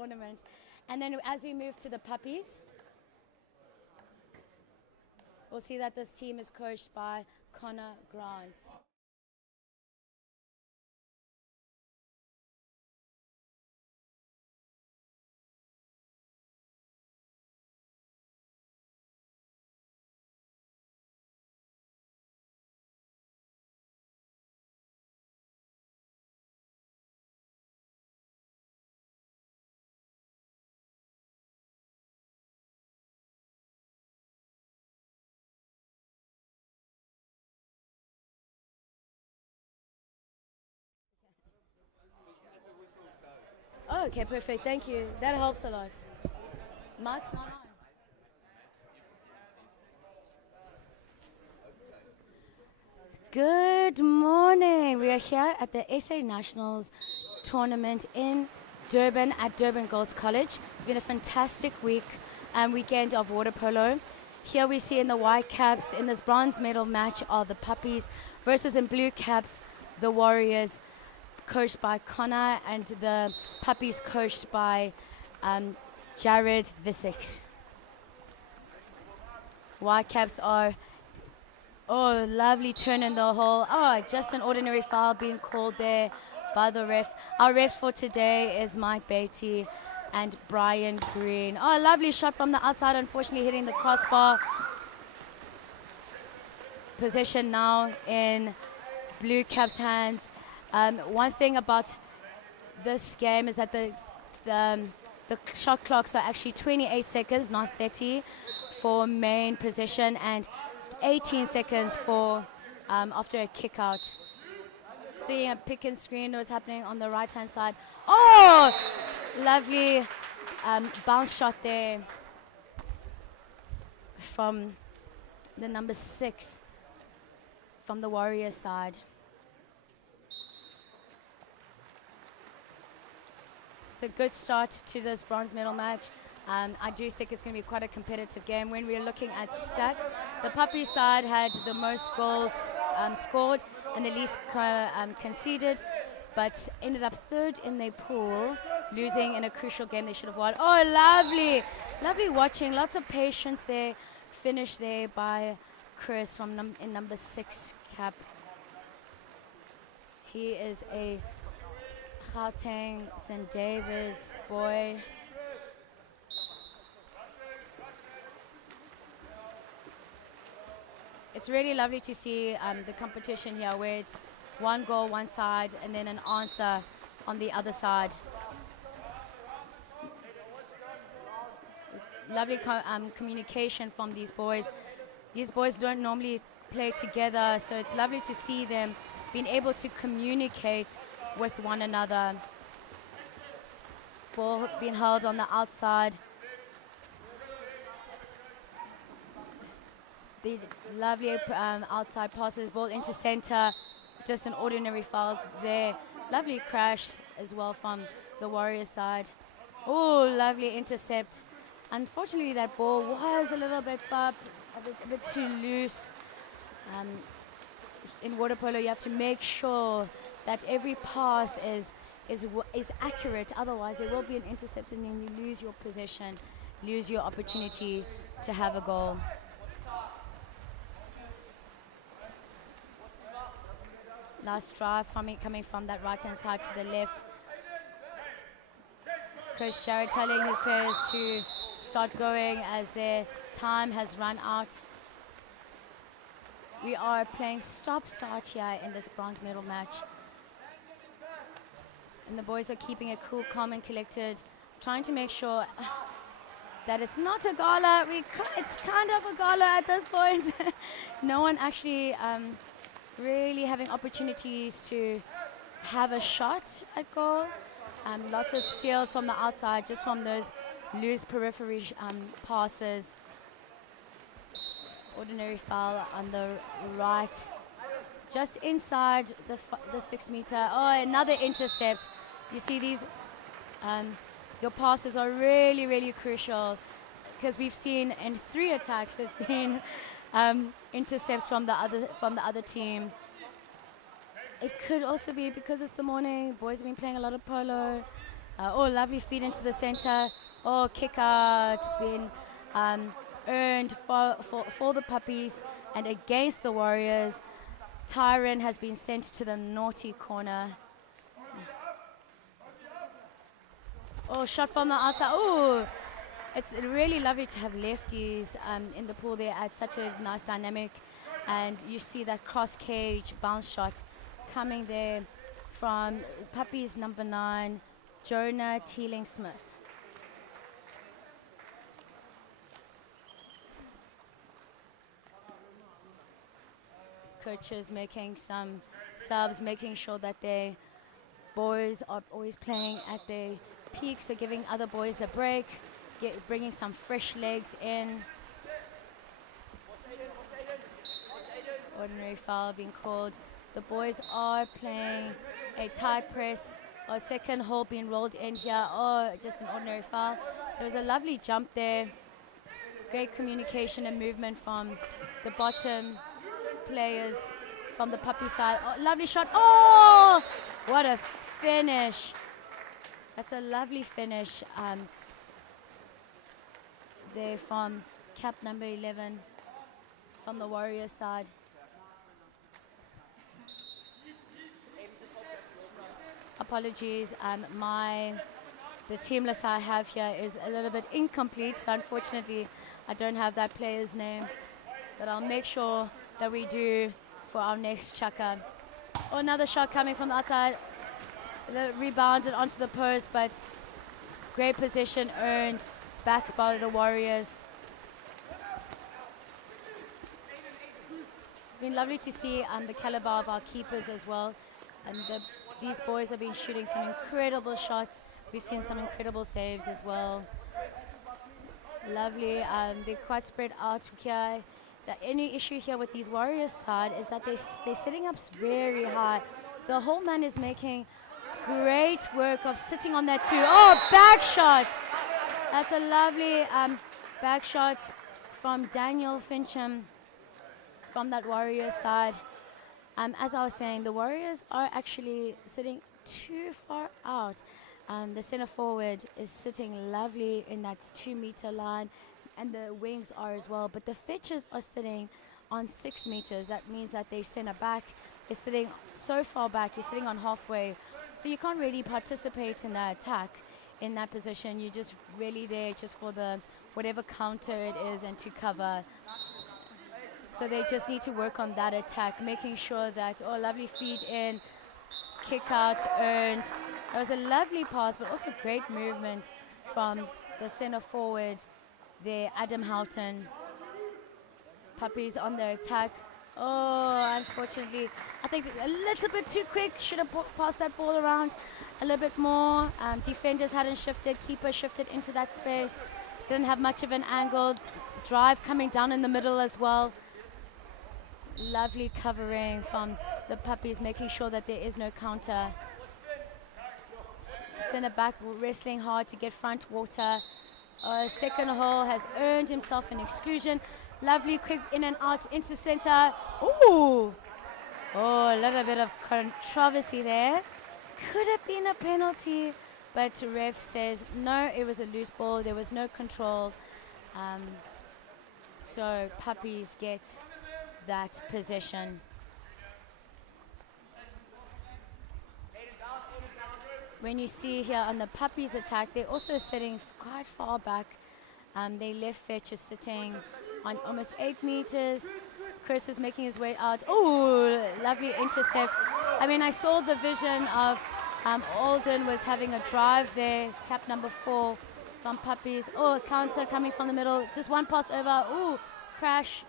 tournament. And then as we move to the puppies, we'll see that this team is coached by Connor Grant. Oh, okay, perfect. Thank you. That helps a lot. Mike's not on. Good morning. We are here at the SA Nationals tournament in Durban at Durban Girls College. It's been a fantastic weekend of water polo. Here we see in the white caps in this bronze medal match are the puppies versus in blue caps the warriors, coached by Connor, and the puppies coached by Jared Visick. White caps are, oh, lovely turn in the hole. Oh, just an ordinary foul being called there by the ref. Our refs for today is Mike Beatty and Brian Green. Oh, lovely shot from the outside, unfortunately hitting the crossbar. Possession now in blue caps' hands. One thing about this game is that the shot clocks are actually 28 seconds, not 30, for main possession, and 18 seconds for after a kick out. Seeing a pick and screen was happening on the right hand side. Oh, lovely bounce shot there from the number 6 from the Warriors side. It's a good start to this bronze medal match. I do think it's going to be quite a competitive game. When we're looking at stats, the puppy side had the most goals scored and the least conceded, but ended up third in their pool, losing in a crucial game they should have won. Oh, lovely. Lovely watching. Lots of patience there. Finish there by Chris from in number 6 cap. He is a Gauteng St. David's boy. It's really lovely to see the competition here, where it's one goal one side and then an answer on the other side. Lovely communication from these boys. These boys don't normally play together, so it's lovely to see them being able to communicate with one another. Ball being held on the outside. The lovely outside passes, ball into center. Just an ordinary foul there. Lovely crash as well from the Warriors side. Oh, lovely intercept. Unfortunately, that ball was a little bit a bit too loose. In water polo, you have to make sure that every pass is accurate. Otherwise, there will be an intercept, and then you lose your possession, lose your opportunity to have a goal. Last drive coming from that right-hand side to the left. Coach Jared telling his players to start going as their time has run out. We are playing stop-start here in this bronze medal match. And the boys are keeping it cool, calm and collected, trying to make sure that it's not a gala. It's kind of a gala at this point. No one actually really having opportunities to have a shot at goal. Lots of steals from the outside, just from those loose periphery passes. Ordinary foul on the right, just inside the 6 meter. Oh, another intercept. You see these, your passes are really, really crucial, because we've seen in 3 attacks there's been intercepts from the other team. It could also be because it's the morning. Boys have been playing a lot of polo. Oh, lovely feed into the center. Oh, kick out been earned for the Puppies and against the Warriors. Tyron has been sent to the naughty corner. Oh, shot from the outside. Oh, it's really lovely to have lefties in the pool there at such a nice dynamic. And you see that cross cage bounce shot coming there from Puppies number 9, Jonah Teeling-Smith. Coaches making some subs, making sure that their boys are always playing at their peak, so giving other boys a break, bringing some fresh legs in. Ordinary foul being called. The boys are playing a tight press. Or second hole being rolled in here. Oh, just an ordinary foul. There was a lovely jump there. Great communication and movement from the bottom players from the Puppy side. Oh, lovely shot. Oh, what a finish. That's a lovely finish there from cap number 11 from the Warriors side. Apologies, the team list I have here is a little bit incomplete, so unfortunately I don't have that player's name, but I'll make sure that we do for our next chucker. Oh, another shot coming from the outside, rebounded onto the post, but great position earned back by the Warriors. It's been lovely to see the caliber of our keepers as well, and these boys have been shooting some incredible shots. We've seen some incredible saves as well. Lovely. They're quite spread out here. The only issue here with these Warriors side is that they're sitting up very high. The whole man is making great work of sitting on that too. Oh, back shot. That's a lovely back shot from Daniel Fincham from that Warriors side. As I was saying, the Warriors are actually sitting too far out. The center forward is sitting lovely in that 2-meter line, and the wings are as well. But the fetchers are sitting on 6 meters. That means that their center back is sitting so far back. You're sitting on halfway, so you can't really participate in the attack in that position. You're just really there just for the whatever counter it is and to cover. So they just need to work on that attack, making sure that, oh, lovely feed in, kick out, earned. That was a lovely pass, but also great movement from the center forward there, Adam Houghton. Puppies on the attack. Oh, unfortunately, I think a little bit too quick. Should have passed that ball around a little bit more. Defenders hadn't shifted, keeper shifted into that space. Didn't have much of an angle. Drive coming down in the middle as well. Lovely covering from the Puppies, making sure that there is no counter. Center back wrestling hard to get front water. Second hole has earned himself an exclusion. Lovely quick in and out into center. Ooh! Oh, a little bit of controversy there. Could have been a penalty, but ref says no, it was a loose ball. There was no control. So Puppies get that possession. When you see here on the Puppies attack, they're also sitting quite far back. Their left fetch is sitting on almost 8 meters. Chris is making his way out. Oh, lovely intercept. I mean, I saw the vision of Alden was having a drive there, cap number 4 from Puppies. Oh, counter coming from the middle. Just one pass over. Ooh, crash.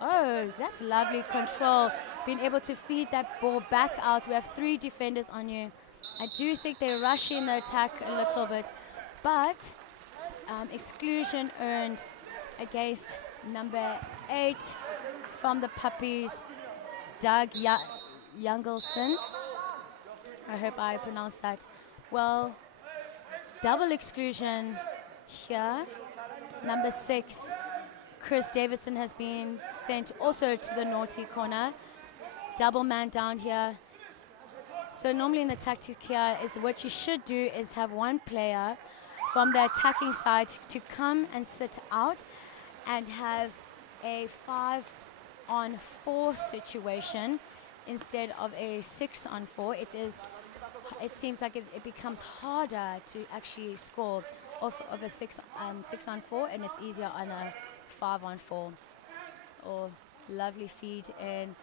Oh, that's lovely control. Being able to feed that ball back out. We have 3 defenders on you. I do think they're rushing the attack a little bit, but exclusion earned against number 8 from the Puppies, Doug Youngelson. I hope I pronounced that well. Double exclusion here. Number 6, Chris Davidson has been sent also to the naughty corner. Double man down here. So normally in the tactic here is what you should do is have one player from the attacking side to come and sit out and have a 5-on-4 situation instead of a 6-on-4. It seems like it becomes harder to actually score off of a 6-on-4, and it's easier on a 5-on-4. Or lovely feed in.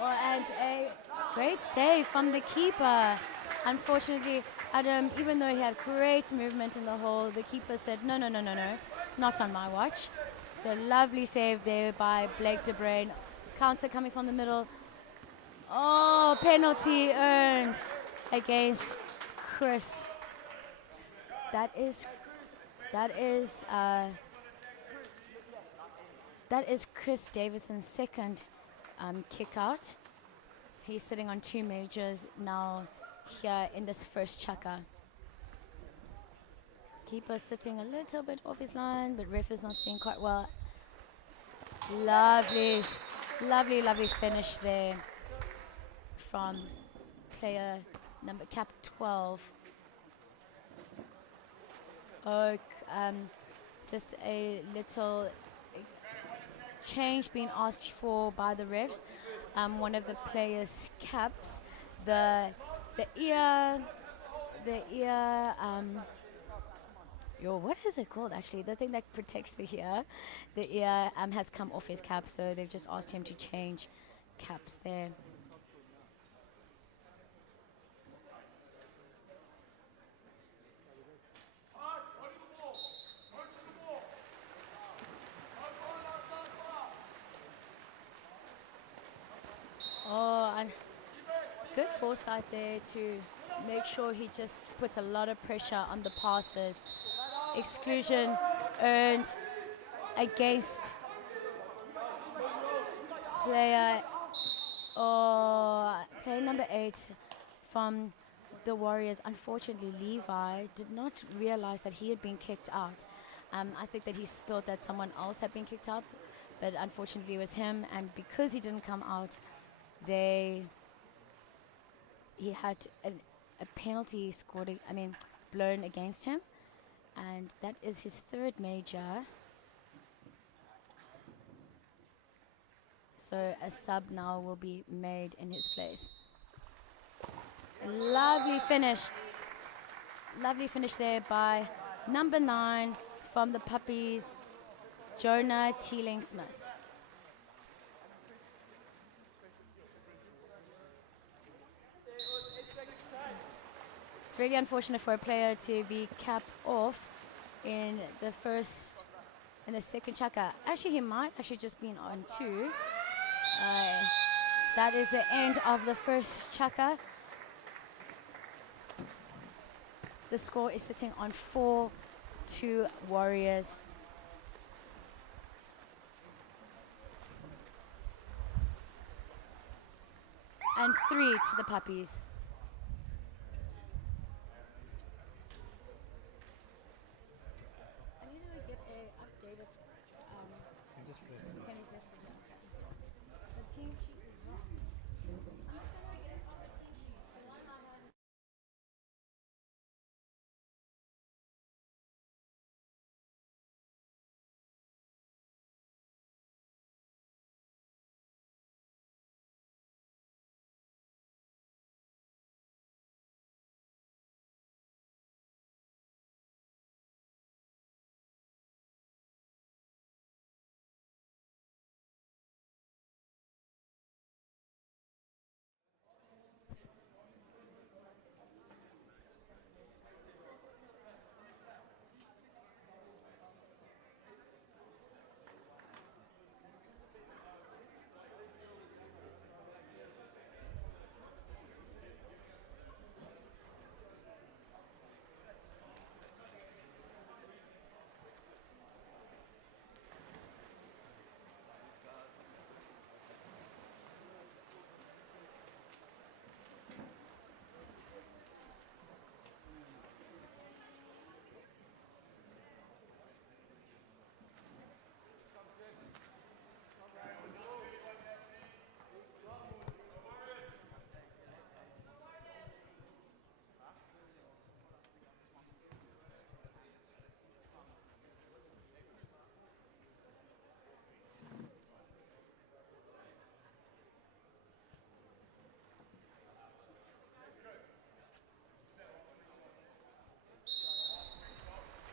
And a great save from the keeper. Unfortunately, Adam, even though he had great movement in the hole, the keeper said, no, not on my watch. So lovely save there by Blake de Bruin. Counter coming from the middle. Oh, penalty earned against Chris. That is Chris Davidson's second kick out. He's sitting on 2 majors now here in this first chukka. Keeper sitting a little bit off his line, but ref is not seeing quite well. Lovely finish there from player number cap 12. Oh, just a little change being asked for by the refs. One of the players' caps, the ear, what is it called actually? The thing that protects the ear has come off his cap, so they've just asked him to change caps there. Oh, and good foresight there to make sure he just puts a lot of pressure on the passes. Exclusion earned against player number 8 from the Warriors. Unfortunately, Levi did not realize that he had been kicked out. I think that he thought that someone else had been kicked out, but unfortunately it was him, and because he didn't come out, he had a penalty blown against him, and that is his 3rd major. So a sub now will be made in his place. A lovely finish there by number 9 from the Puppies, Jonah Teeling-Smith. It's really unfortunate for a player to be capped off in the second chukka. Actually, he might actually just been on 2. That is the end of the first chukka. The score is sitting on 4-2 Warriors. And 3 to the Puppies.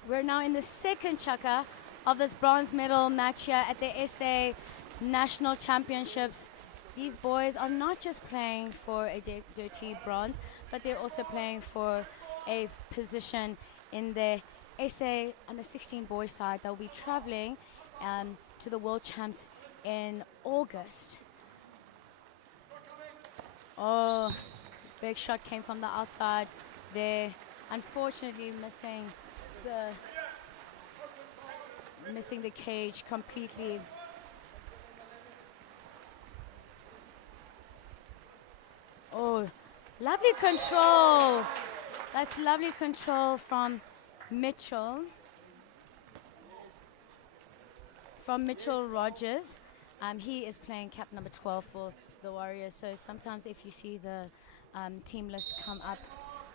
We're now in the second chukka of this bronze medal match here at the SA National Championships. These boys are not just playing for a dirty bronze, but they're also playing for a position in the SA under-16 boys side that will be traveling to the World Champs in August. Oh, big shot came from the outside there. Unfortunately missing the cage completely. Oh, lovely control. That's lovely control from Mitchell. From Mitchell Rogers. He is playing cap number 12 for the Warriors. So sometimes if you see the team list come up,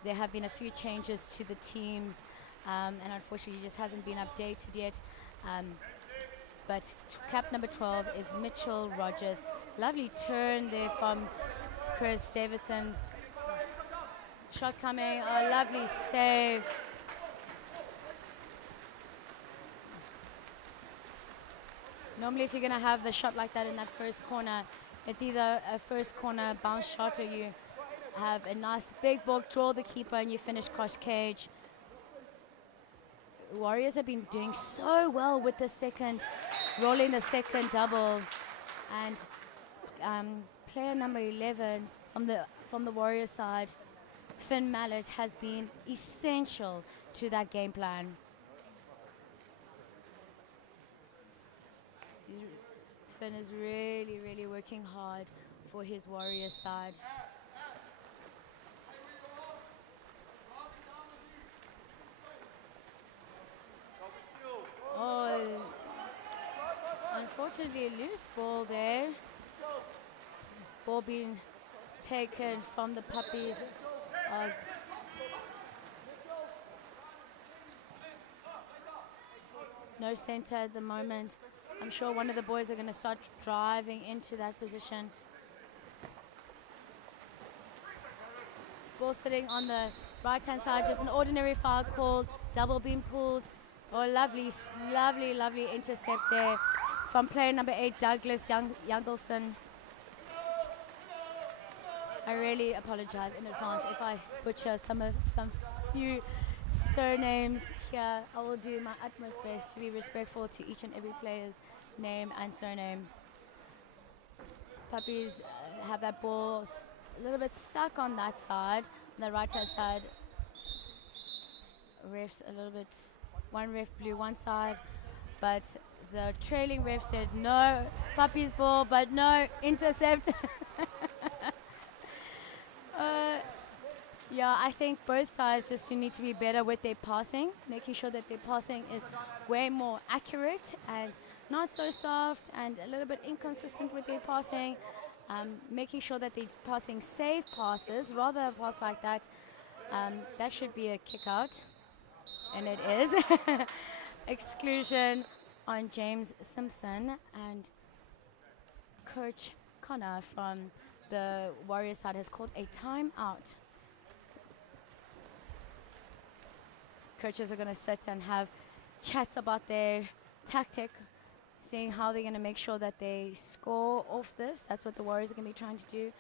there have been a few changes to the teams, and unfortunately it just hasn't been updated yet. But cap number 12 is Mitchell Rogers. Lovely turn there from Chris Davidson. Shot coming, a lovely save. Normally if you're going to have the shot like that in that first corner, it's either a first corner bounce shot or you have a nice big ball, draw the keeper, and you finish cross cage. Warriors have been doing so well with the second, rolling the second double. And player number 11 from the Warriors side, Finn Mallet, has been essential to that game plan. Finn is really, really working hard for his Warriors side. Oh, unfortunately a loose ball there. Ball being taken from the Puppies. No center at the moment. I'm sure one of the boys are going to start driving into that position. Ball sitting on the right-hand side, just an ordinary foul called, double being pulled. Oh, lovely, lovely, lovely intercept there from player number 8, Douglas Youngelson. I really apologize in advance if I butcher some few surnames here. I will do my utmost best to be respectful to each and every player's name and surname. Puppies have that ball a little bit stuck on that side, on the right-hand side. Refs a little bit, one ref blew one side, but the trailing ref said no, Puppies ball, but no, intercept. Yeah, I think both sides just need to be better with their passing, making sure that their passing is way more accurate and not so soft and a little bit inconsistent with their passing, making sure that they're passing safe passes, rather a pass like that. That should be a kick out, and it is. Exclusion on James Simpson, and Coach Connor from the Warriors side has called a timeout. Coaches are going to sit and have chats about their tactic, seeing how they're going to make sure that they score off this. That's what the Warriors are going to be trying to do.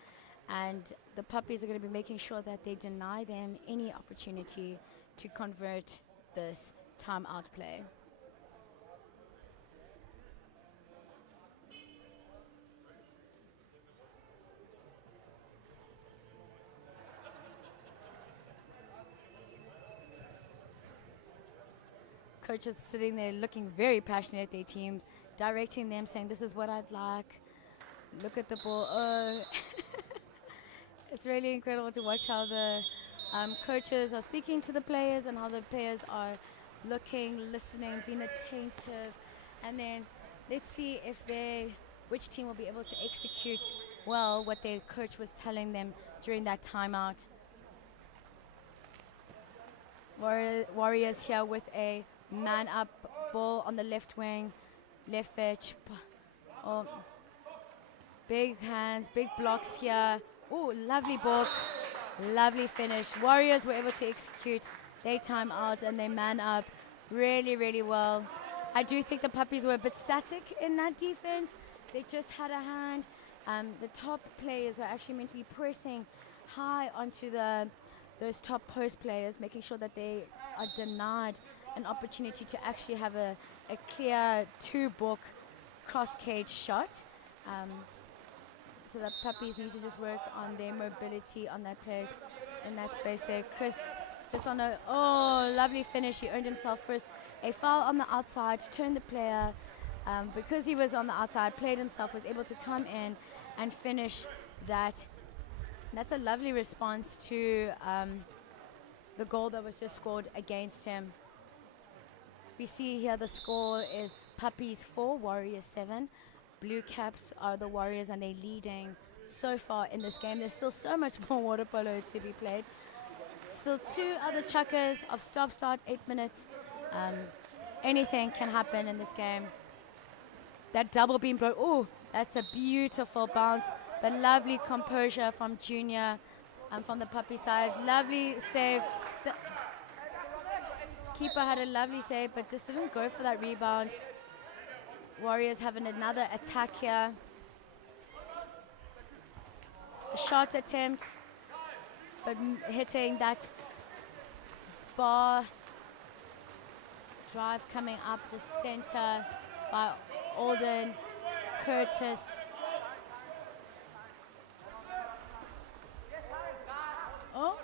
And the Puppies are going to be making sure that they deny them any opportunity to convert this timeout play. Coaches sitting there looking very passionate at their teams, directing them, saying, this is what I'd like. Look at the ball. It's really incredible to watch how the coaches are speaking to the players and how the players are looking, listening, being attentive. And then let's see if which team will be able to execute well what their coach was telling them during that timeout. Warriors here with a man up ball on the left wing, left edge. Oh, big hands, big blocks here. Oh, lovely ball, lovely finish. Warriors were able to execute their time out and they man up. really, really well. I do think the Puppies were a bit static in that defense. They just had a hand. The top players are actually meant to be pressing high onto those top post players, making sure that they are denied an opportunity to actually have a clear two-book cross-cage shot. So the Puppies need to just work on their mobility on that place, in that space there. Chris just on a, lovely finish. He earned himself first a foul on the outside, turned the player, because he was on the outside, played himself, was able to come in and finish that. That's a lovely response to the goal that was just scored against him. We see here the score is Puppies 4, Warriors 7. Blue Caps are the Warriors, and they're leading so far in this game. There's still so much more water polo to be played. Still 2 other chukkers of stop-start, 8 minutes. Anything can happen in this game. That double beam broke. Oh, that's a beautiful bounce, but lovely composure from Junior from the Puppy side. Lovely save. The keeper had a lovely save, but just didn't go for that rebound. Warriors having another attack here. A shot attempt, but hitting that bar. Drive coming up the center by Alden Curtis. Oh,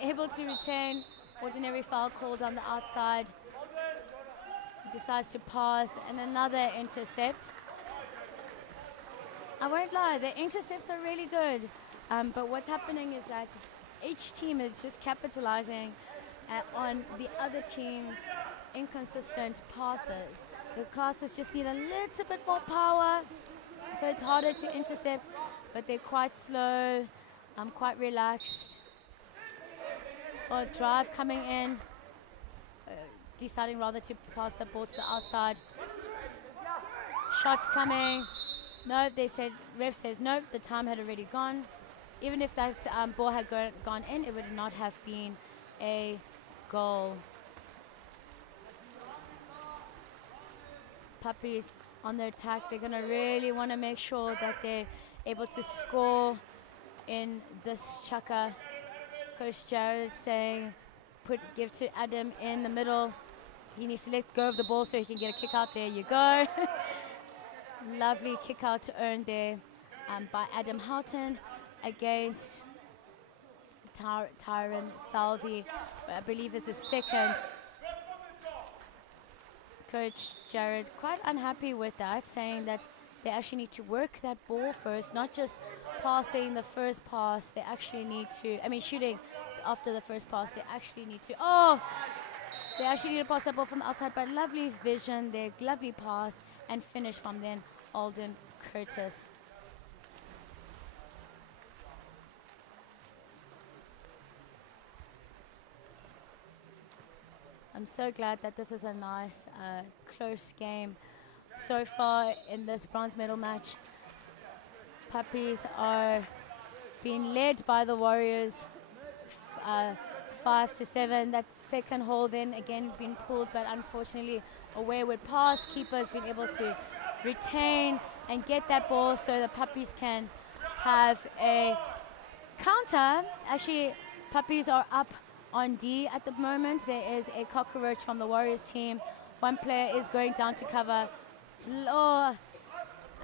able to retain. Ordinary foul called on the outside. Decides to pass, and another intercept. I won't lie, the intercepts are really good. But what's happening is that each team is just capitalizing on the other team's inconsistent passes. The passes just need a little bit more power, so it's harder to intercept, but they're quite slow, quite relaxed. Or drive coming in, deciding rather to pass the ball to the outside. Shot coming. No, they said, ref says no, the time had already gone. Even if that ball had gone in, it would not have been a goal. Puppies on the attack. They're going to really want to make sure that they're able to score in this chukka. Coach Jared saying, give to Adam in the middle. He needs to let go of the ball so he can get a kick out. There you go. Lovely kick out to earn there by Adam Houghton against Tyron Salvi. I believe is his second. Coach Jared quite unhappy with that, saying that they actually need to work that ball first, not just passing the first pass. They actually need to, shooting after the first pass, they actually need to, they actually need to pass that ball from the outside, but lovely vision there, lovely pass, and finish from then, Alden Curtis. I'm so glad that this is a nice, close game so far in this bronze medal match. Puppies are being led by the Warriors 5-7. That second hole then again been pulled, but unfortunately a wayward pass. Keeper's been able to retain and get that ball so the Puppies can have a counter. Actually, Puppies are up on D at the moment. There is a cockroach from the Warriors team. One player is going down to cover.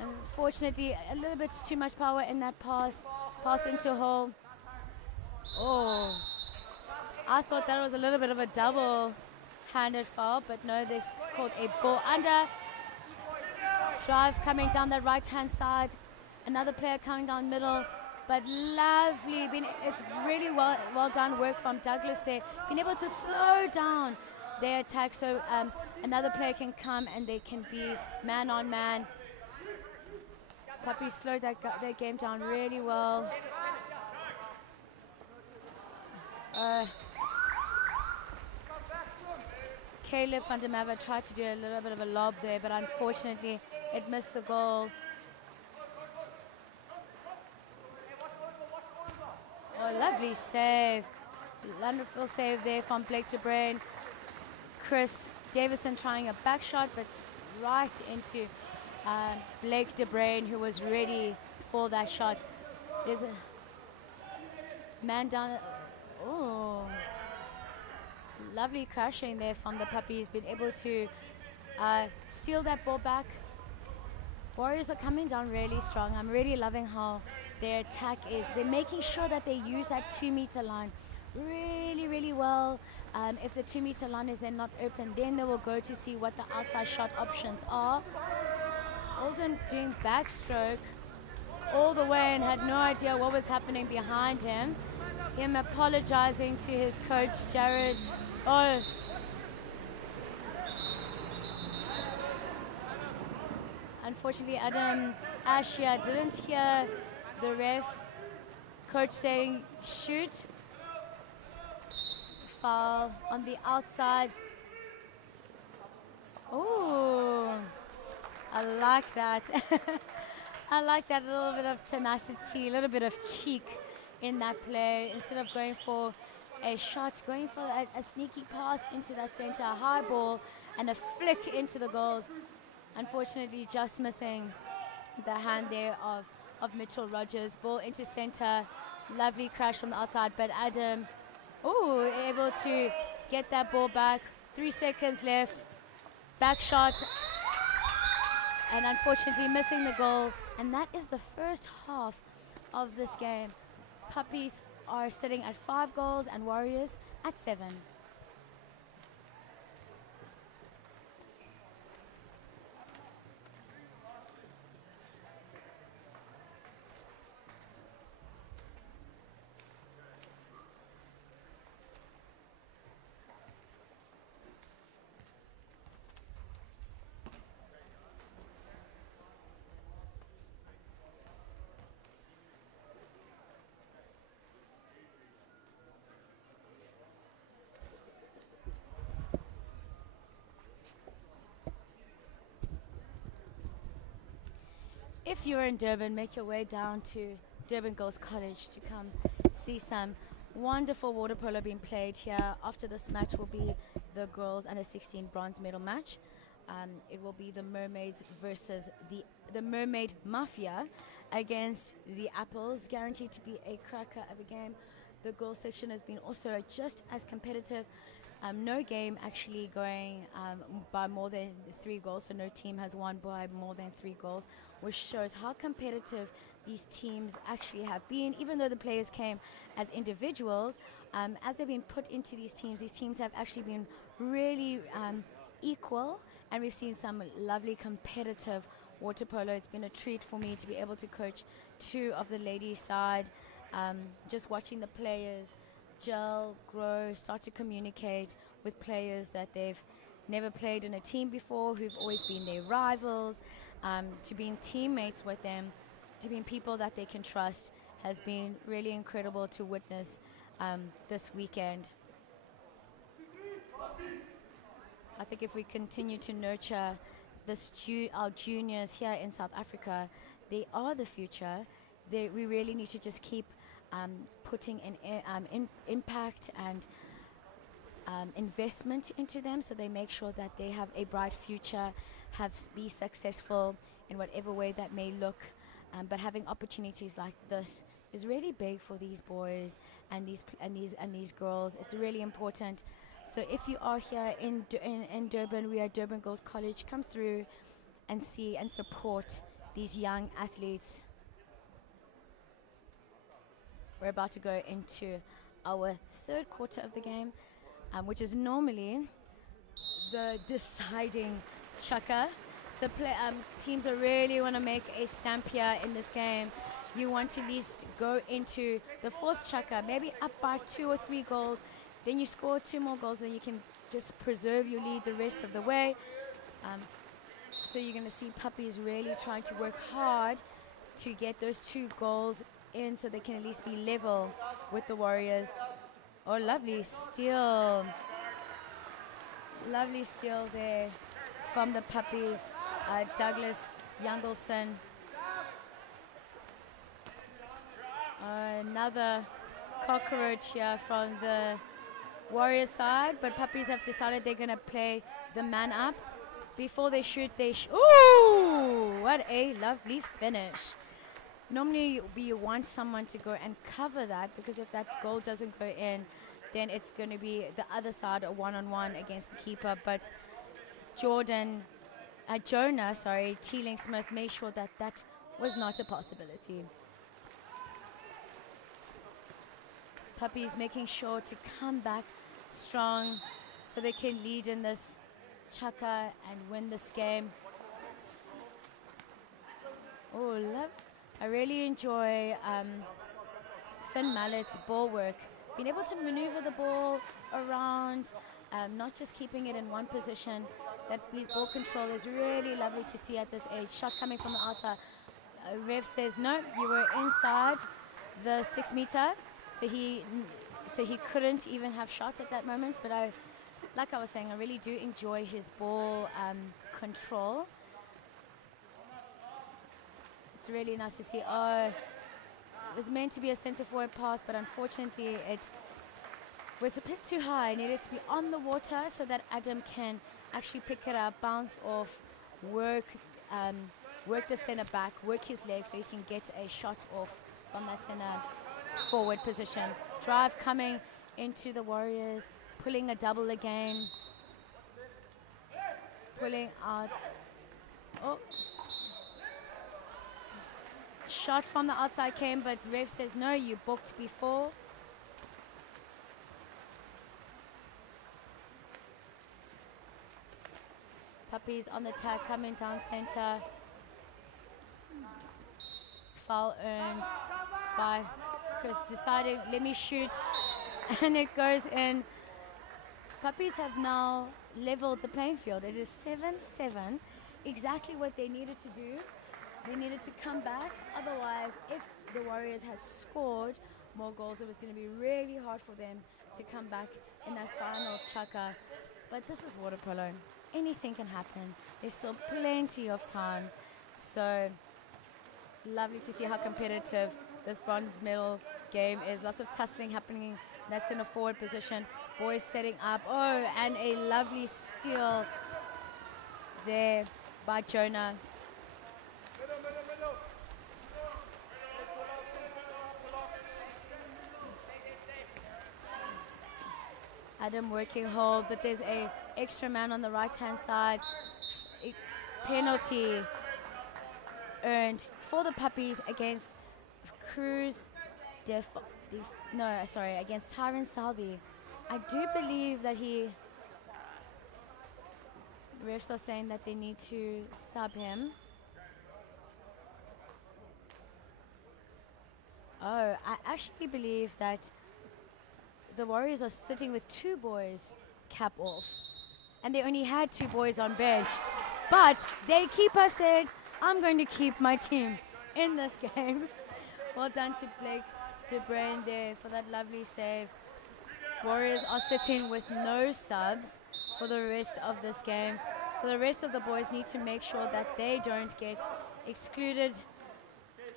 Unfortunately, a little bit too much power in that pass. Pass into a hole. Oh, I thought that was a little bit of a double-handed foul, but no, they called a ball under. Drive coming down the right-hand side. Another player coming down middle. But lovely, it's really well done work from Douglas there. Being able to slow down their attack so another player can come and they can be man on man. Puppies slowed their game down really well. Caleb van der Merwe tried to do a little bit of a lob there, but unfortunately it missed the goal. Oh, lovely save. Wonderful save there from Blake de Bruin. Chris Davison trying a back shot, but right into Blake De Bruin, who was ready for that shot. There's a man down. Oh, lovely crashing there from the Puppies. Been able to steal that ball back. Warriors are coming down really strong. I'm really loving how their attack is. They're making sure that they use that 2-meter line really, really well. If the 2-meter line is then not open, then they will go to see what the outside shot options are. Alden doing backstroke all the way and had no idea what was happening behind him. Him apologizing to his coach, Jared. Oh. Unfortunately, Adam Ashia didn't hear the ref coach saying shoot. Foul on the outside. Oh, I like that. I like that little bit of tenacity, a little bit of cheek in that play. Instead of going for a shot, going for a sneaky pass into that center, a high ball, and a flick into the goals. Unfortunately, just missing the hand there of Mitchell Rogers. Ball into center. Lovely crash from the outside, but Adam, able to get that ball back. 3 seconds left. Back shot. And unfortunately missing the goal. And that is the first half of this game. Puppies are sitting at 5 goals and Warriors at 7. If you're in Durban, make your way down to Durban Girls College to come see some wonderful water polo being played here. After this match will be the girls under 16 bronze medal match. It will be the Mermaids versus the Mermaid Mafia against the Apples, guaranteed to be a cracker of a game. The girls section has been also just as competitive. No game actually going by more than 3 goals, so no team has won by more than 3 goals, which shows how competitive these teams actually have been. Even though the players came as individuals, as they've been put into these teams have actually been really equal, and we've seen some lovely competitive water polo. It's been a treat for me to be able to coach 2 of the ladies' side, just watching the players gel, grow, start to communicate with players that they've never played in a team before, who've always been their rivals, to being teammates with them, to being people that they can trust, has been really incredible to witness this weekend. I think if we continue to nurture our juniors here in South Africa, they are the future. We really need to just keep putting in impact and investment into them, so they make sure that they have a bright future, be successful in whatever way that may look. But having opportunities like this is really big for these boys and these girls. It's really important. So if you are here in Durban, we are Durban Girls College. Come through and see and support these young athletes. We're about to go into our 3rd quarter of the game, which is normally the deciding chukker. So teams that really want to make a stamp here in this game, you want to at least go into the 4th chukker, maybe up by 2 or 3 goals. Then you score 2 more goals, then you can just preserve your lead the rest of the way. So you're going to see Puppies really trying to work hard to get those 2 goals in, so they can at least be level with the Warriors. Oh, lovely steal. Lovely steal there from the Puppies. Douglas Youngelson. Another cockroach here from the Warriors side, but Puppies have decided they're going to play the man up. Before they shoot, ooh, what a lovely finish. Normally, you want someone to go and cover that, because if that goal doesn't go in, then it's going to be the other side, a one-on-one against the keeper. But Jonah, Teeling Smith made sure that that was not a possibility. Puppies making sure to come back strong so they can lead in this chaka and win this game. Oh, love. I really enjoy Finn Mallet's ball work. Being able to maneuver the ball around, not just keeping it in one position. That his ball control is really lovely to see at this age. Shot coming from the outside. Ref says, no, you were inside the 6 meter. So he couldn't even have shots at that moment. But like I was saying, I really do enjoy his ball control. It's really nice to see. Oh, it was meant to be a centre forward pass, but unfortunately it was a bit too high. It needed to be on the water so that Adam can actually pick it up, bounce off, work the centre back, work his legs so he can get a shot off from that centre forward position. Drive coming into the Warriors, pulling a double again, pulling out. Oh. Shot from the outside came, but ref says no, you booked before. Puppies on the attack, coming down center. Foul earned by Chris, deciding, let me shoot, and it goes in. Puppies have now leveled the playing field. It is 7-7, exactly what they needed to do. They needed to come back. Otherwise, if the Warriors had scored more goals, it was going to be really hard for them to come back in that final chaka. But this is water polo. Anything can happen. There's still plenty of time. So it's lovely to see how competitive this bronze medal game is. Lots of tussling happening. That's in a forward position. Boys setting up. Oh, and a lovely steal there by Jonah. Adam working hold, but there's a extra man on the right-hand side. A penalty earned for the Puppies against against Tyron Southey. I do believe that refs are saying that they need to sub him. Oh, I actually believe that the Warriors are sitting with 2 boys cap off. And they only had 2 boys on bench. But their keeper said, I'm going to keep my team in this game. Well done to Blake DeBrain there for that lovely save. Warriors are sitting with no subs for the rest of this game. So the rest of the boys need to make sure that they don't get excluded.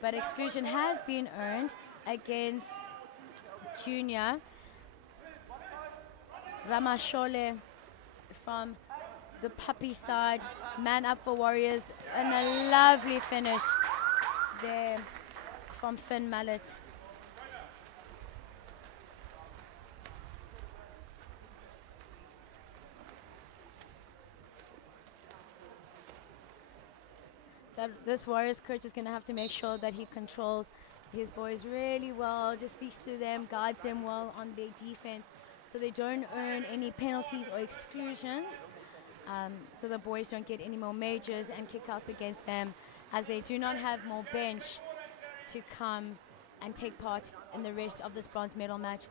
But exclusion has been earned against Junior Ramashole from the Puppy side. Man up for Warriors, and a lovely finish there from Finn Mallet. This Warriors coach is going to have to make sure that he controls his boys really well, just speaks to them, guides them well on their defense, so they don't earn any penalties or exclusions, so the boys don't get any more majors and kickouts against them, as they do not have more bench to come and take part in the rest of this bronze medal match.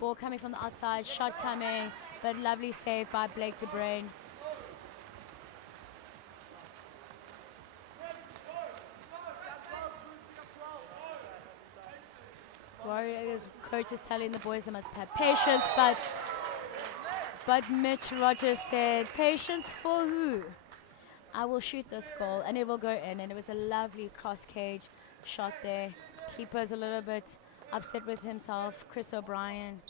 Ball coming from the outside, shot coming, but lovely save by Blake DeBrain. Warriors coach is telling the boys they must have patience, but Mitch Rogers said, patience for who? I will shoot this goal and it will go in. And it was a lovely cross cage shot there. Keeper's a little bit upset with himself. Chris O'Brien.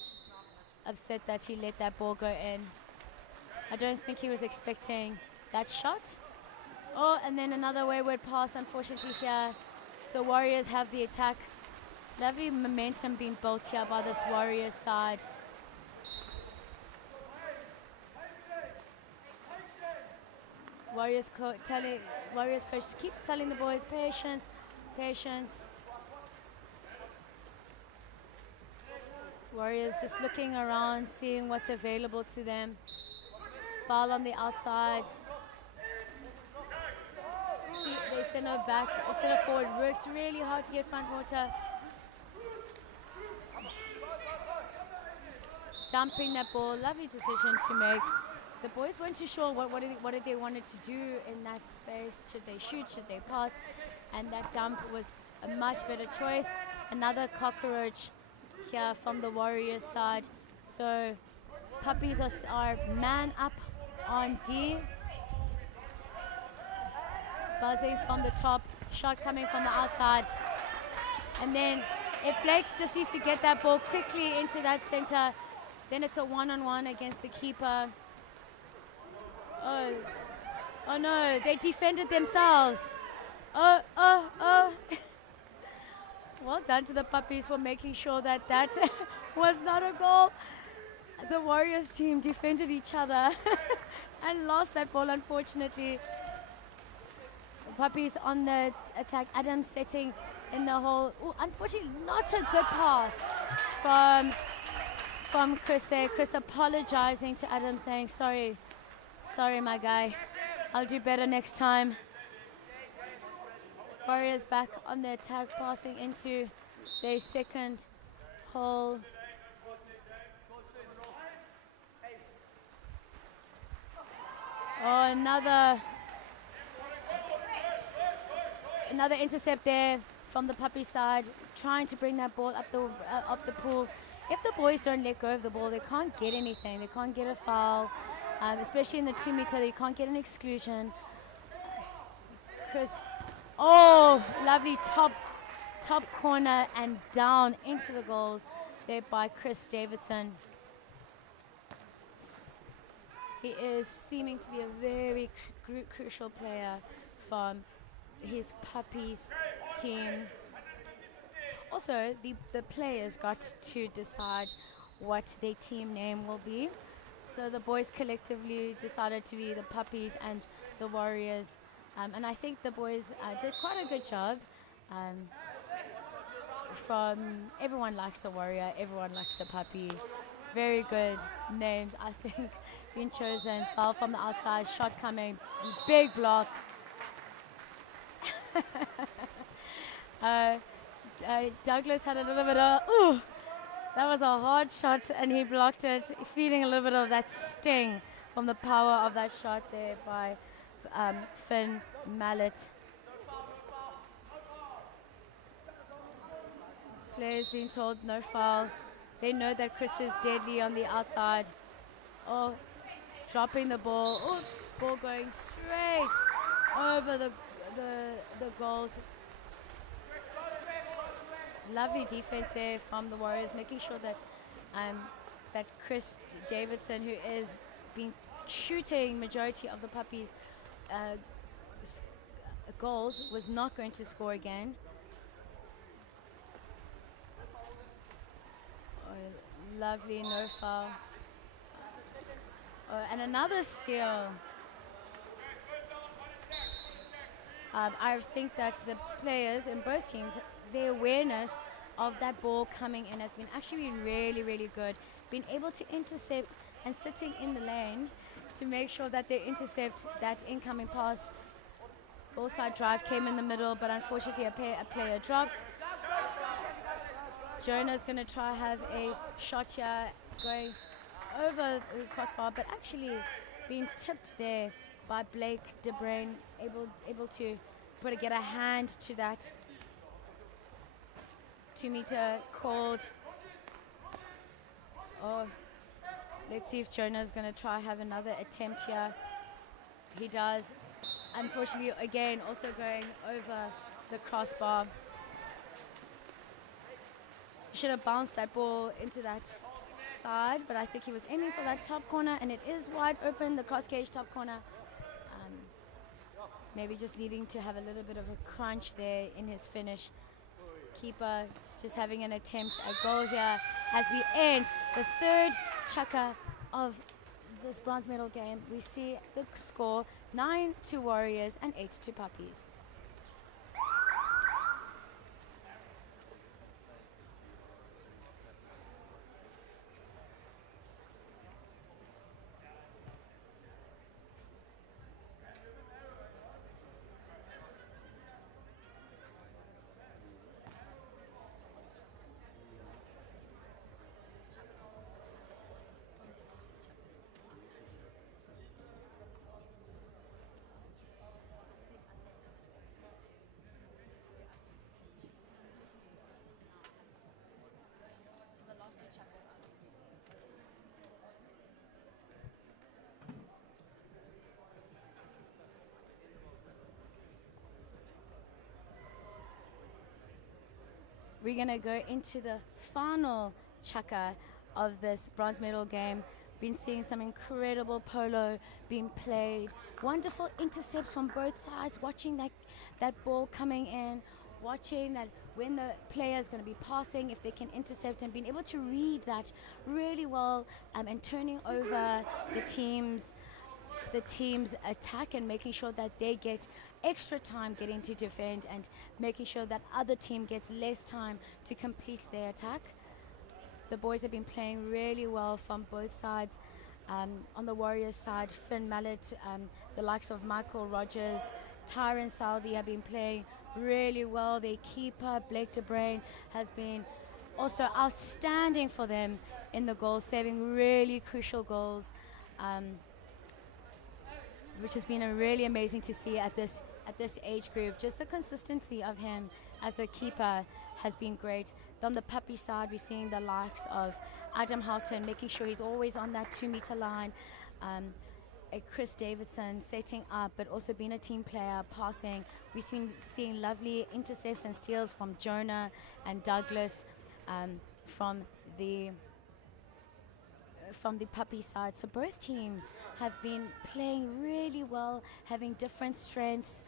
upset that he let that ball go in. I don't think he was expecting that shot. Oh, and then another wayward pass, unfortunately, here. So Warriors have the attack. Lovely momentum being built here by this Warriors side. Warriors coach keeps telling the boys, patience, patience. Warriors just looking around, seeing what's available to them. Foul on the outside. They send her back, send her forward. Worked really hard to get front water. Dumping that ball, lovely decision to make. The boys weren't too sure what did they wanted to do in that space. Should they shoot, should they pass? And that dump was a much better choice. Another cockroach here from the Warriors side. So Puppies are man up on D. Buzzing from the top, shot coming from the outside. And then if Blake just needs to get that ball quickly into that center, then it's a one-on-one against the keeper. Oh no, they defended themselves. Oh. Well done to the Puppies for making sure that that was not a goal. The Warriors team defended each other and lost that ball, unfortunately. The Puppies on the attack. Adam setting in the hole. Ooh, unfortunately, not a good pass from Chris there. Chris apologizing to Adam, saying, sorry, my guy. I'll do better next time. Warriors back on the attack, passing into their second hole. Oh, another intercept there from the Puppy side, trying to bring that ball up the pool. If the boys don't let go of the ball, they can't get anything. They can't get a foul, especially in the 2 meter. They can't get an exclusion. Chris, oh, lovely top corner and down into the goals there by Chris Davidson. He is seeming to be a very crucial player from his Puppies team. Also, the players got to decide what their team name will be. So the boys collectively decided to be the Puppies and the Warriors. And I think the boys did quite a good job. From everyone likes the Warrior, everyone likes the Puppy. Very good names, I think, being chosen. Foul from the outside, shot coming, big block. Douglas had a little bit of, ooh, that was a hard shot and he blocked it, feeling a little bit of that sting from the power of that shot there by Finn Mallet. Players being told no foul. They know that Chris is deadly on the outside. Oh, dropping the ball. Oh, ball going straight over the goals. Lovely defense there from the Warriors, making sure that that Chris Davidson, who is been shooting majority of the Puppies' goals, was not going to score again. Oh, lovely, no foul. Oh, and another steal. I think that the players in both teams, their awareness of that ball coming in has been actually really, really good. Being able to intercept and sitting in the lane to make sure that they intercept that incoming pass. Ball side drive came in the middle, but unfortunately a player dropped. Jonah's going to try have a shot here going over the crossbar, but actually being tipped there by Blake De Bruin, able to get a hand to that 2 meter called. Oh, let's see if Jonah's going to try have another attempt here. He does. Unfortunately, again, also going over the crossbar. Should have bounced that ball into that side, but I think he was aiming for that top corner, and it is wide open, the cross cage top corner. Maybe just needing to have a little bit of a crunch there in his finish. Keeper just having an attempt at goal here as we end the third chukka of this bronze medal game. We see the score 9 to Warriors and 8 to Puppies. We're going to go into the final chukka of this bronze medal game. Been seeing some incredible polo being played. Wonderful intercepts from both sides, watching that ball coming in, watching that when the player is going to be passing, if they can intercept, and being able to read that really well, and turning over the team's attack and making sure that they get extra time getting to defend and making sure that other team gets less time to complete their attack. The boys have been playing really well from both sides. On the Warriors side, Finn Mallet, the likes of Michael Rogers, Tyron Southey have been playing really well. Their keeper, Blake DeBrain, has been also outstanding for them in the goal, saving really crucial goals, which has been really amazing to see at this age group. Just the consistency of him as a keeper has been great. On the puppy side, we're seeing the likes of Adam Houghton, making sure he's always on that 2-meter line. A Chris Davidson setting up, but also being a team player, passing. We've been seeing lovely intercepts and steals from Jonah and Douglas from the puppy side. So both teams have been playing really well, having different strengths,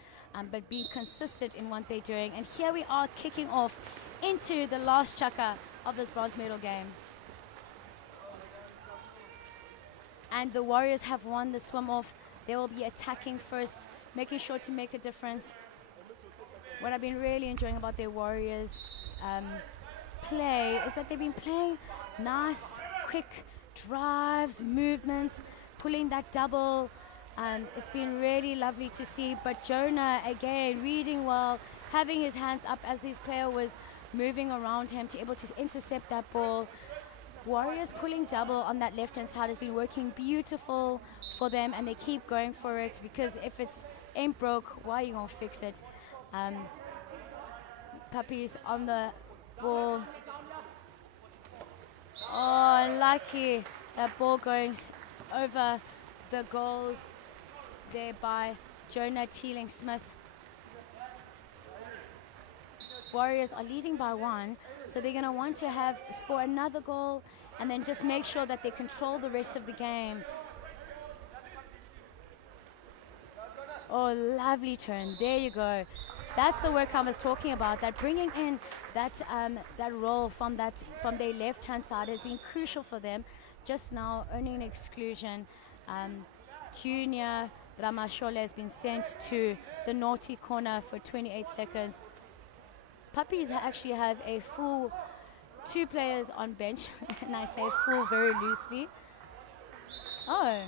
but being consistent in what they're doing. And here we are kicking off into the last chukka of this bronze medal game. And the Warriors have won the swim off. They will be attacking first, making sure to make a difference. What I've been really enjoying about their Warriors play is that they've been playing nice, quick drives, movements, pulling that double. It's been really lovely to see. But Jonah, again, reading well, having his hands up as his player was moving around him to able to intercept that ball. Warriors pulling double on that left-hand side has been working beautiful for them, and they keep going for it, because if it's ain't broke, why are you going to fix it? Puppies on the ball. Oh, unlucky. That ball going over the goals there by Jonah Teeling-Smith. Warriors are leading by 1, so they're going to want to score another goal and then just make sure that they control the rest of the game. Oh, lovely turn. There you go. That's the work I was talking about. That bringing in that roll from their left-hand side has been crucial for them. Just now, earning an exclusion. Junior Ramashole has been sent to the naughty corner for 28 seconds. Puppies actually have a full 2 players on bench, and I say full very loosely. Oh,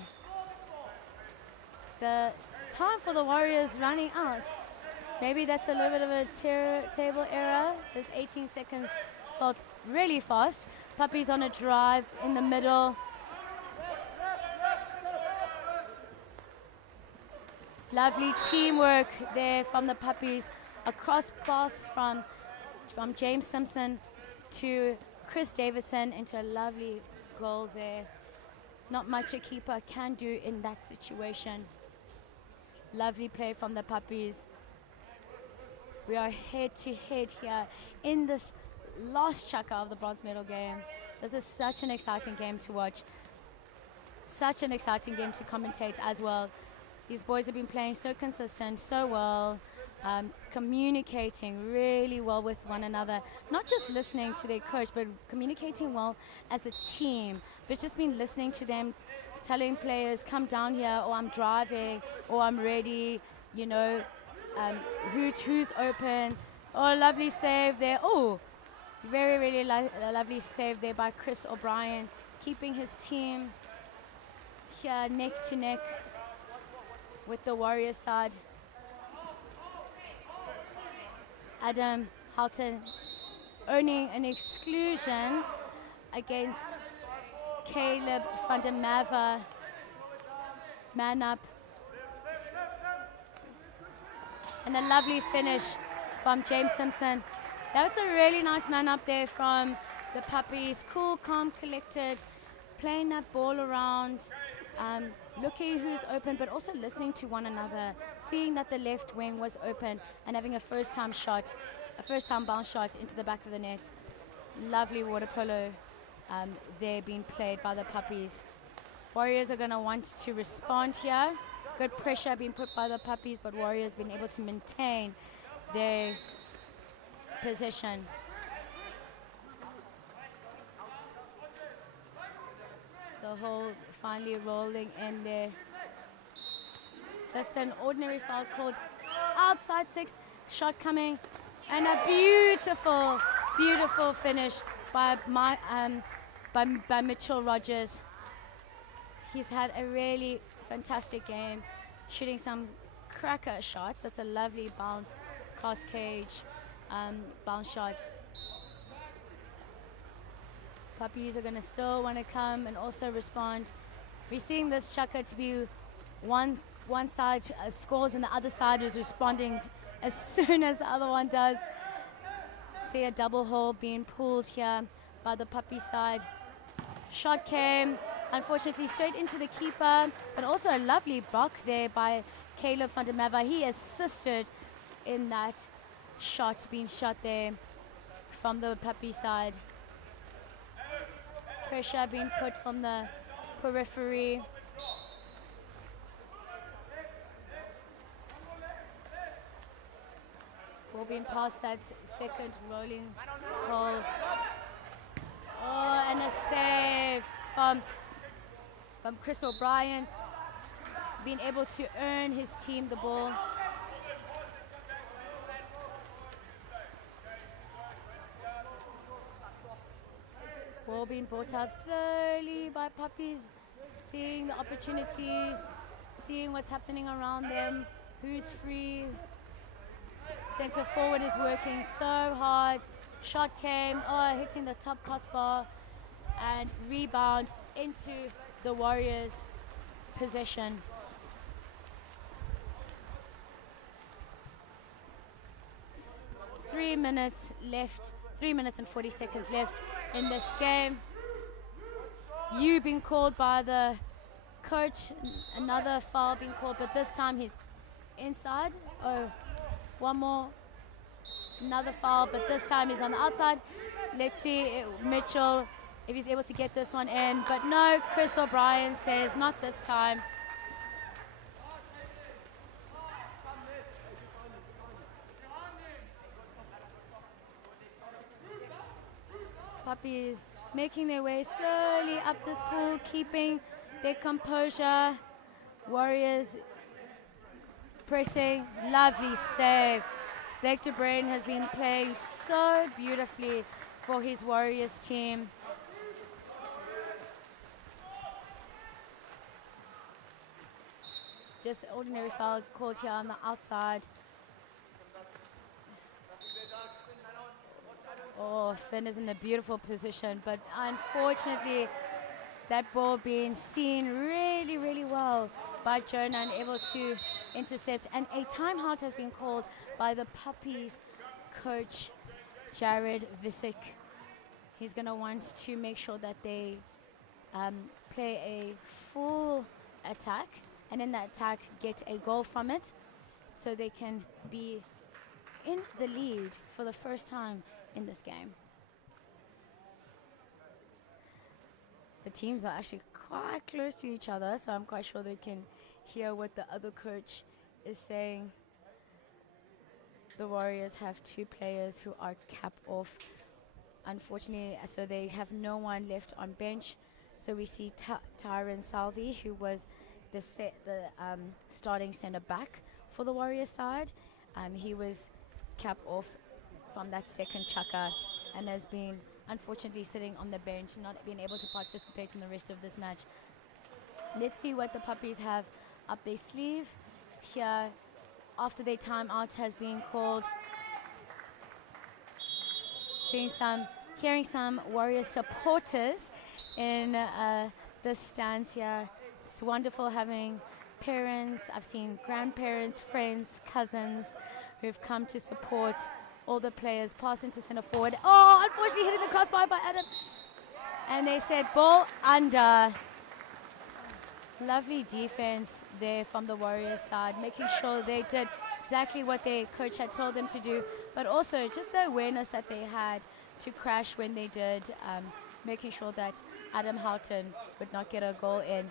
the time for the Warriors running out. Maybe that's a little bit of a table error. This 18 seconds felt really fast. Puppies on a drive in the middle. Lovely teamwork there from the Puppies. A cross pass from James Simpson to Chris Davidson into a lovely goal there. Not much a keeper can do in that situation. Lovely play from the Puppies. We are head to head here in this last chukka of the bronze medal game. This is such an exciting game to watch. Such an exciting game to commentate as well. These boys have been playing so consistent, so well, communicating really well with one another. Not just listening to their coach, but communicating well as a team. But just been listening to them, telling players, come down here, or I'm driving, or I'm ready, you know, who's open. Oh, lovely save there. Oh, very, really lovely save there by Chris O'Brien, keeping his team here neck to neck with the Warriors side. Adam Halton earning an exclusion against Caleb van der Merwe. Man up. And a lovely finish from James Simpson. That's a really nice man up there from the Puppies. Cool, calm, collected, playing that ball around, looking who's open, but also listening to one another, seeing that the left wing was open and having a first-time shot, a first-time bounce shot into the back of the net. Lovely water polo there being played by the Puppies. Warriors are going to want to respond here. Good pressure being put by the Puppies, but Warriors been able to maintain their position. The hole finally rolling in there. Just an ordinary foul called outside 6. Shot coming, and a beautiful, beautiful finish by Mitchell Rogers. He's had a really fantastic game, shooting some cracker shots. That's a lovely bounce, cross cage, bounce shot. Puppies are going to still want to come and also respond. We're seeing this chukka to be one side scores and the other side is responding as soon as the other one does. See a double hole being pulled here by the Puppy side. Shot came, unfortunately, straight into the keeper, but also a lovely block there by Caleb van der Merwe. He assisted in that shot being shot there from the Puppy side. Pressure being put from the periphery. Ball being past that second rolling hole. Oh, and a save from Chris O'Brien, being able to earn his team the ball. Ball being brought up slowly by Puppies, seeing the opportunities, seeing what's happening around them, who's free. Centre forward is working so hard. Shot came, hitting the top crossbar, and rebound into the Warriors' possession. Three minutes and 40 seconds left in this game. You being called by the coach, another foul being called, but this time he's inside. Oh, one more, another foul, but this time he's on the outside. Let's see Mitchell if he's able to get this one in, but no, Chris O'Brien says not this time. Puppies making their way slowly up this pool, keeping their composure. Warriors pressing, lovely save. Blake de Bruin has been playing so beautifully for his Warriors team. Just ordinary foul called here on the outside. Oh, Finn is in a beautiful position, but unfortunately that ball being seen really, really well by Jonah and able to intercept. And a timeout has been called by the Puppies coach, Jared Visick. He's going to want to make sure that they play a full attack, and in that attack get a goal from it, so they can be in the lead for the first time in this game. the teams are actually quite close to each other, so I'm quite sure they can hear what the other coach is saying. The Warriors have 2 players who are capped off, unfortunately, so they have no one left on bench. So we see Tyron Southey, who was the starting centre back for the Warriors side. He was capped off from that second chukka and has been unfortunately sitting on the bench, not being able to participate in the rest of this match. Let's see what the Puppies have up their sleeve here after their timeout has been called. Hearing some Warrior supporters in the stands here. It's wonderful having parents. I've seen grandparents, friends, cousins who've come to support all the players. Pass into center forward. Oh, unfortunately hitting the crossbar by Adam. And they said ball under. Lovely defense there from the Warriors side, making sure they did exactly what their coach had told them to do, but also just the awareness that they had to crash when they did, making sure that Adam Houghton would not get a goal in.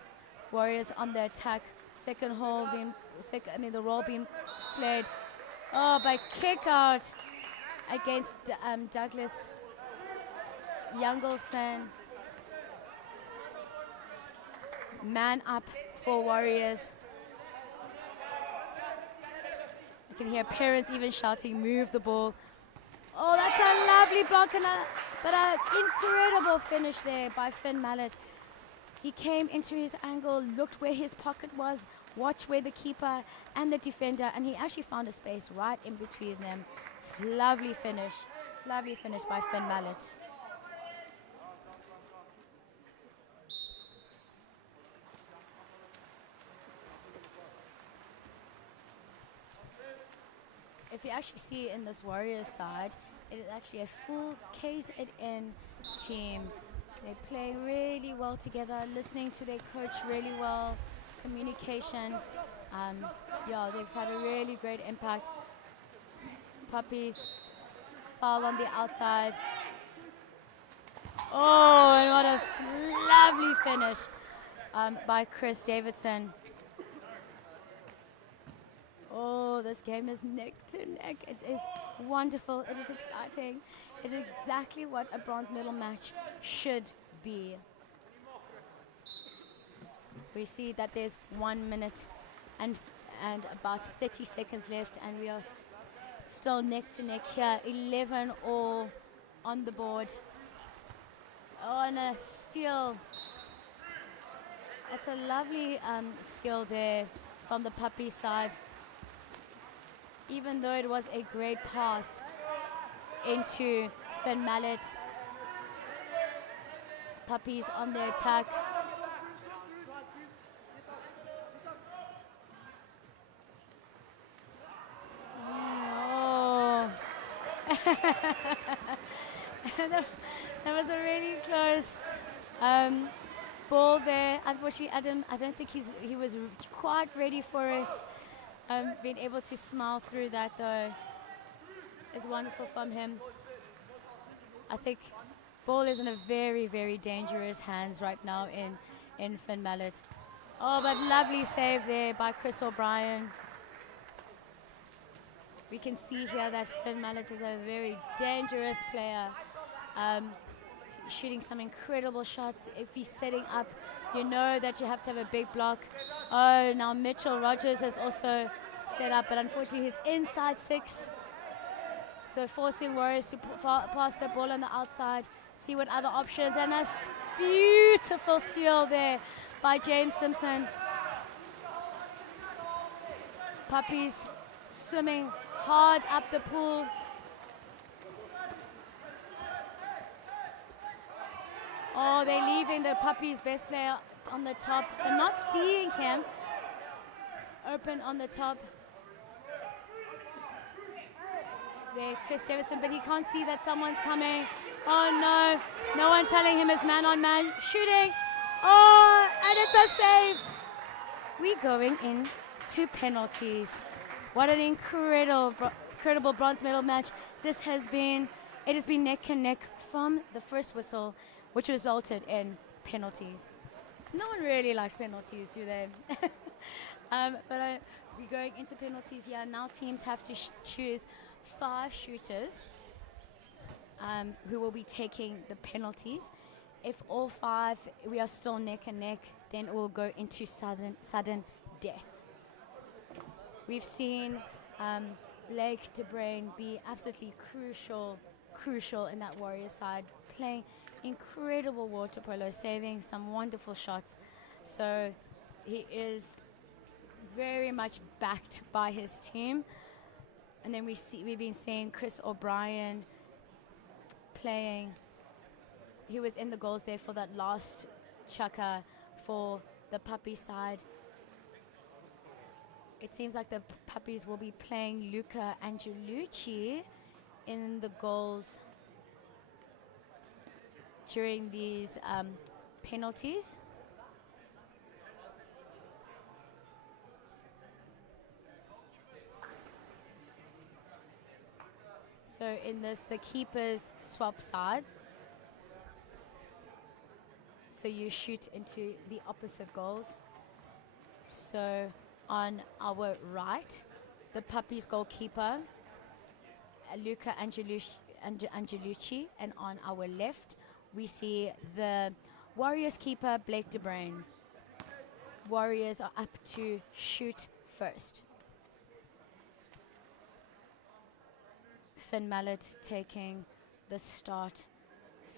Warriors on the attack, second hole being, the roll being played. Oh, by kick out against Douglas Youngleson. Man up for Warriors. You can hear parents even shouting, move the ball. Oh, that's a lovely block, but an incredible finish there by Finn Mallet. He came into his angle, looked where his pocket was, watched where the keeper and the defender, and he actually found a space right in between them. Lovely finish by Finn Mallet. If you actually see in this Warriors side, it is actually a full KZN team. They play really well together, listening to their coach really well, communication. They've had a really great impact. Puppies foul on the outside. Oh, and what a lovely finish by Chris Davidson. Oh, this game is neck to neck. It is wonderful. It is exciting. It is exactly what a bronze medal match should be. We see that there's 1 minute and about 30 seconds left, and we are still neck to neck here. 11 all on the board. Oh, and a steal. That's a lovely steal there from the Puppy side. Even though it was a great pass into Finn Mallet. Puppies on the attack. Oh. That was a really close ball there. Unfortunately, Adam, I don't think he was quite ready for it. Being able to smile through that, though, is wonderful from him. I think ball is in a very, very dangerous hands right now in Finn Mallet. Oh, but lovely save there by Chris O'Brien. We can see here that Finn Mallet is a very dangerous player, shooting some incredible shots. If he's setting up, you know that you have to have a big block. Oh, now Mitchell Rogers has also set up, but unfortunately he's inside 6. So forcing Warriors to pass the ball on the outside, see what other options, and a beautiful steal there by James Simpson. Puppies swimming hard up the pool. Oh, they're leaving the Puppies' best player on the top. They're not seeing him open on the top. There, Chris Davidson, but he can't see that someone's coming. Oh no, no one telling him it's man on man. Shooting. Oh, and it's a save. We're going into penalties. What an incredible bronze medal match. It has been neck and neck from the first whistle, which resulted in penalties. No one really likes penalties, do they? But we're going into penalties here. Now teams have to choose 5 shooters who will be taking the penalties. If all 5 we are still neck and neck, then it will go into sudden death. We've seen Blake De Bruin be absolutely crucial in that Warriors side, playing incredible water polo, saving some wonderful shots. So he is very much backed by his team. And then we've been seeing Chris O'Brien playing. He was in the goals there for that last chucker for the puppy side. It seems like the puppies will be playing Luca Angelucci in the goals during these penalties. So in this, the keepers swap sides. So you shoot into the opposite goals. So on our right, the puppies goalkeeper, Luca Angelucci, and on our left, we see the Warriors keeper, Blake De Bruin. Warriors are up to shoot first. Finn Mallet taking the start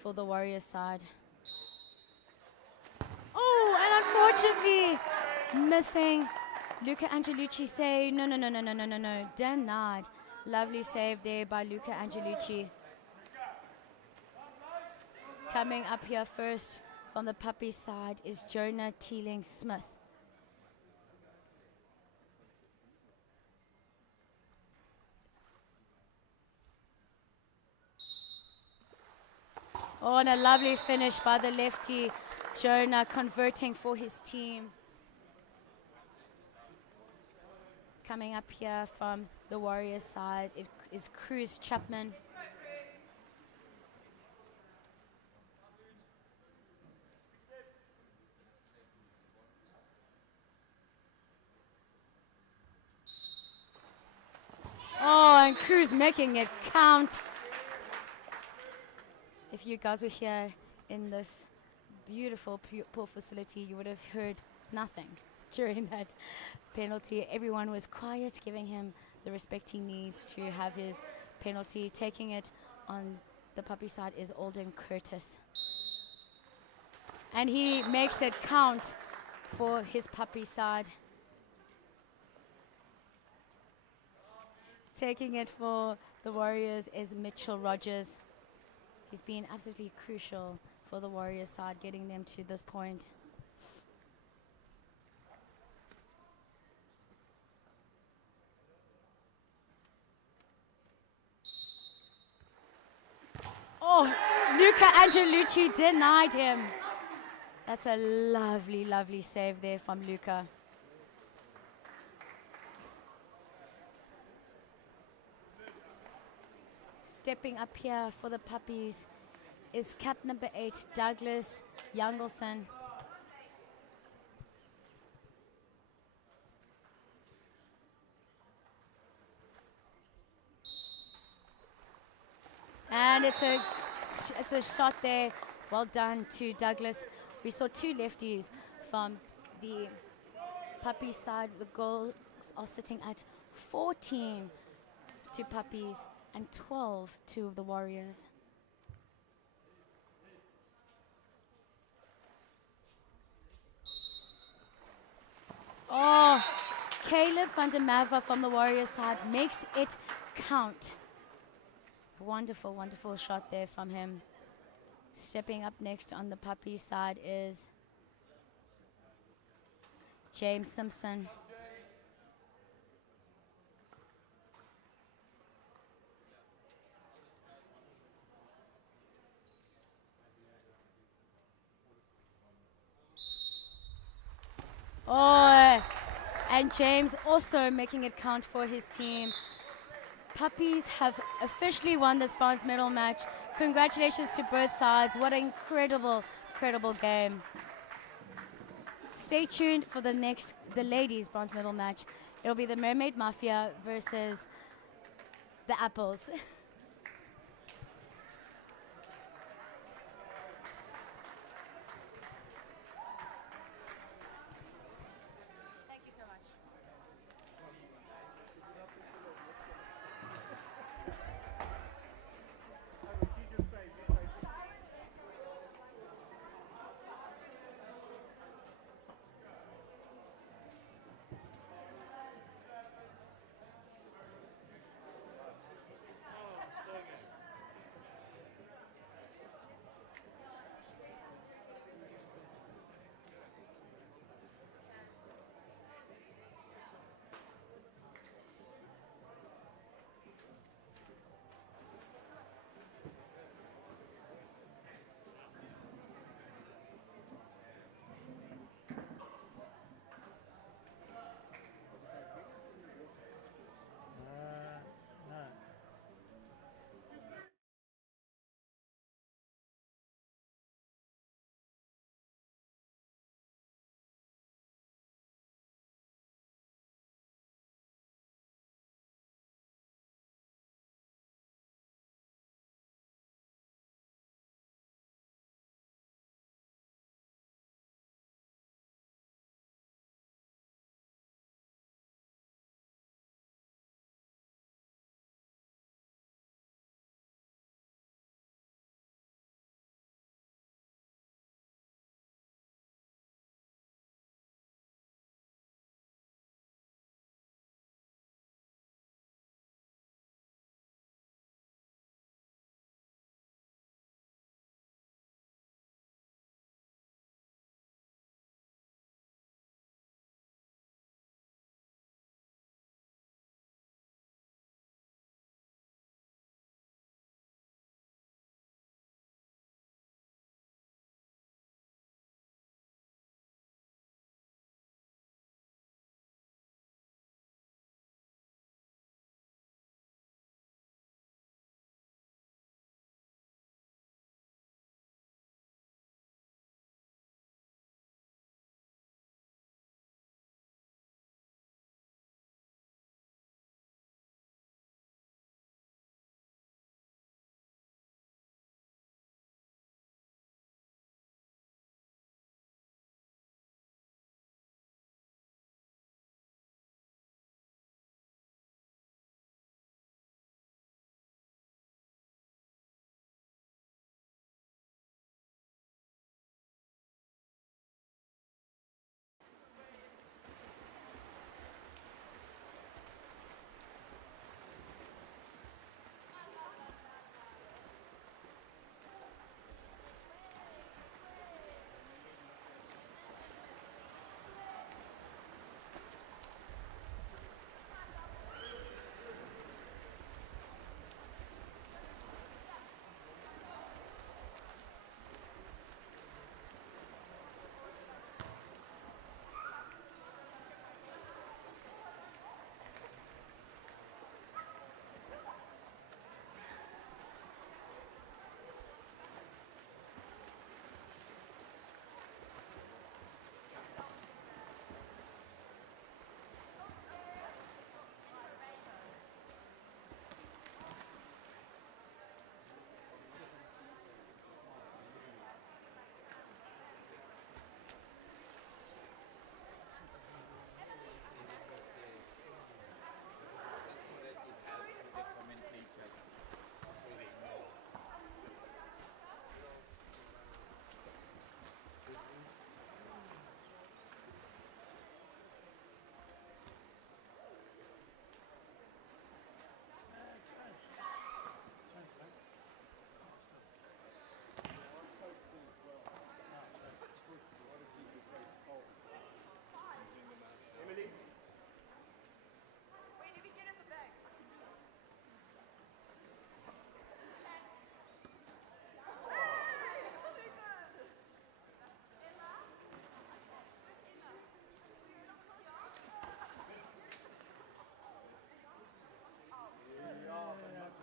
for the Warriors side. Oh, and unfortunately missing. Luca Angelucci say no, denied. Lovely save there by Luca Angelucci. Coming up here first from the puppy side is Jonah Teeling-Smith. Oh, and a lovely finish by the lefty, Jonah, converting for his team. Coming up here from the Warriors side, it is Cruz Chapman. Oh, and Cruz making it count. If you guys were here in this beautiful pool facility, you would have heard nothing during that penalty. Everyone was quiet, giving him the respect he needs to have his penalty. Taking it on the puppy side is Alden Curtis. And he makes it count for his puppy side. Taking it for the Warriors is Mitchell Rogers. He's been absolutely crucial for the Warriors side, getting them to this point. Oh, Luca Angelucci denied him. That's a lovely, lovely save there from Luca. Stepping up here for the puppies is cap number 8, Douglas Youngelson. And it's a shot there. Well done to Douglas. We saw 2 lefties from the puppy side. The goals are sitting at 14 to puppies and 12 to the Warriors. Oh, Caleb van der Merwe from the Warriors side makes it count. Wonderful, wonderful shot there from him. Stepping up next on the puppy side is James Simpson. Oh, and James also making it count for his team. Puppies have officially won this bronze medal match. Congratulations to both sides. What an incredible incredible game. Stay tuned for the ladies' bronze medal match. It'll be the Mermaid Mafia versus the Apples. Thank you so much. No.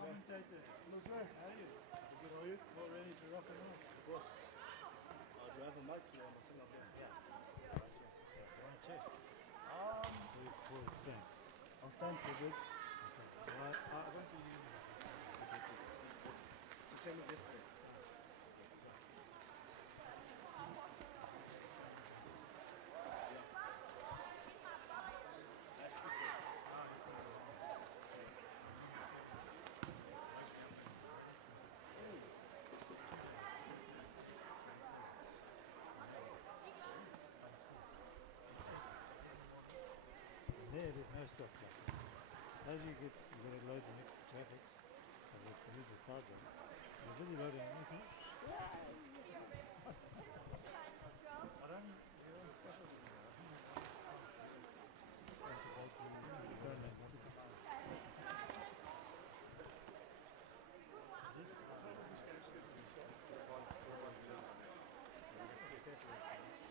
Commentator. How are you? Good, are you? All ready to rock and roll? Of course. you have a mic here? I'm sitting up there. Yeah. Do you want to check? I'll stand for this. Okay. Well, I won't be using it. It's the same as yesterday. There is no stop light. As you got to load the next traffic, so you have to move the side one. You're busy loading anything. I don't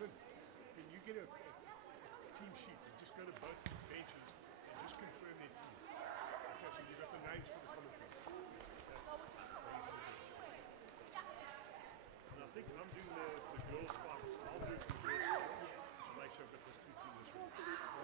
So, can you get a team sheet and just go to both benches and just confirm their team? Okay, so you've got the names for the qualifiers. And I think I'm doing the girls' finals. I'll do it for the girls' finals. I'll make sure I've got those two teams this week.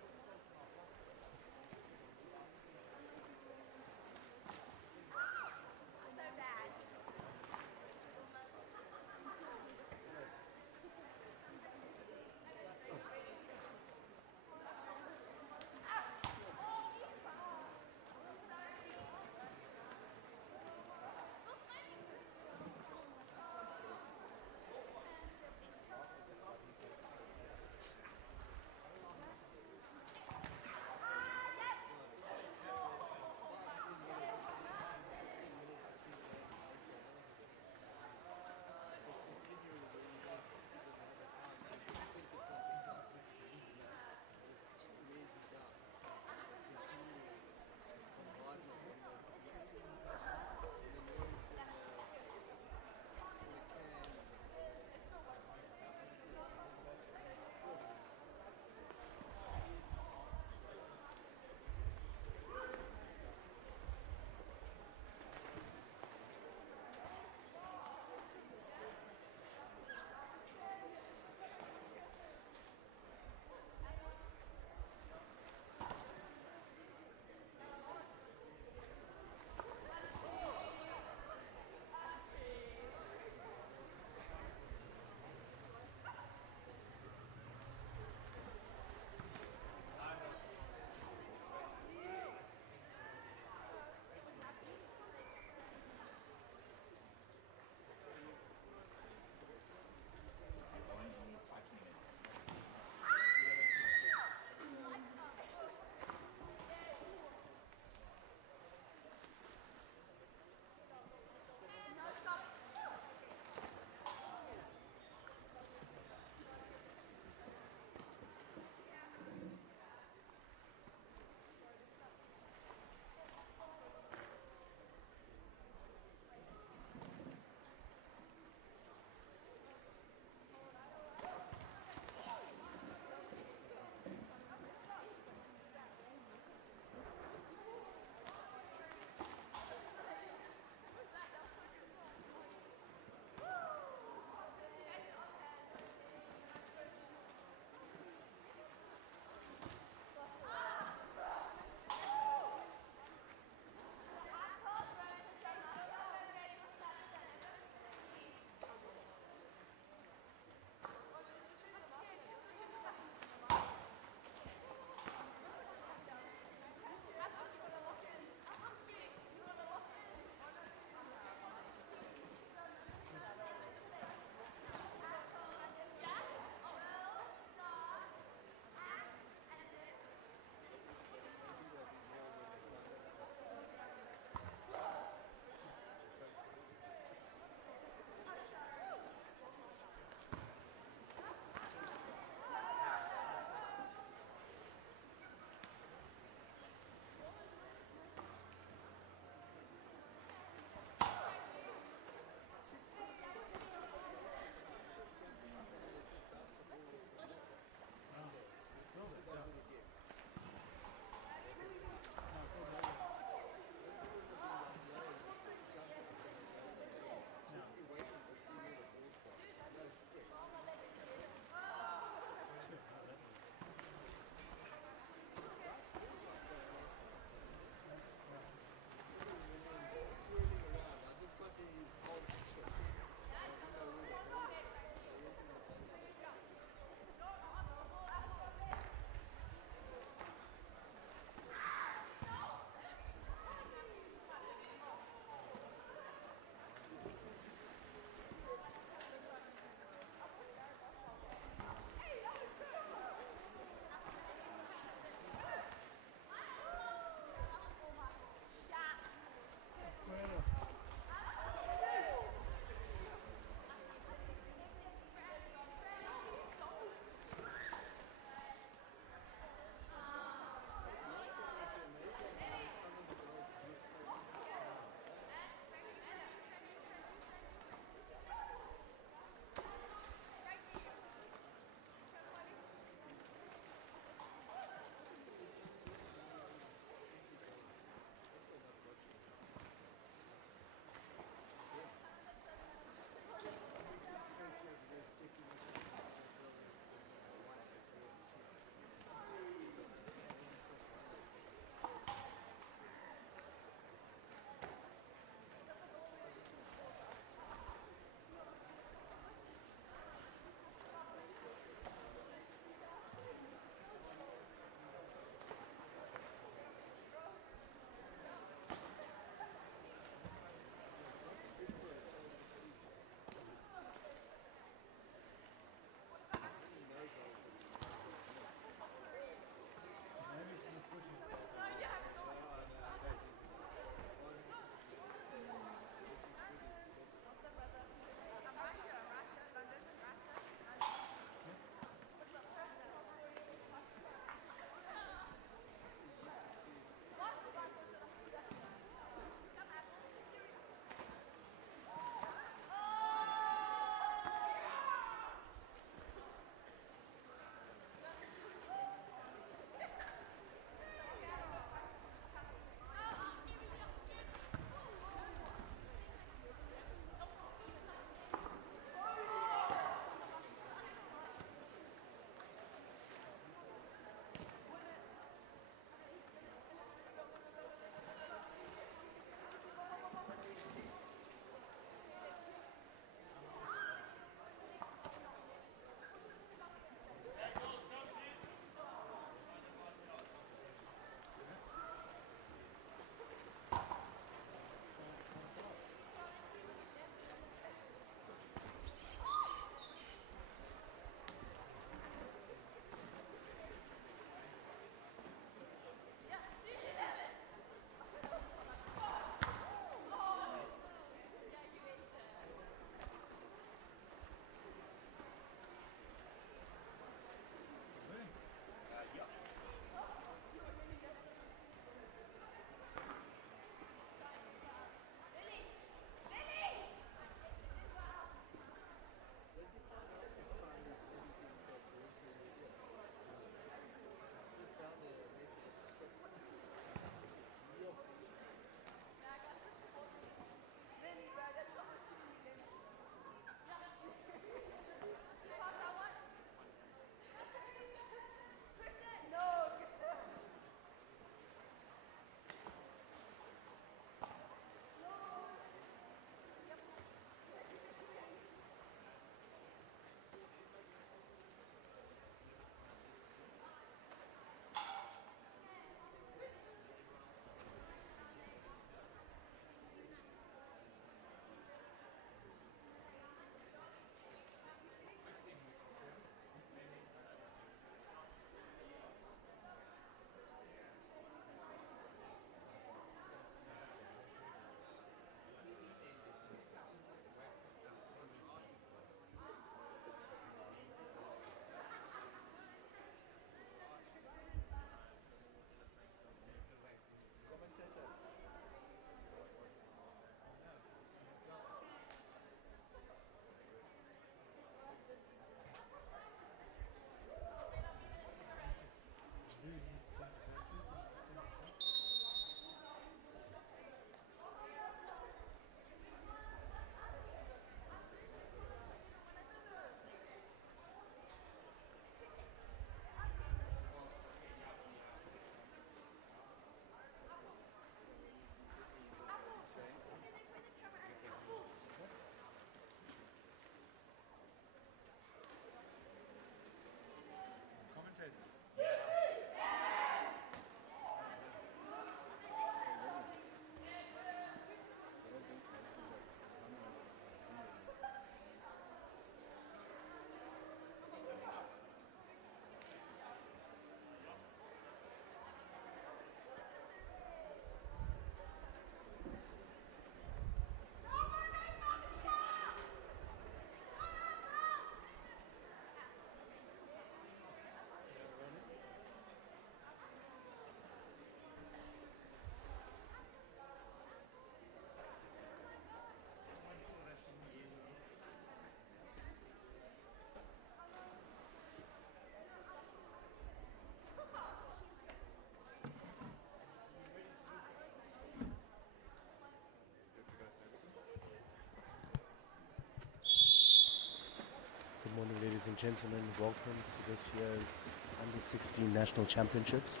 morning, ladies and gentlemen. Welcome to this year's Under-16 National Championships.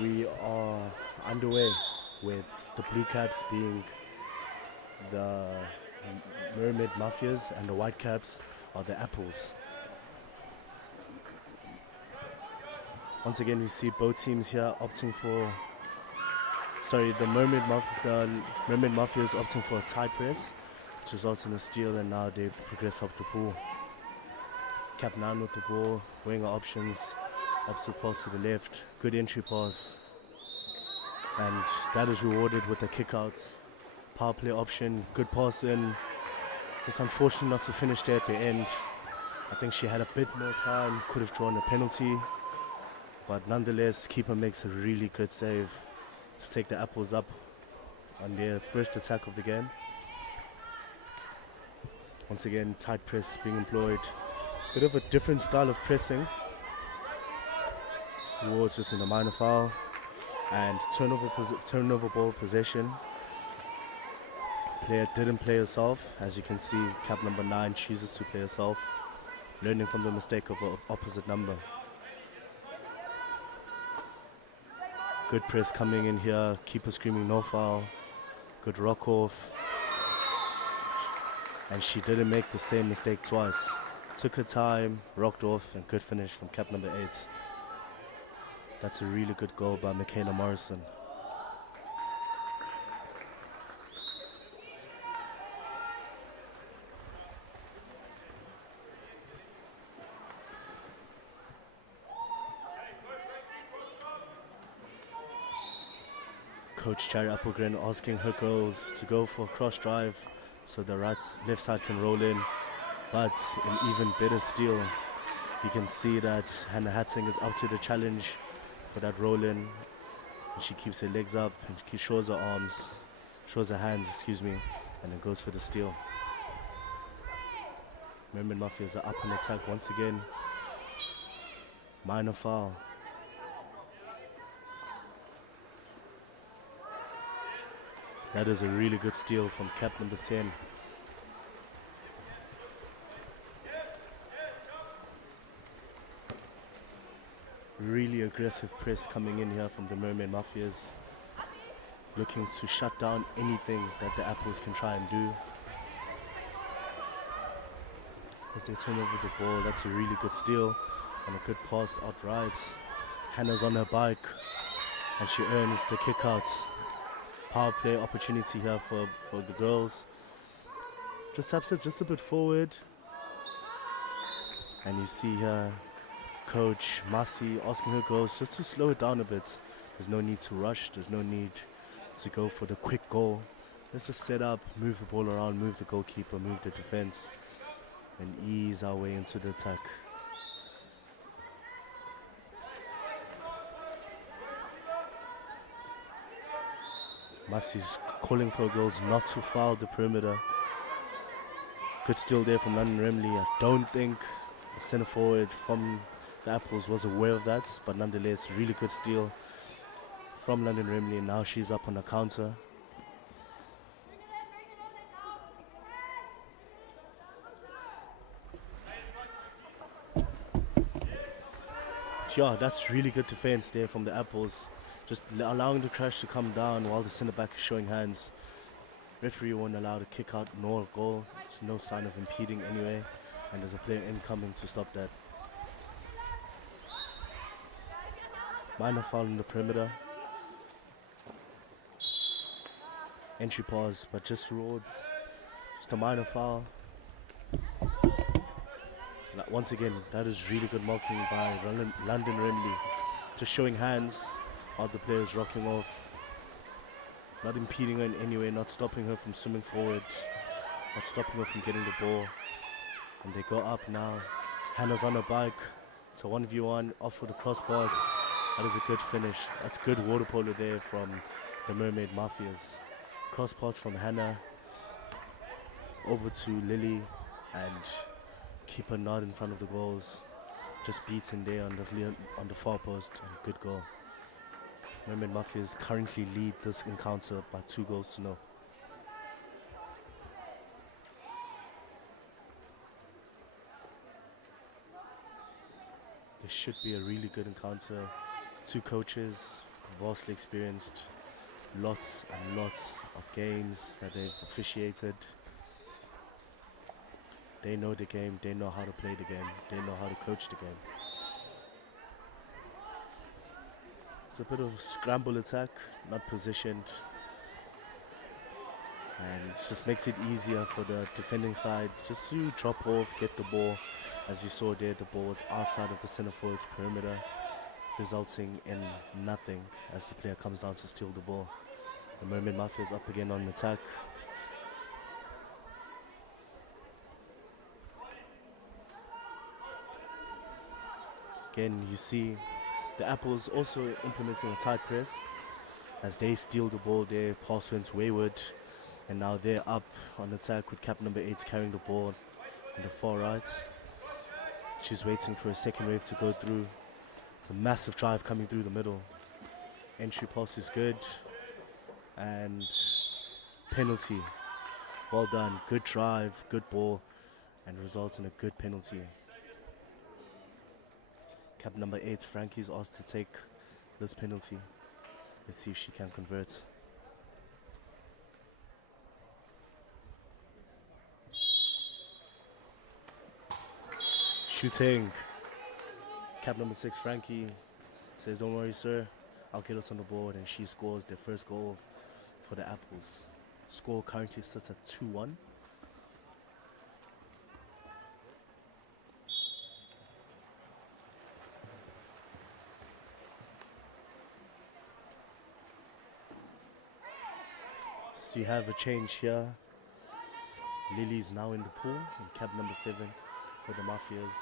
We are underway with the Blue Caps being the Mermaid Mafias and the White Caps are the Apples. Once again, we see both teams here opting for, the Mermaid Mafias opting for a tight press, which results in a steal, and now they progress up the pool. Cap 9 with the ball, weighing her options, opposite pass to the left, good entry pass, and that is rewarded with a kick out. Power play option, good pass in, just unfortunate not to finish there at the end. I think she had a bit more time, could have drawn a penalty, but nonetheless, keeper makes a really good save to take the Apples up on their first attack of the game. Once again, tight press being employed. Bit of a different style of pressing. Wards just in a minor foul. And turnover ball possession. Player didn't play herself. As you can see, cap number 9 chooses to play herself, learning from the mistake of an opposite number. Good press coming in here. Keeper screaming no foul. Good rock off. And she didn't make the same mistake twice. Took her time, rocked off, and good finish from cap number 8. That's a really good goal by Michaela Morrison. Coach Cherry Applegren asking her girls to go for a cross drive so the left side can roll in, but an even better steal. You can see that Hannah Hatting is up to the challenge for that roll in, and she keeps her legs up and she shows her hands, and then goes for the steal. Mermaid Mafias are up on attack once again. Minor foul. That is a really good steal from cap number 10. Really aggressive press coming in here from the Mermaid Mafias, looking to shut down anything that the Apples can try and do. As they turn over the ball, that's a really good steal and a good pass outright. Hannah's on her bike and she earns the kick out. Power play opportunity here for the girls. Just taps it just a bit forward. And you see here Coach Masi asking her girls just to slow it down a bit. There's no need to rush. There's no need to go for the quick goal. Let's just set up, move the ball around, move the goalkeeper, move the defense, and ease our way into the attack. Masi's calling for girls not to foul the perimeter. Good steal there from London Remley. I don't think the centre forward from the Apples was aware of that, but nonetheless, really good steal from London Remley. Now she's up on the counter. Yeah, that's really good defense there from the Apples. Just allowing the crash to come down while the centre back is showing hands. Referee won't allow the kick out nor a goal. There's no sign of impeding anyway, and there's a player incoming to stop that. Minor foul in the perimeter. Entry pause, but just roads. Just a minor foul. Once again, that is really good marking by London Remley. Just showing hands while the players rocking off. Not impeding her in any way, not stopping her from swimming forward, not stopping her from getting the ball. And they go up now. Hannah's on her bike. It's a 1v1, off for the cross pass. That is a good finish. That's good water polo there from the Mermaid Mafias. Cross pass from Hannah over to Lily, and keeper not in front of the goals. Just beaten there on the far post, and good goal. Mermaid Mafias currently lead this encounter by 2 goals to 0. This should be a really good encounter. Two coaches, vastly experienced, lots and lots of games that they've officiated. They know the game, they know how to play the game, they know how to coach the game. It's a bit of a scramble attack, not positioned. And it just makes it easier for the defending side just to drop off, get the ball. As you saw there, the ball was outside of the centre forward's perimeter, resulting in nothing as the player comes down to steal the ball. The Mermaid Mafia is up again on attack. Again, you see the Apples also implementing a tight press as they steal the ball. Their pass went wayward, and now they're up on attack with cap number 8 carrying the ball on the far right. She's waiting for a second wave to go through. It's a massive drive coming through the middle. Entry pass is good, and penalty. Well done, good drive, good ball, and results in a good penalty. Cap number 8, Frankie, is asked to take this penalty. Let's see if she can convert. Shooting. Cap number 6, Frankie, says, "Don't worry, sir. I'll get us on the board," and she scores their first goal for the Apples. Score currently sits at 2-1. So you have a change here. Lily's now in the pool in cab number 7 for the Mafias,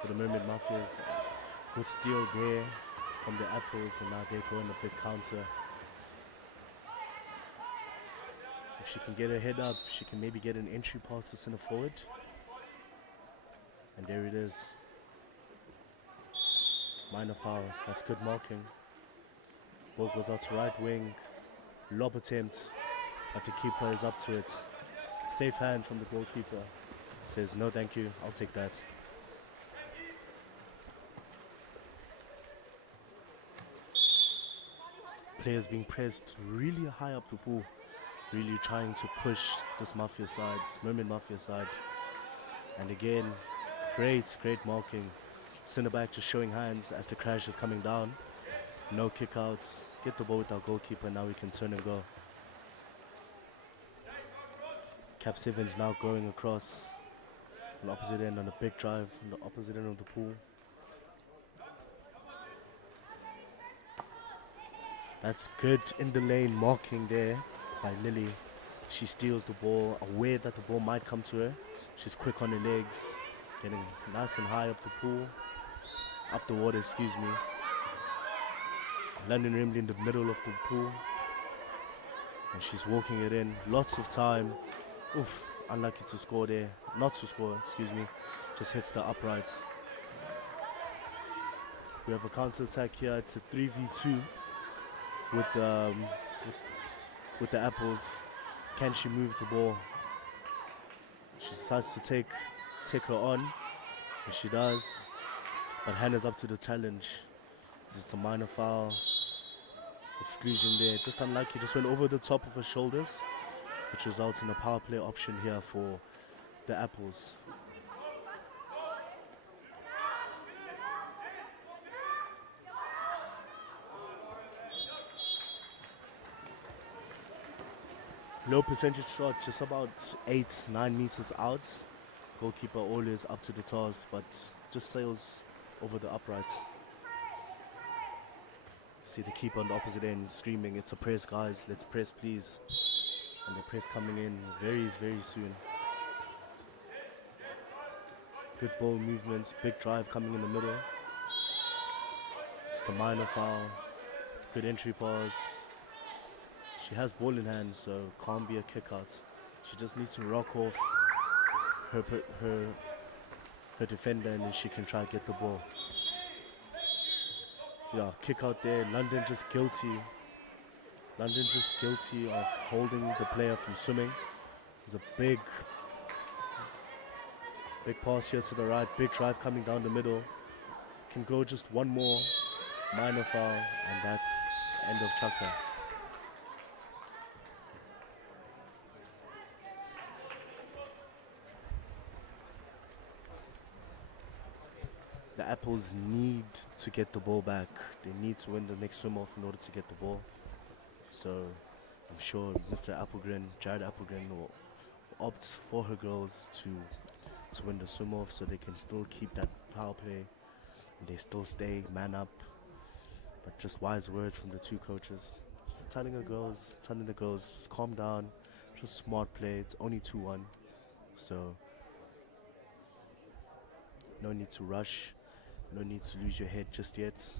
for the Mermaid Mafias. Good steal there from the Apples, and now they go on a big counter. If she can get her head up, she can maybe get an entry pass to center forward. And there it is. Minor foul. That's good marking. Ball goes out to right wing. Lob attempt, but the keeper is up to it. Safe hands from the goalkeeper. Says, "No, thank you. I'll take that." Players being pressed really high up the pool, really trying to push this Mafia side, this Mermaid Mafia side. And again, great marking. Centre back just showing hands as the crash is coming down. No kickouts. Get the ball with our goalkeeper. Now we can turn and go. Cap 7's now going across on the opposite end on a big drive on the opposite end of the pool. That's good in the lane marking there by Lily. She steals the ball, aware that the ball might come to her. She's quick on her legs, getting nice and high up the pool, up the water, excuse me. London Rimley in the middle of the pool, and she's walking it in. Lots of time. Oof, unlucky to score there. Not to score, excuse me. Just hits the uprights. We have a counter attack here. It's a 3v2 with the Apples. Can she move the ball? She decides to take her on, and she does. But Hannah's up to the challenge. Just a minor foul. Exclusion there. Just unlucky. Just went over the top of her shoulders, which results in a power play option here for the Apples. Low percentage shot, just about 8-9 meters out. Goalkeeper always up to the task, but just sails over the uprights. See the keeper on the opposite end screaming, "It's a press, guys, let's press, please." And the press coming in very soon. Good ball movement, big drive coming in the middle. Just a minor foul. Good entry pass. She has ball in hand, so can't be a kick out. She just needs to rock off her defender, and then she can try to get the ball. Yeah, kick out there. London just guilty. London just guilty of holding the player from swimming. There's a big pass here to the right. Big drive coming down the middle. can go just one more minor foul, and that's end of chapter. The Apples need to get the ball back. They need to win the next swim-off in order to get the ball. So I'm sure Mr. Applegren, Jared Applegren, will opt for her girls to win the swim-off so they can still keep that power play and they still stay man up. But just wise words from the two coaches. Just telling the girls, just calm down. Just smart play. It's only 2-1. So no need to rush. No need to lose your head just yet.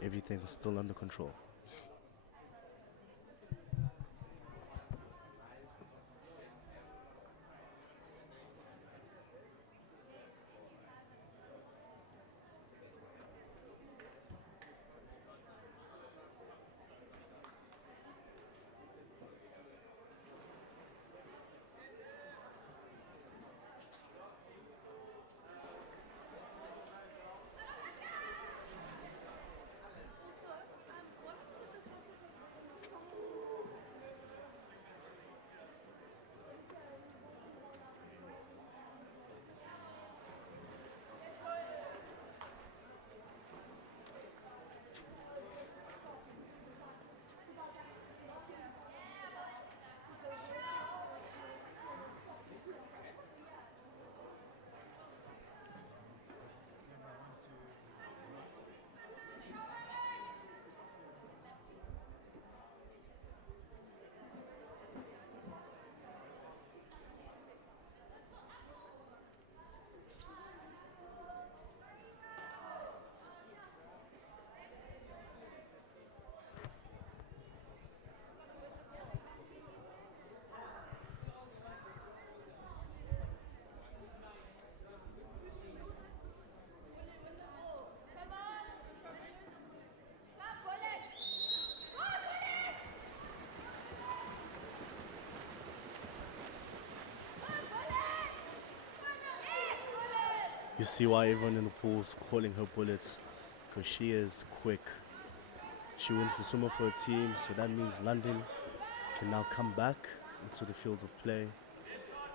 Everything is still under control. You see why everyone in the pool is calling her Bullets, because she is quick. She wins the swimmer for her team, so that means London can now come back into the field of play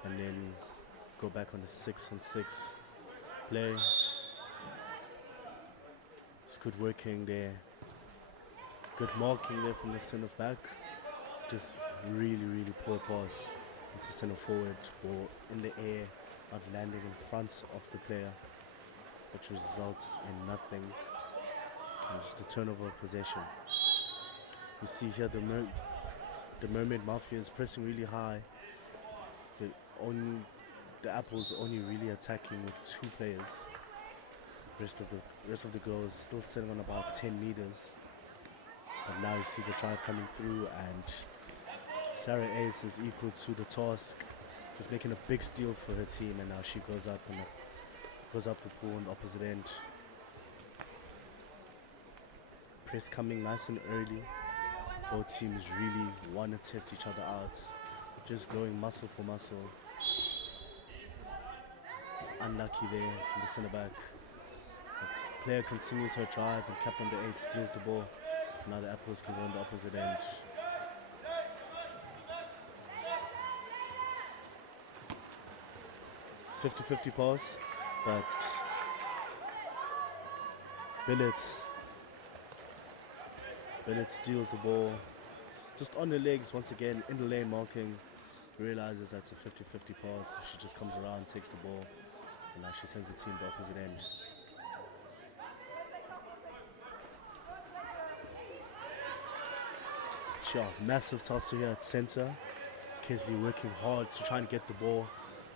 and then go back on the 6-on-6 play. It's good working there. Good marking there from the centre back. Just really, really poor pass into centre forward, ball in the air, not landing in front of the player, which results in nothing and just a turnover of possession. You see here the Mermaid Mafia is pressing really high. The Apples only really attacking with 2 players. Rest of the girls still sitting on about 10 meters. But now you see the drive coming through, and Sarah Ace is equal to the task. She's making a big steal for her team, and now she goes up the pool on the opposite end. Press coming nice and early. Both teams really want to test each other out. Just going muscle for muscle. Unlucky there from the centre back. The player continues her drive, and cap number 8 steals the ball. Now the Apples can go on the opposite end. .50-50 pass, but Billet steals the ball just on the legs once again, in the lane marking, realizes that's a 50-50 pass. She just comes around, takes the ball, and now she sends the team to the opposite end. Sure, massive tussle here at center. Kesley working hard to try and get the ball.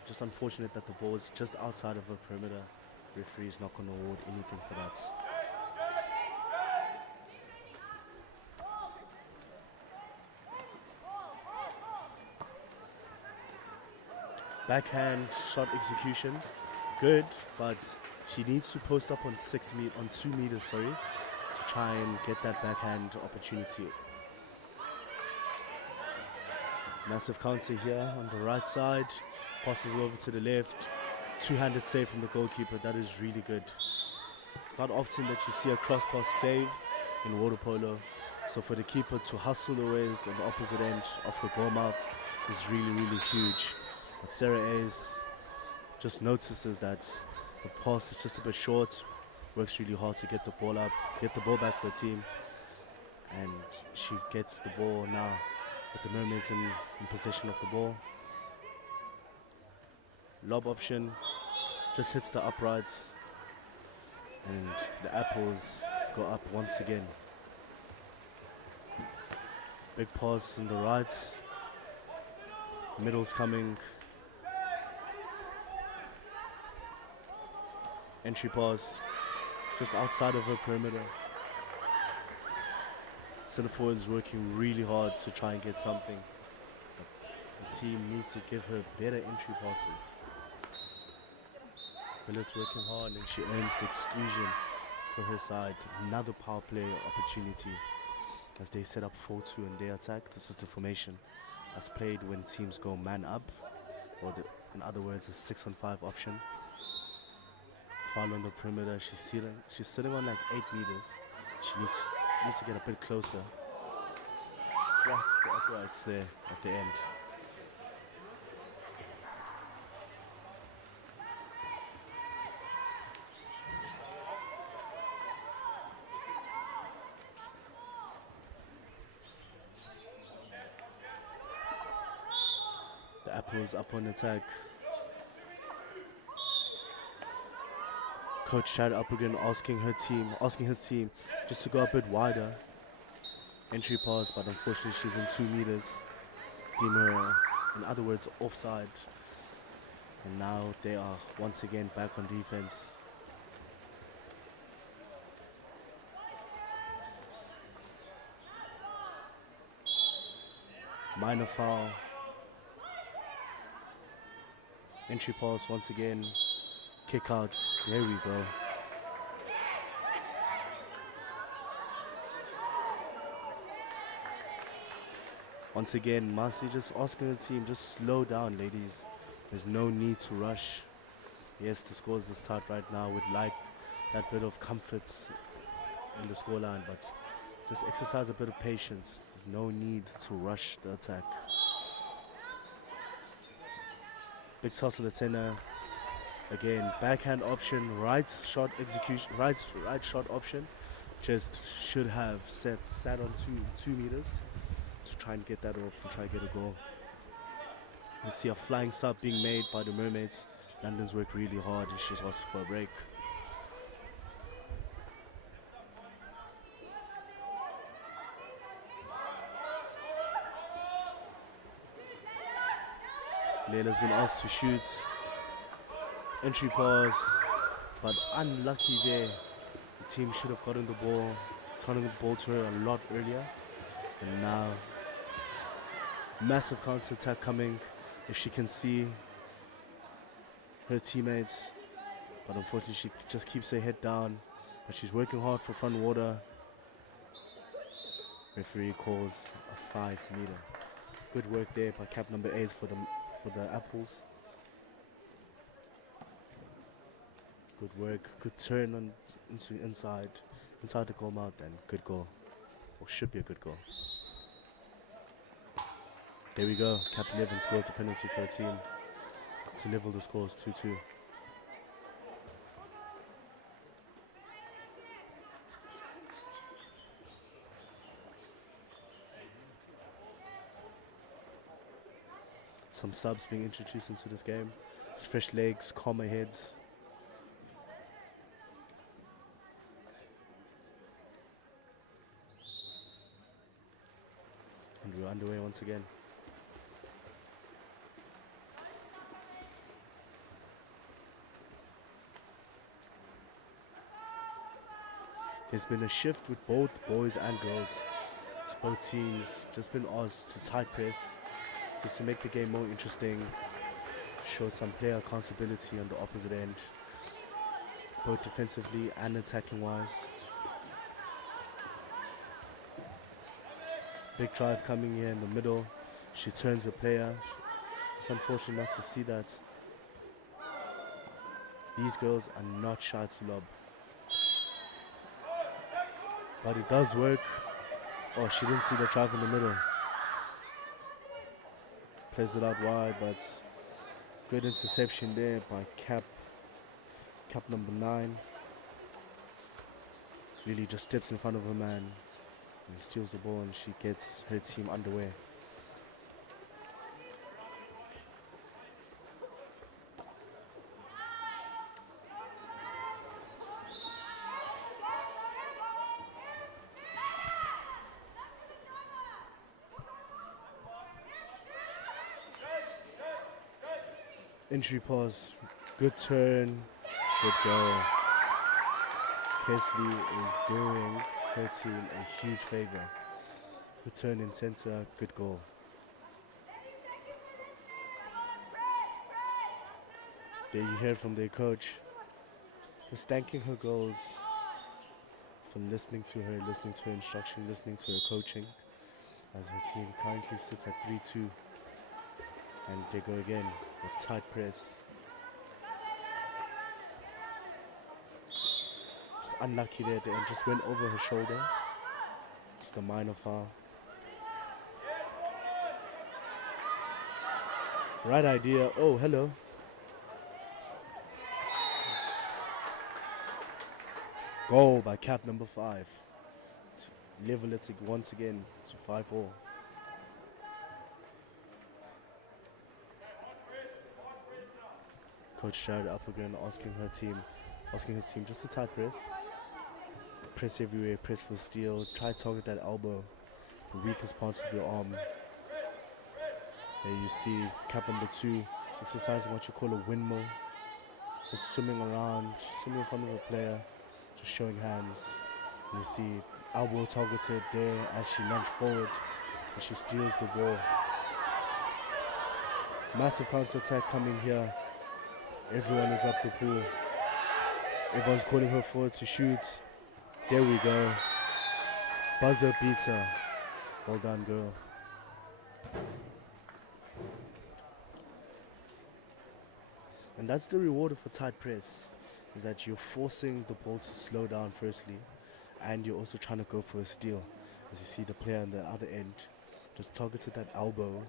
Just unfortunate that the ball is just outside of her perimeter. Referee is not going to award anything for that. Backhand shot execution, good, but she needs to post up on 2 meters, to try and get that backhand opportunity. Massive counter here on the right side. Passes over to the left. Two-handed save from the goalkeeper. That is really good. It's not often that you see a cross pass save in water polo. So for the keeper to hustle away on the opposite end of the goal mouth is really, really huge. But Sarah A's just notices that the pass is just a bit short, works really hard to get the ball up, get the ball back for the team, and she gets the ball now with the Mermaids in possession of the ball. Lob option, just hits the uprights, and the Apples go up once again. Big pass on the right, middle's coming, entry pass just outside of her perimeter. Center forward is working really hard to try and get something, but the team needs to give her better entry passes. Willet's working hard and she earns the exclusion for her side. Another power play opportunity as they set up 4-2 in their attack. This is the formation that's played when teams go man up, or in other words, a 6-on-5 option. Foul on the perimeter. She's sitting on like 8 meters. She needs to get a bit closer. Blocks the uprights there at the end. The Apples up on attack. Coach Chad Applegan asking his team just to go a bit wider. Entry pass, but unfortunately she's in 2 meters. Deemer, in other words, offside. And now they are once again back on defense. Minor foul. Entry pass once again. Kickouts. There we go. Once again, Marcy just asking the team, just slow down, ladies. There's no need to rush. Yes, the score is this tight right now. We'd like that bit of comfort in the scoreline, but just exercise a bit of patience. There's no need to rush the attack. Big toss to the center. Again, backhand option, right shot execution, right shot option. Just should have sat on 2 meters to try and get that off and try and get a goal. You see a flying sub being made by the Mermaids. London's worked really hard and she's asked for a break. Leila's been asked to shoot. Entry pass, but unlucky there. The team should have gotten the ball to her a lot earlier. And now, massive counter attack coming. If she can see her teammates, but unfortunately she just keeps her head down. But she's working hard for front water. Referee calls a 5 meter. Good work there by cap number 8 for the Apples. Good work, good turn on into inside the goal mouth, and good goal, or should be a good goal. There we go. Cap 11 scores the penalty for a team to level the scores 2-2. Some subs being introduced into this game. It's fresh legs, calmer heads. And we're underway once again. There's been a shift with both boys and girls. Both teams just been asked to tight press, just to make the game more interesting, show some player accountability on the opposite end, both defensively and attacking wise. Big drive coming here in the middle. She turns the player. It's unfortunate not to see that. These girls are not shy to lob. But it does work. Oh, she didn't see the drive in the middle. Plays it out wide, but good interception there by Cap number 9. Really just steps in front of her man and steals the ball, and she gets her team underway. Entry pause, good turn, good goal. Kesley is doing her team a huge favor. Good turn in center, good goal. There you hear from their coach, just thanking her goals for listening to her instruction, listening to her coaching, as her team currently sits at 3-2. And they go again with tight press. Just unlucky there at the end, just went over her shoulder. Just a minor foul. Right idea. Oh, hello. Goal by Cap number 5. To level it once again to 5-4. Coach Jared up again, asking his team just to tight press. Press everywhere, press for steal, try to target that elbow, the weakest parts of your arm. There you see Cap number 2 exercising what you call a windmill. Just swimming around, swimming in front of a player, just showing hands. And you see elbow targeted there as she lunged forward and she steals the ball. Massive counter attack coming here. Everyone is up the pool. Everyone's calling her forward to shoot. There we go. Buzzer beater. Well done, girl. And that's the reward of a tight press, is that you're forcing the ball to slow down firstly, and you're also trying to go for a steal. As you see the player on the other end just targeted that elbow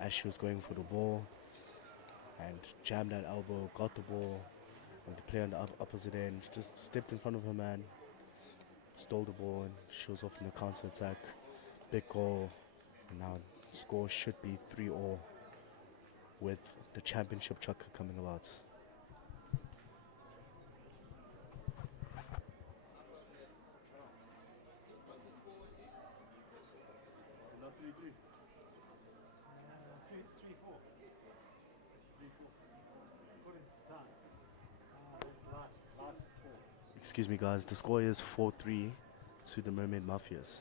as she was going for the ball, and jammed that elbow, got the ball, and the player on the opposite end just stepped in front of her man, stole the ball, and she was off in the counter attack. Big goal, and now score should be 3-all with the championship chucker coming about. Not 3-3. 3-4. 3-4. According to time. Last 4. Excuse me guys, the score is 4-3 to the Mermaid Mafias.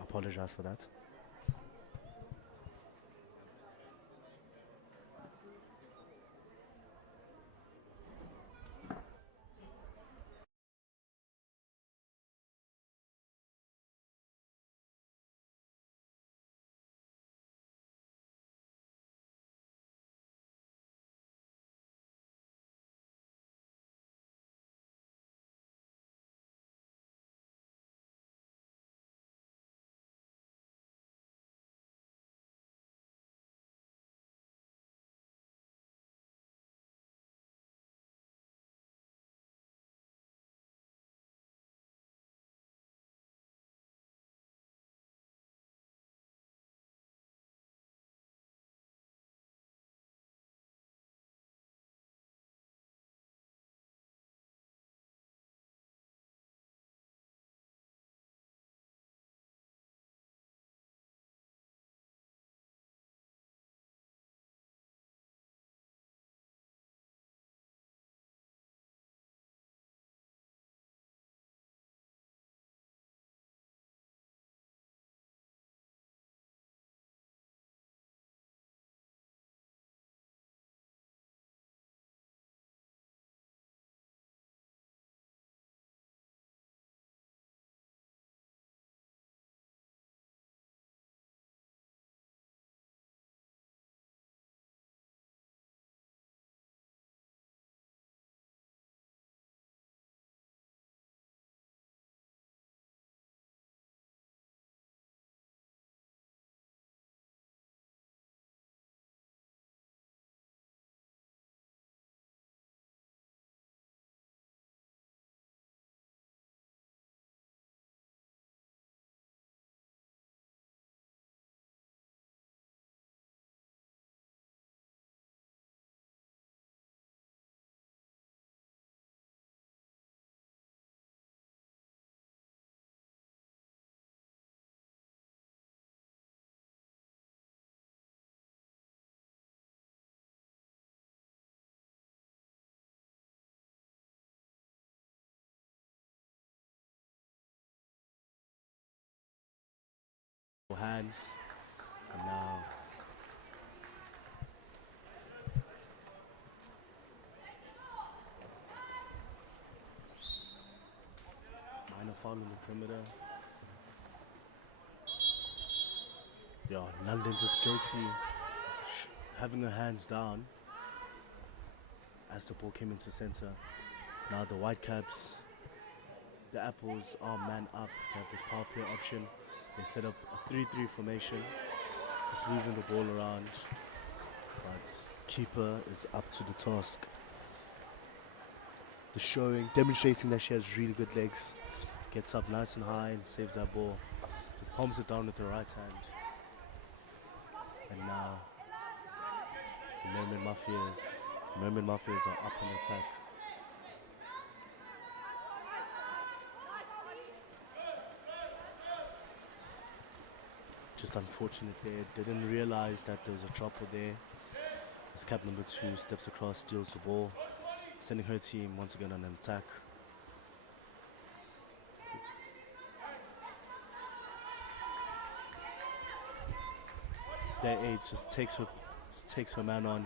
I apologize for that. hands, and now minor foul in the perimeter. Yeah, London just guilty of having her hands down as the ball came into center. Now the Whitecaps, the Apples are man up. They have this power play option. They set up a 3-3 formation, just moving the ball around. But keeper is up to the task. The showing, demonstrating that she has really good legs. Gets up nice and high and saves that ball. Just palms it down with the right hand. And now the Mermaid Mafias are up on attack. Just unfortunate there, didn't realize that there was a dropper there. As cap number 2 steps across, steals the ball, sending her team once again on an attack. Player 8 just takes her man on.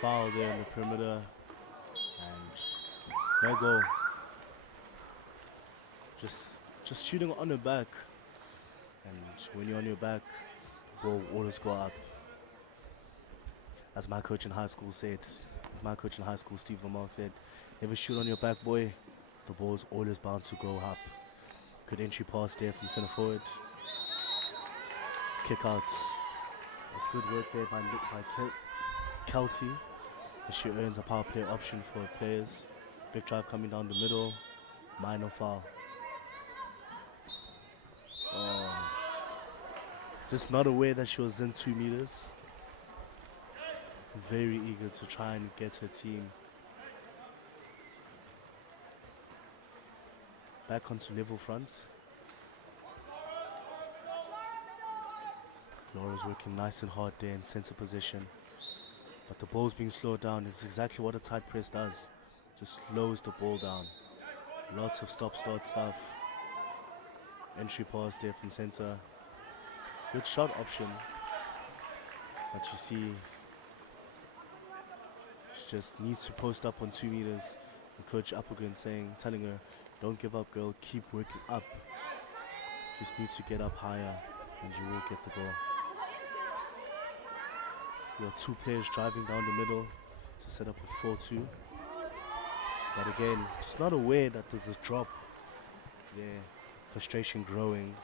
Foul there in the perimeter, and no goal. Just shooting on her back, and when you're on your back, the ball always go up. As my coach in high school said, Steve Mark said, never shoot on your back, boy. The ball's always bound to go up. Good entry pass there from center forward. Kick outs. That's good work there by Kelsey. As she earns a power play option for her players. Big drive coming down the middle. Minor foul. Just not aware that she was in 2 meters. Very eager to try and get her team back onto level fronts. Laura's working nice and hard there in center position. But the ball's being slowed down. It's exactly what a tight press does. Just slows the ball down. Lots of stop-start stuff. Entry pass there from center. Good shot option. But you see, she just needs to post up on 2 meters. And Coach Applegren telling her, don't give up, girl, keep working up. Just need to get up higher and you will get the ball. Your 2 players driving down the middle to set up a 4-2. But again, just not aware that there's a drop there. Frustration growing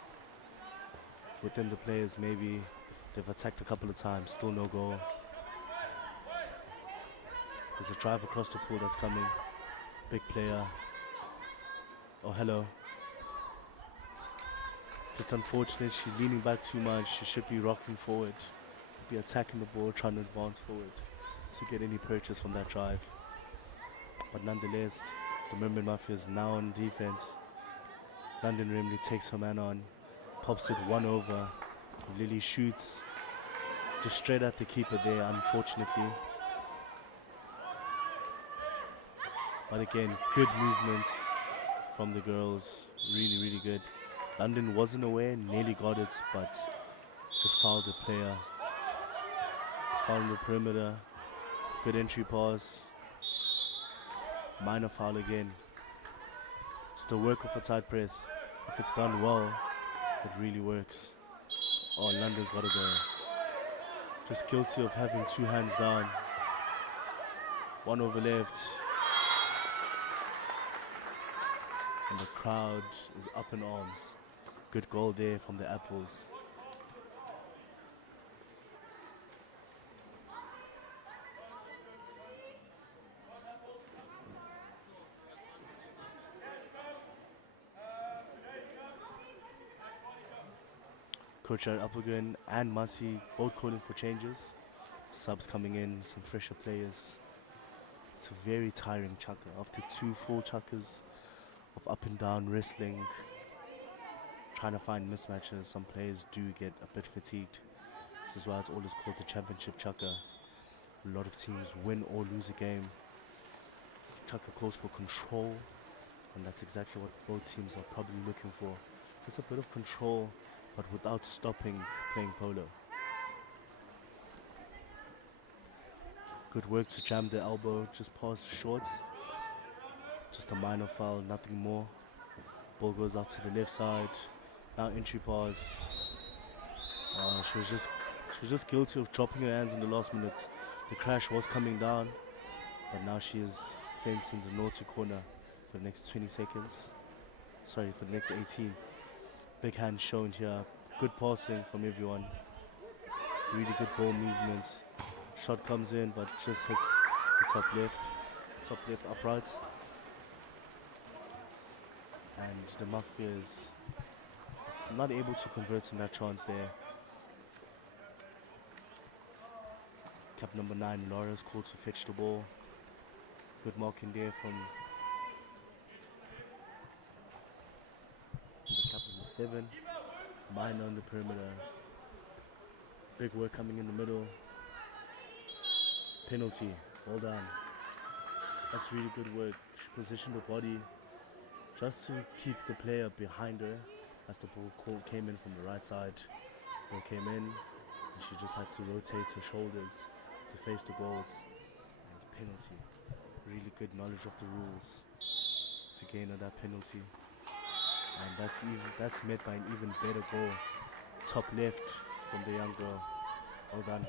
within the players. Maybe they've attacked a couple of times, still no goal. There's a drive across the pool that's coming. Big player. Oh, hello. Just unfortunate, she's leaning back too much. She should be rocking forward, be attacking the ball, trying to advance forward to get any purchase from that drive. But nonetheless, the Mermaid Mafia is now on defense. London Remley takes her man on, pops it 1 over. Lily shoots just straight at the keeper there, unfortunately. But again, good movements from the girls, really, really good. London wasn't aware, nearly got it, but just fouled the player. Foul in the perimeter, good entry pass. Minor foul again. It's the work of a tight press. If it's done well, it really works. Oh, London's got to go. Just guilty of having 2 hands down. 1 over left. And the crowd is up in arms. Good goal there from the Apples. Coach Applegren and Masi both calling for changes. Subs coming in, some fresher players. It's a very tiring chucker. After 2 full chuckers of up and down wrestling, trying to find mismatches, some players do get a bit fatigued. This is why it's always called the championship chucker. A lot of teams win or lose a game. This chucker calls for control, And that's exactly what both teams are probably looking for. Just a bit of control, but without stopping playing polo. Good work to jam the elbow, just past the shorts. Just a minor foul, nothing more. Ball goes out to the left side. Now entry pass. She was just guilty of dropping her hands in the last minute. The crash was coming down, but now she is sent in the naughty corner for the next 20 seconds. Sorry, for the next 18. Big hand shown here. Good passing from everyone. Really good ball movements. Shot comes in, but just hits the top left uprights. And the Mafia is not able to convert in that chance there. Cap number 9, Laura, is called to fetch the ball. Good marking there from the cap number 7. Minor on the perimeter. Big work coming in the middle. Penalty. Well done. That's really good work. She positioned the body just to keep the player behind her as the ball came in from the right side. Ball came in and she just had to rotate her shoulders to face the goals. And penalty. Really good knowledge of the rules to gain on that penalty. And that's met by an even better goal. Top left from the young girl. Well done.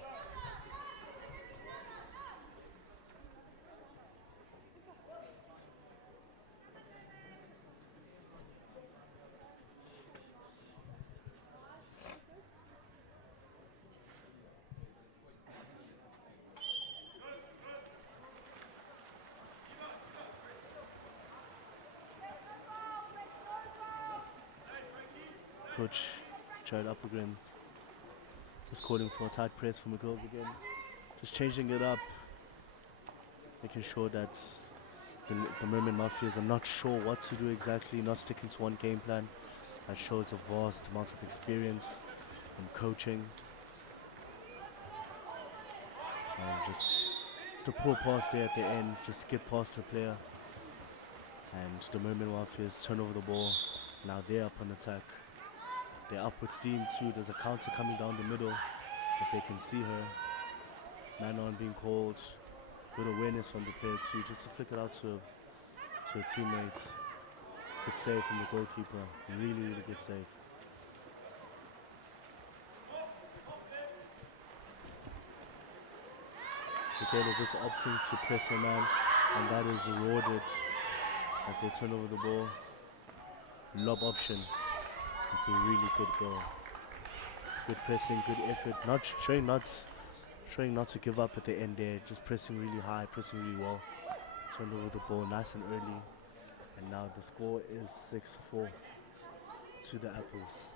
Coach Jared Applegrim was calling for a tight press from the girls again. Just changing it up, making sure that the Mermaid Mafias are not sure what to do exactly, not sticking to one game plan. That shows a vast amount of experience and coaching. And just a poor pass there at the end, just skip past her player. And the Mermaid Mafias turn over the ball. Now they're up on attack. They're up with steam too. There's a counter coming down the middle if they can see her. Man on being called. Good awareness from the player too, just to flick it out to a teammate. Good save from the goalkeeper. Really, really good save. The girl is just opting to press her man, and that is rewarded as they turn over the ball. Lob option. It's a really good goal. Good pressing, good effort. Showing not to give up at the end there. Just pressing really high, pressing really well. Turned over the ball nice and early. And now the score is 6-4 to the Apples.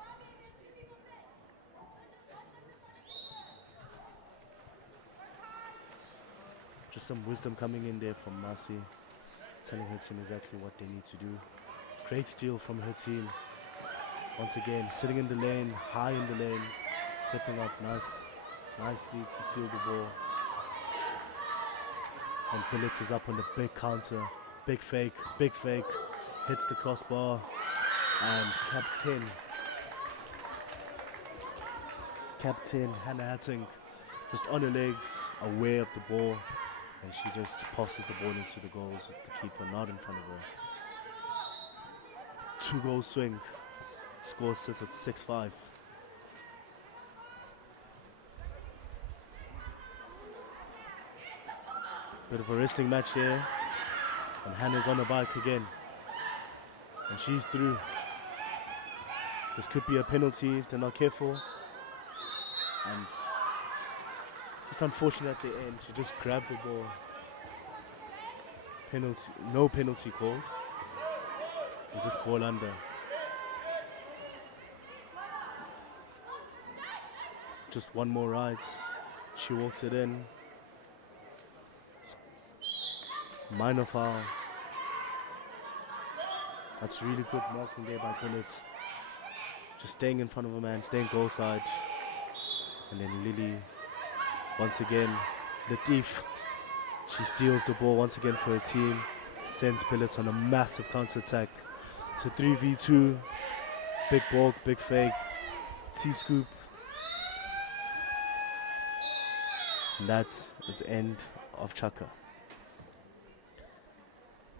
Just some wisdom coming in there from Marcy, telling her team exactly what they need to do. Great steal from her team. Once again, sitting in the lane, high in the lane, stepping up nicely to steal the ball. And Bulletin is up on the big counter, big fake, hits the crossbar, and Captain Hannah Hatting, just on her legs, aware of the ball, and she just passes the ball into the goals with the keeper not in front of her. 2-goal swing. Score sits at 6-5. Bit of a wrestling match there. And Hannah's on the bike again. And she's through. This could be a penalty if they're not careful. And it's unfortunate at the end. She just grabbed the ball. Penalty, no penalty called. And just ball under. Just one more ride. She walks it in. Minor foul. That's really good marking there by Bulletin. Just staying in front of a man, staying goal side. And then Lily, once again, the thief. She steals the ball once again for her team. Sends Bullet on a massive counter-attack. It's a 3v2. Big balk, big fake. T-scoop. And that is the end of Chaka.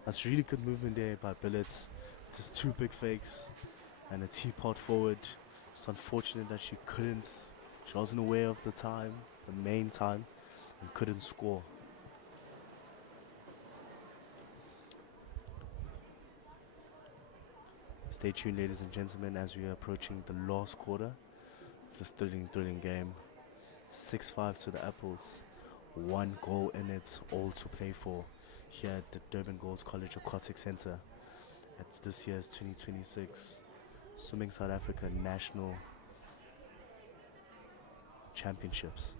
That's really good movement there by Bullet. Just 2 big fakes and a teapot forward. It's unfortunate that she wasn't aware of the time, the main time, and couldn't score. Stay tuned, ladies and gentlemen, as we are approaching the last quarter of this thrilling game. 6-5 to the Apples. 1 goal in it, all to play for here at the Durban Girls College Aquatic Centre at this year's 2026 Swimming South Africa National Championships.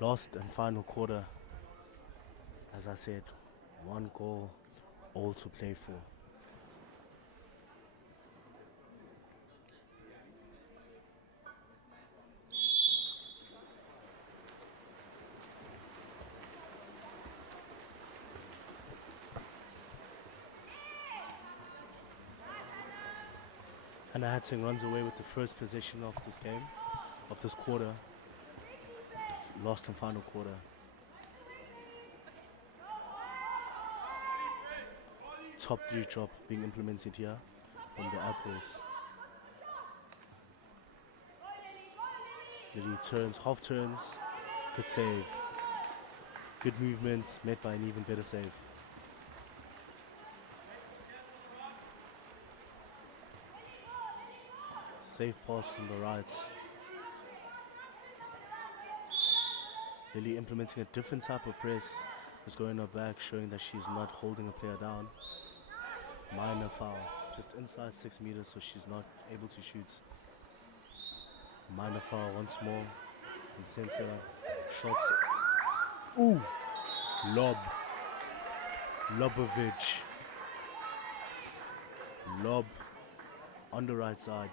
Last and final quarter, as I said, 1 goal, all to play for. And Hatzing runs away with the first possession of this game, of this quarter. Last and final quarter. Top 3 drop being implemented here from the Apples. Lily turns, half turns, good save. Good movement, met by an even better save. Safe pass from the right. Lily implementing a different type of press. Is going her back, showing that she's not holding a player down. Minor foul, just inside 6 meters, so she's not able to shoot. Minor foul once more. In center, shots. Ooh! Lob. Lobovic. Lob on the right side.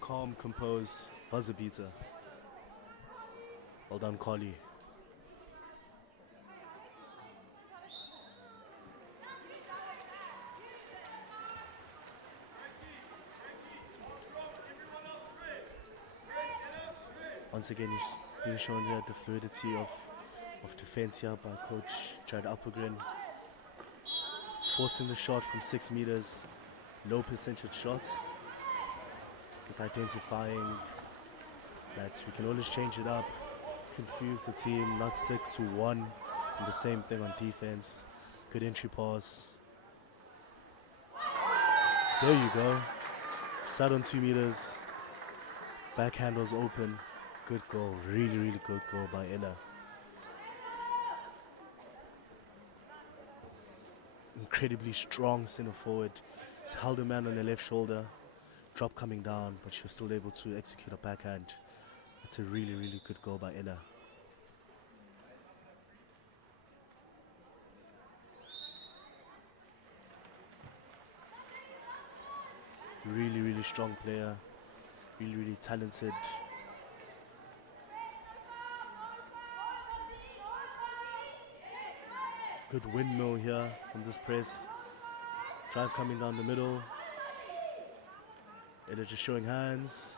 Calm, composed, buzzer beater. Well done, Carly. Once again, he's being shown here the fluidity of defense here by Coach Jared Appelgren. Forcing the shot from 6 meters, low percentage shot. Just identifying that we can always change it up, confuse the team, not stick to one and the same thing on defense. Good entry pass. There you go. Sat on 2 meters. Backhand was open. Good goal. Really, really good goal by Ella. Incredibly strong center forward. She's held a man on the left shoulder. Drop coming down, but she was still able to execute a backhand. It's a really, really good goal by Ella. Really, really strong player. Really, really talented. Good windmill here from this press. Drive coming down the middle. Ella just showing hands.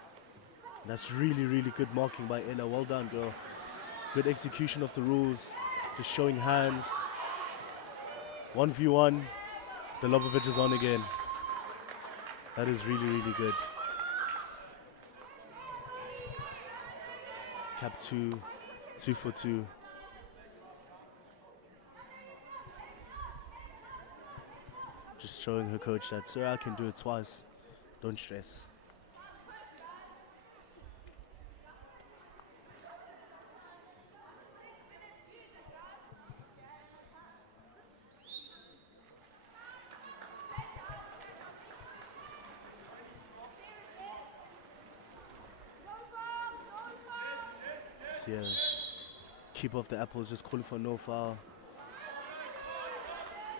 That's really, really good marking by Ella. Well done, girl. Good execution of the rules. Just showing hands. 1v1. Delobovic is on again. That is really, really good. Cap 2, 2 for 2. Just showing her coach that, sir, I can do it twice. Don't stress. So yeah, keep off the apples, just calling for no foul.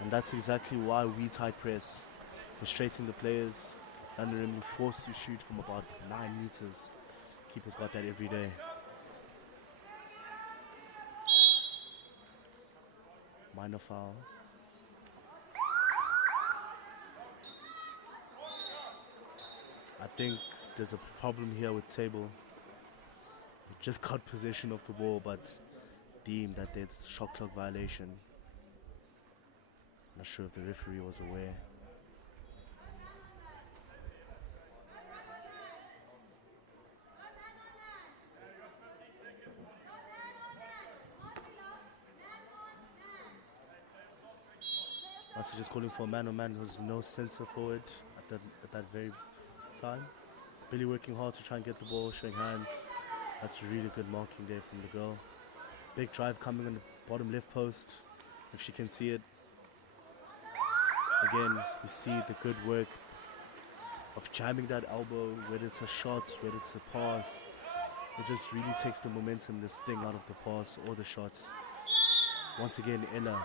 And that's exactly why we tight press, frustrating the players, and they're forced to shoot from about 9 meters. Keepers got that every day. Minor foul. I think there's a problem here with table. They just got possession of the ball, but deemed that there's shot clock violation. Not sure if the referee was aware. Must just calling for a man-on-man. There's no center forward at that very time. Really working hard to try and get the ball, showing hands. That's really good marking there from the girl. Big drive coming on the bottom left post, if she can see it. Again, you see the good work of jamming that elbow, whether it's a shot, whether it's a pass. It just really takes the momentum, the sting out of the pass or the shots. Once again, Ella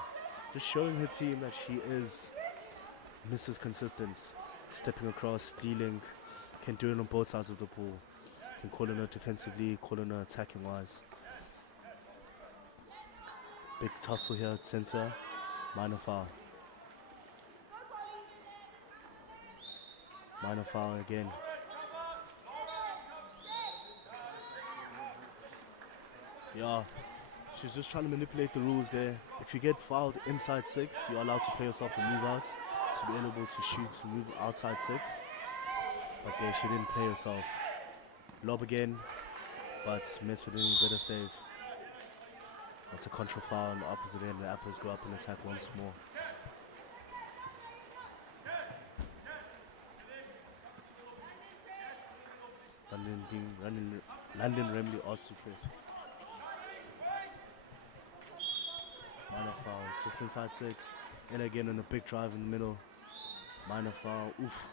just showing her team that she is Mrs. Consistent. Stepping across, stealing, can do it on both sides of the ball. Can call on her defensively, call on her attacking wise. Big tussle here at center, minor foul. Minor foul again. Yeah, she's just trying to manipulate the rules there. If you get fouled inside 6, you're allowed to play yourself a move out to be able to shoot to move outside 6. But there she didn't play herself. Lob again, but Mets with a better save. That's a contra foul on the opposite end. The Apples go up and attack once more. London Remley also press. Minor foul, just inside 6. And again on a big drive in the middle. Minor foul, oof.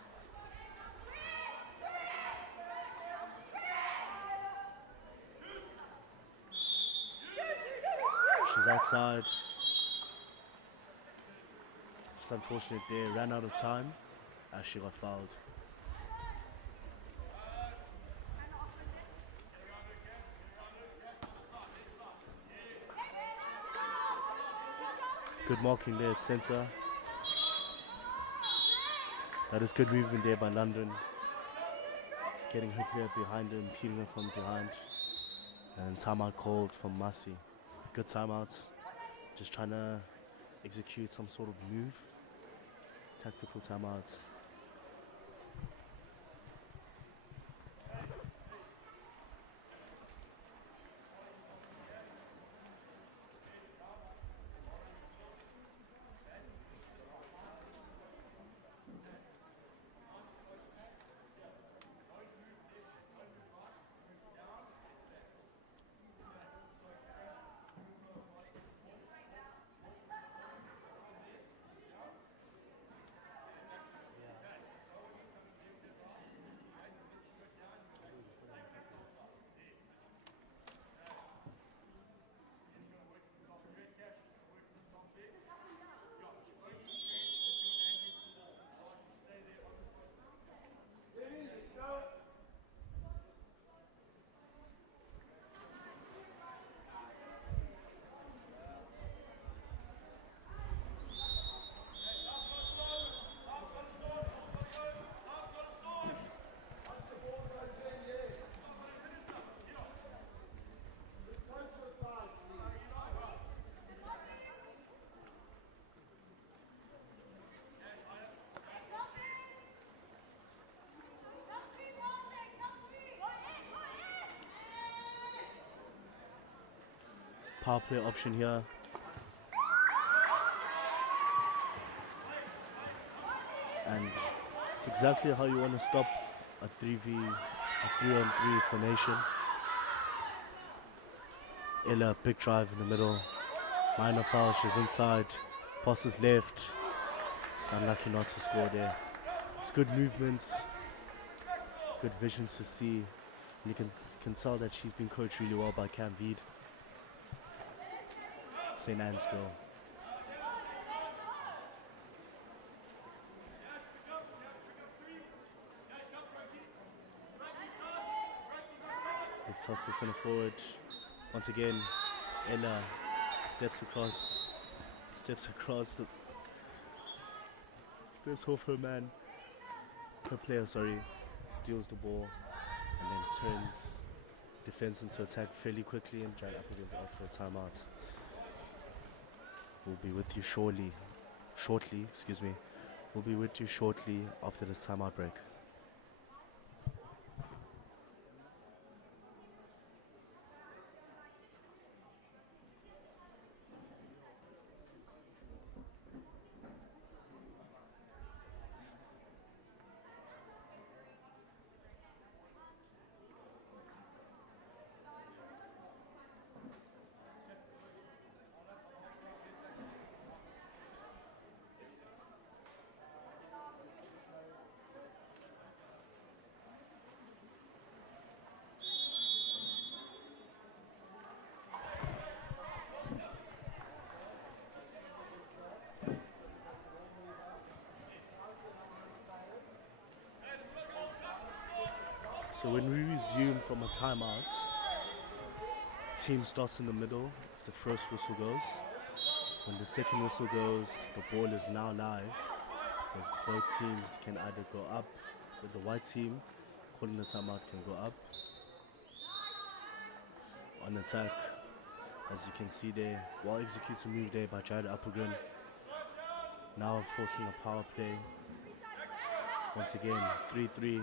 She's outside. Just unfortunate there, ran out of time as she got fouled. Good marking there at center. That is good movement there by London. It's getting her player behind her, impeding her from behind. And timeout called from Masi. Good timeouts. Just trying to execute some sort of move. Tactical timeouts. power play option here. And it's exactly how you want to stop a 3-on-3 formation. Ella, big drive in the middle. Minor foul, she's inside. Passes left. It's unlucky not to score there. It's good movements, good vision to see. And you can tell that she's been coached really well by Cam Veed. St. Anne's girl. Let's toss the center forward. Once again, Ella steps off her man. Her player, steals the ball and then turns defense into attack fairly quickly and Giant Africans after the timeout. We'll be with you shortly. We'll be with you shortly after this timeout break. So when we resume from a timeout, team starts in the middle, the first whistle goes. When the second whistle goes, the ball is now live. Both teams can either go up, the white team calling the timeout can go up. On attack, as you can see there, well executed move there by Jada Applegren. Now forcing a power play. Once again, 3-3.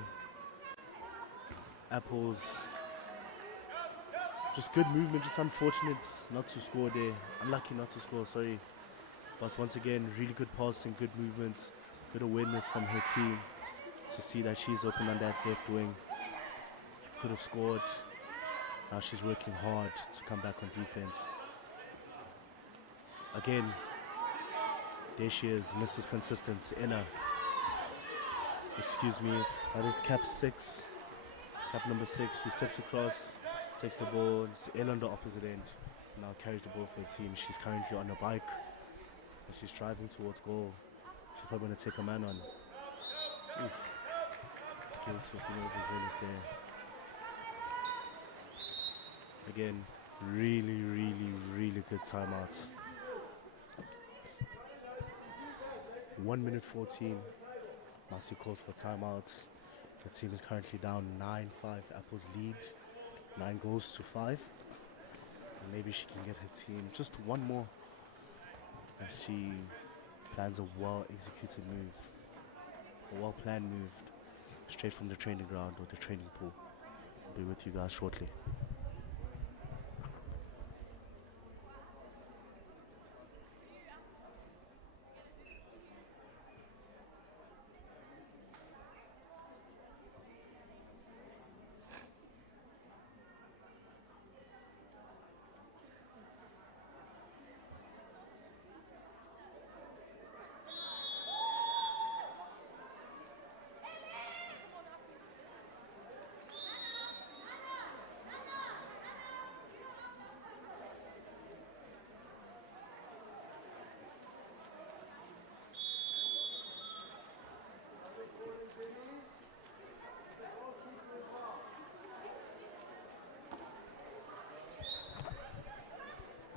Apples, just good movement, just unfortunate not to score there. Unlucky not to score, sorry. But once again, really good passing, good movements, good awareness from her team to see that she's open on that left wing. Could have scored. Now she's working hard to come back on defense. Again, there she is, Mrs. Consistent, Ella. Excuse me, that is cap number 6, who steps across, takes the ball, it's Ella on the opposite end. Now carries the ball for the team. She's currently on a bike and she's driving towards goal. She's probably going to take a man on. Oof. Guilty of being overzealous there. Again, really good timeouts. 1 minute 14. Massey calls for timeouts. The team is currently down 9-5. Apple's lead 9 goals to 5. And maybe she can get her team just one more as she plans a well-executed move, a well-planned move straight from the training ground or the training pool. I'll be with you guys shortly.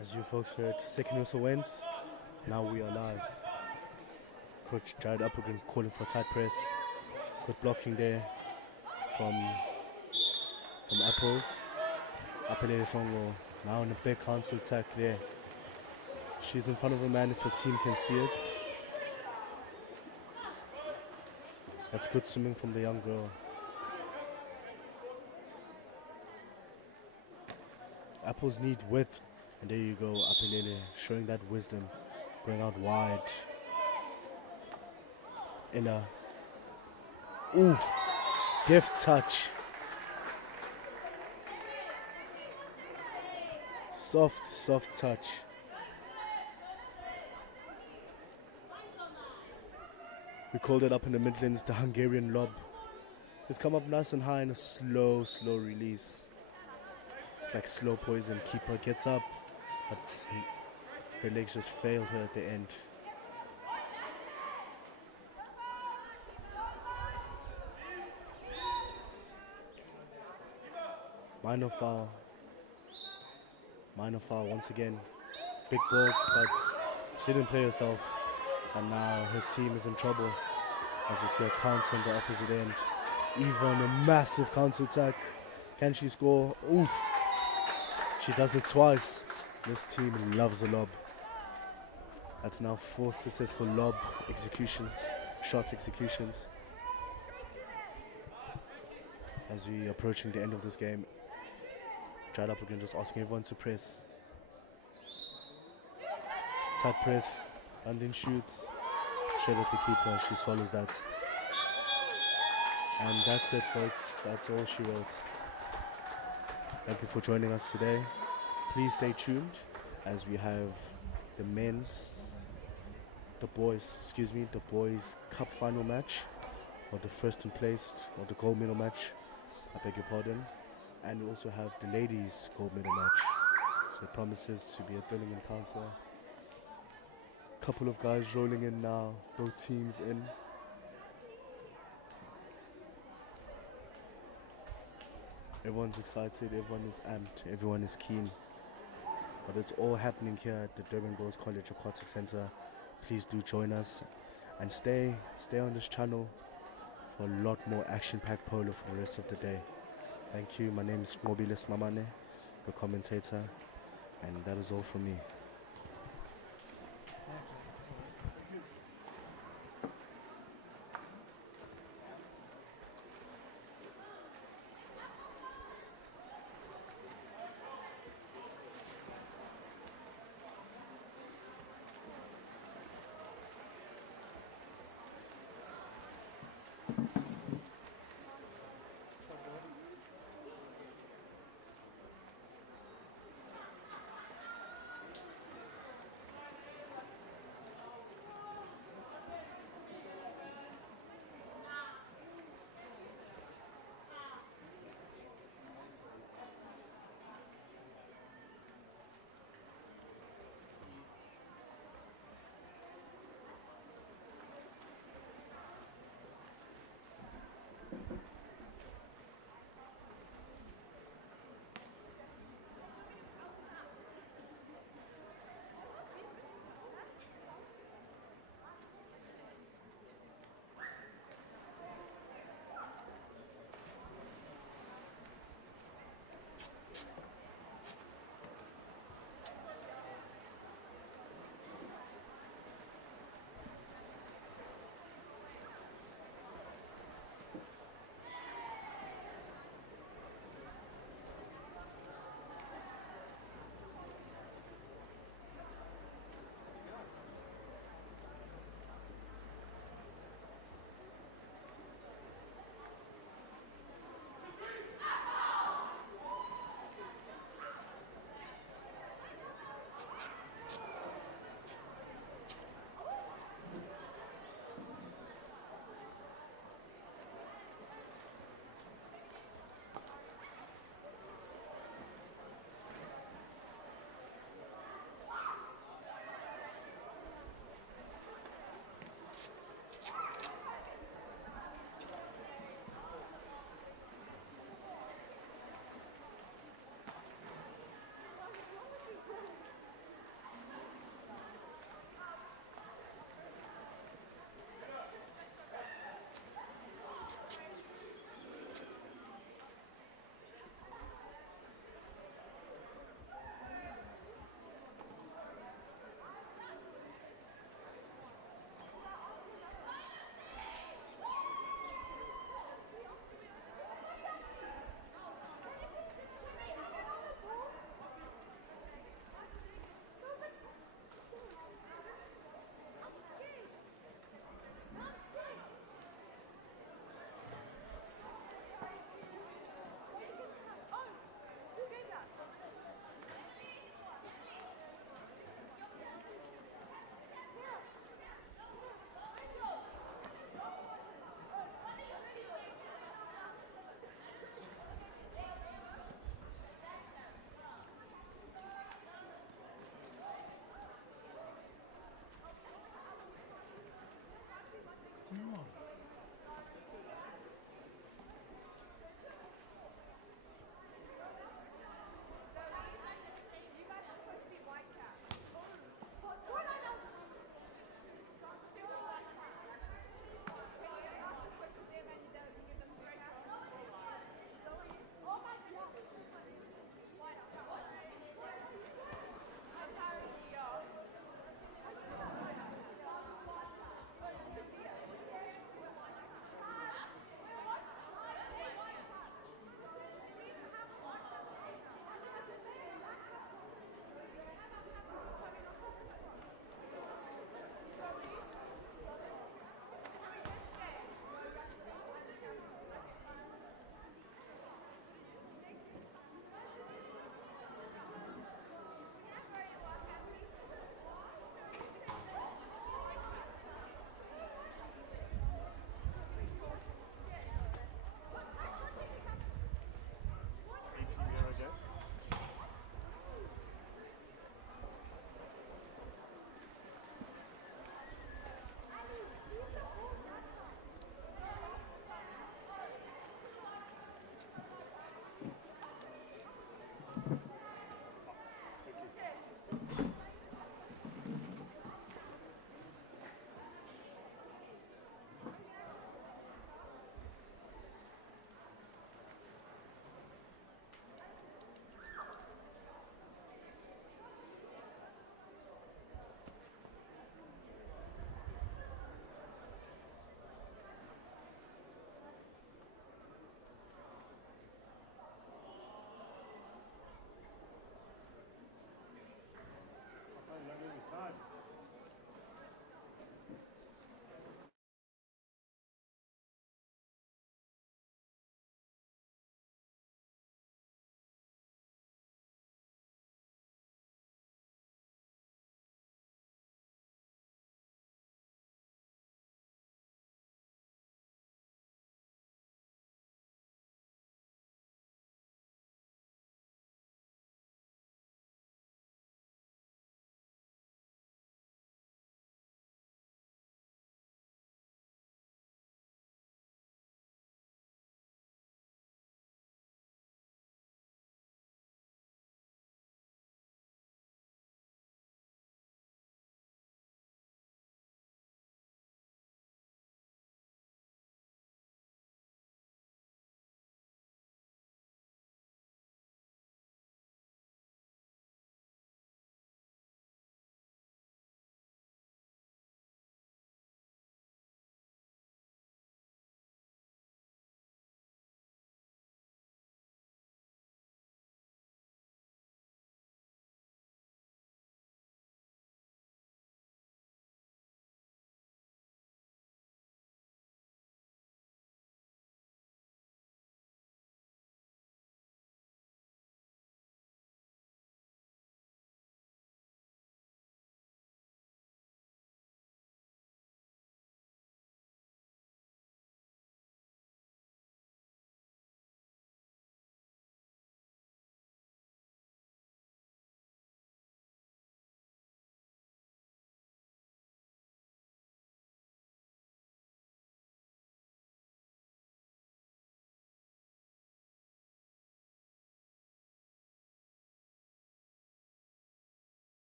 As you folks heard, second whistle wins. Now we are live. Coach Jared Applegren calling for tight press. Good blocking there from Apples. Apelele Hlongo now in a big counter attack there. She's in front of a man if the team can see it. That's good swimming from the young girl. Apples need width And there you go, Apelele showing that wisdom, going out wide. In a deft touch. Soft touch. We called it up in the Midlands, the Hungarian lob. It's come up nice and high in a slow release. It's like slow poison. Keeper gets up, but her legs just failed her at the end. Minor foul once again. Big balls, but she didn't play herself. And now her team is in trouble. As we see a counter on the opposite end. Eva on a massive counter attack. Can she score? Oof. She does it twice. This team loves a lob. That's now 4 successful lob executions, shots executions. As we approaching the end of this game. Dried up again, just asking everyone to press. Tight press. London shoots. Straight at the keeper. She swallows that. And that's it, folks. That's all she wrote. Thank you for joining us today. Please stay tuned as we have the boys cup final match, or the first in place, or the gold medal match. I beg your pardon. And we also have the ladies gold medal match. So it promises to be a thrilling encounter. Couple of guys rolling in now, both teams in. Everyone's excited, everyone is amped, everyone is keen. But it's all happening here at the Durban Girls College Aquatic Centre. Please do join us and stay on this channel for a lot more action-packed polo for the rest of the day. Thank you. My name is Mobilis Mamane, the commentator, and that is all from me.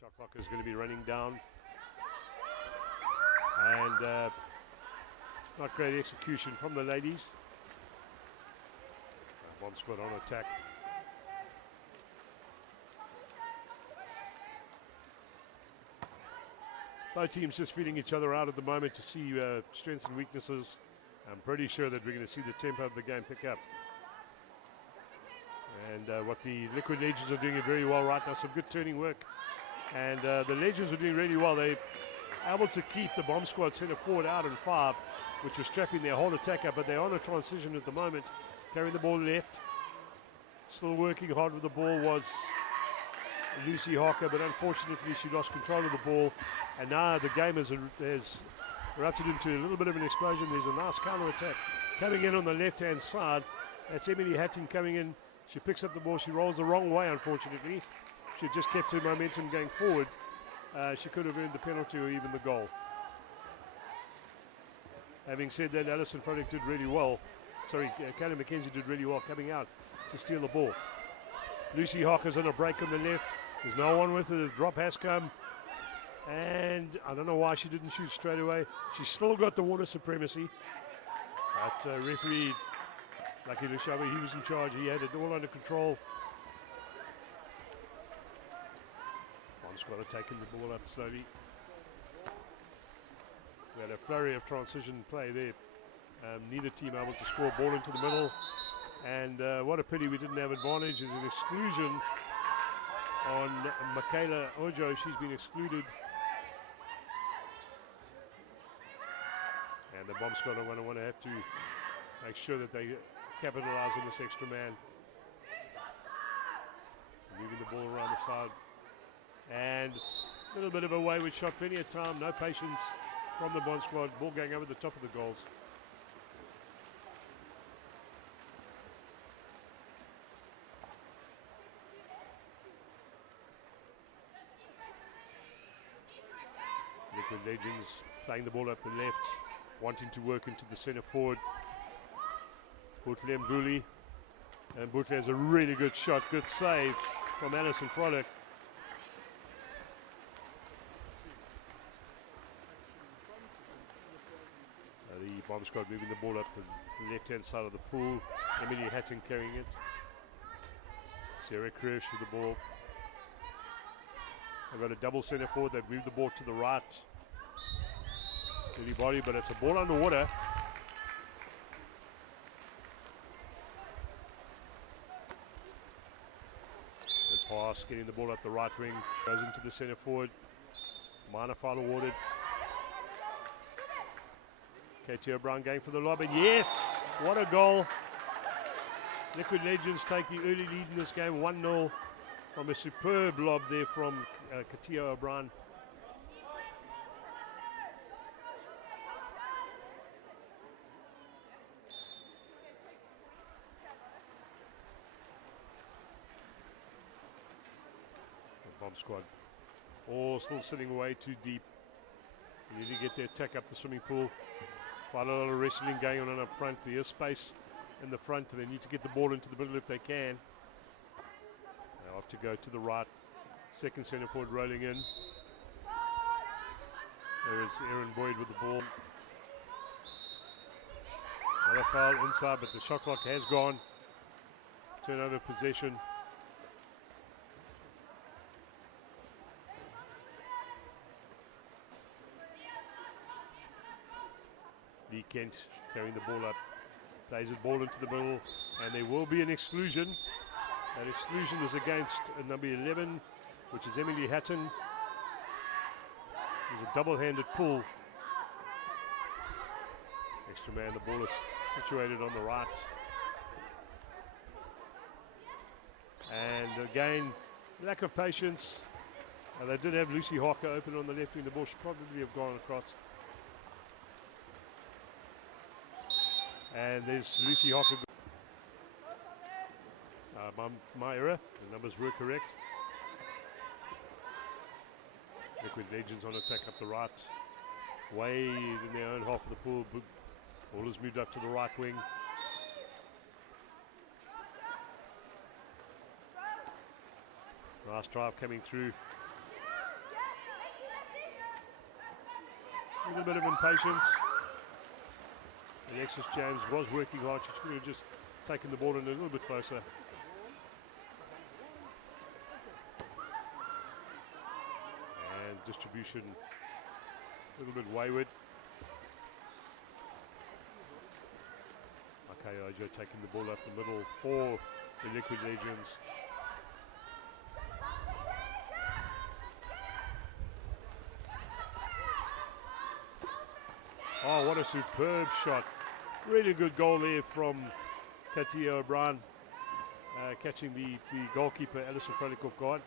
Shot clock is going to be running down. And not great execution from the ladies. Bomb squad on attack. Both teams just feeling each other out at the moment to see strengths and weaknesses. I'm pretty sure that we're going to see the tempo of the game pick up. And what the Liquid Legends are doing it very well right now, some good turning work. And the Legends are doing really well. They're able to keep the bomb squad centre forward out in 5, which was trapping their whole attack up, but they're on a transition at the moment, carrying the ball left. Still working hard with the ball was Lucy Harker, but unfortunately she lost control of the ball, and now the game has erupted into a little bit of an explosion. There's a nice counter attack coming in on the left hand side. That's Emily Hatton coming in. She picks up the ball, she rolls the wrong way unfortunately. She just kept her momentum going forward. She could have earned the penalty or even the goal. Having said that, Alison Frolick did really well. Sorry, Kelly McKenzie did really well coming out to steal the ball. Lucy Harker's on a break on the left. There's no one with her. The drop has come. And I don't know why she didn't shoot straight away. She's still got the water supremacy. But referee, Lucky Lushabe, he was in charge. He had it all under control. One squad are taking the ball up slowly. We had a flurry of transition play there. Neither team able to score ball into the middle. And what a pity we didn't have advantage. There's an exclusion on Michaela Ojo. She's been excluded. And the bomb squad are going to have to make sure that they capitalize on this extra man. Moving the ball around the side. And a little bit of a wayward shot, plenty of time, no patience from the bomb squad. Ball going over the top of the goals. Liquid Legends playing the ball up the left, wanting to work into the centre forward. Butle Mbuli, and Butle has a really good shot, good save from Alison Frolick. The bomb squad moving the ball up to the left hand side of the pool. Emily Hatton carrying it. Sarah Kirsch with the ball. They've got a double centre forward. They've moved the ball to the right. Lily Body, but it's a ball underwater. Good pass, getting the ball up the right wing. Goes into the centre forward. Minor foul awarded. Katie O'Brien going for the lob, and yes, what a goal. Liquid Legends take the early lead in this game, 1-0 from a superb lob there from Katia O'Brien. The bomb squad all still sitting way too deep. They need to get their attack up the swimming pool. Quite a lot of wrestling going on up front. There is space in the front, and they need to get the ball into the middle if they can. They have to go to the right. Second centre forward rolling in. There is Erin Boyd with the ball. Another foul inside, but the shot clock has gone. Turnover possession. Lee Kent carrying the ball up, plays the ball into the middle, and there will be an exclusion. That exclusion is against number 11, which is Emily Hatton. There's a double-handed pull. Extra man, the ball is situated on the right. And again, lack of patience. They did have Lucy Harker open on the left wing. The ball should probably have gone across. And there's Lucy Harker. My error, the numbers were correct. Liquid Legends on attack up the right. Way in their own half of the pool. Ball has moved up to the right wing. Nice drive coming through. A little bit of impatience. Alexis James was working hard. She should have just taken the ball in a little bit closer. And distribution a little bit wayward. Okay, Ojo taking the ball up the middle for the Liquid Legends. Oh, what a superb shot. Really good goal there from Katia O'Brien, catching the goalkeeper, Alison Frolik, off guard.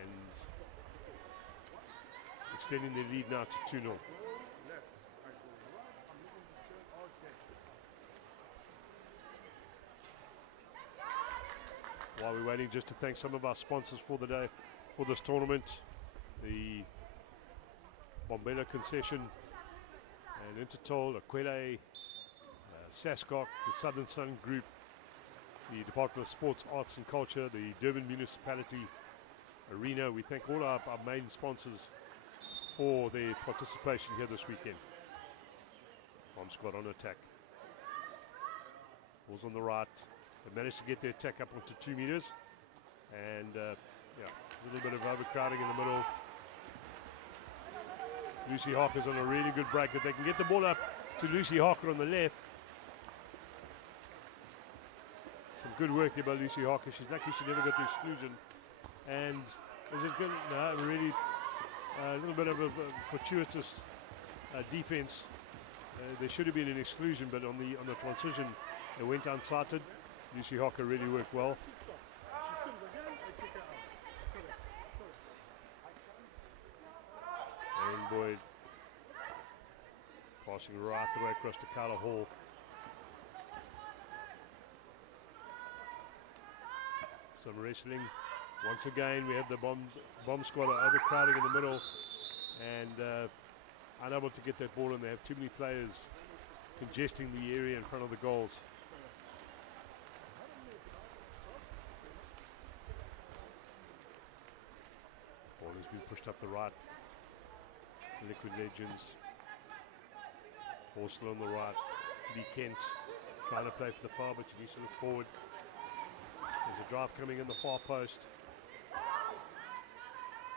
And extending the lead now to 2-0. While we're waiting, just to thank some of our sponsors for the day, for this tournament. The Bombela concession, and Intertol, Aquile, Sascock, the Southern Sun Group, the Department of Sports, Arts and Culture, the Durban Municipality Arena. We thank all our main sponsors for their participation here this weekend. Bomb squad on attack. Ball's on the right. They managed to get their attack up onto 2 meters. And yeah, a little bit of overcrowding in the middle. Lucy Harker's on a really good break, but they can get the ball up to Lucy Harker on the left. Some good work there by Lucy Harker. She's lucky she never got the exclusion. And is it good? No, really a little bit of a fortuitous defense. There should have been an exclusion, but on the transition, it went unsighted. Lucy Harker really worked well. And Boyd passing right the way across to Carla Hall. Some wrestling. Once again, we have the bomb squad overcrowding in the middle and unable to get that ball in. They have too many players congesting the area in front of the goals. Ball has been pushed up the right. Liquid Legends. Ball still on the right. Lee Kent trying to play for the far, but she needs to look forward. There's a drive coming in the far post.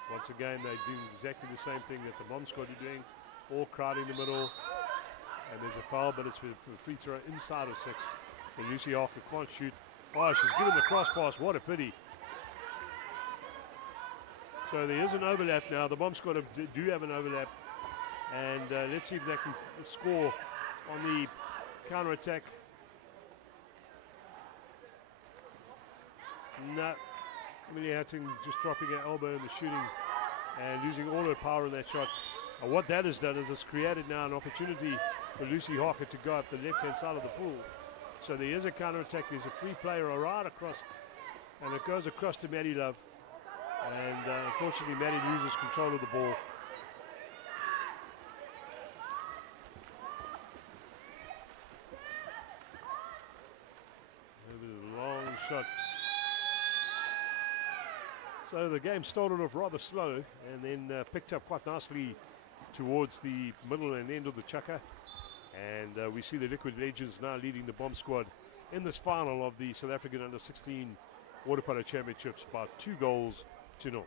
Once again, they're doing exactly the same thing that the bomb squad are doing. All crowding the middle. And there's a foul, but it's for a free throw inside of 6. And Lucy Harker can't shoot. Oh, she's given the cross pass. What a pity. So there is an overlap now. The bomb squad do have an overlap. And let's see if they can score on the counter-attack. No. Amelia Hatton just dropping her elbow in the shooting and losing all her power in that shot. And what that has done is it's created now an opportunity for Lucy Harker to go up the left-hand side of the pool. So there is a counter-attack. There's a free player right across. And it goes across to Maddie Love. And unfortunately, Maddie loses control of the ball. A long shot. So the game started off rather slow and then picked up quite nicely towards the middle and end of the chukka. And we see the Liquid Legends now leading the bomb squad in this final of the South African Under-16 Water Polo Championships by 2 goals to 0.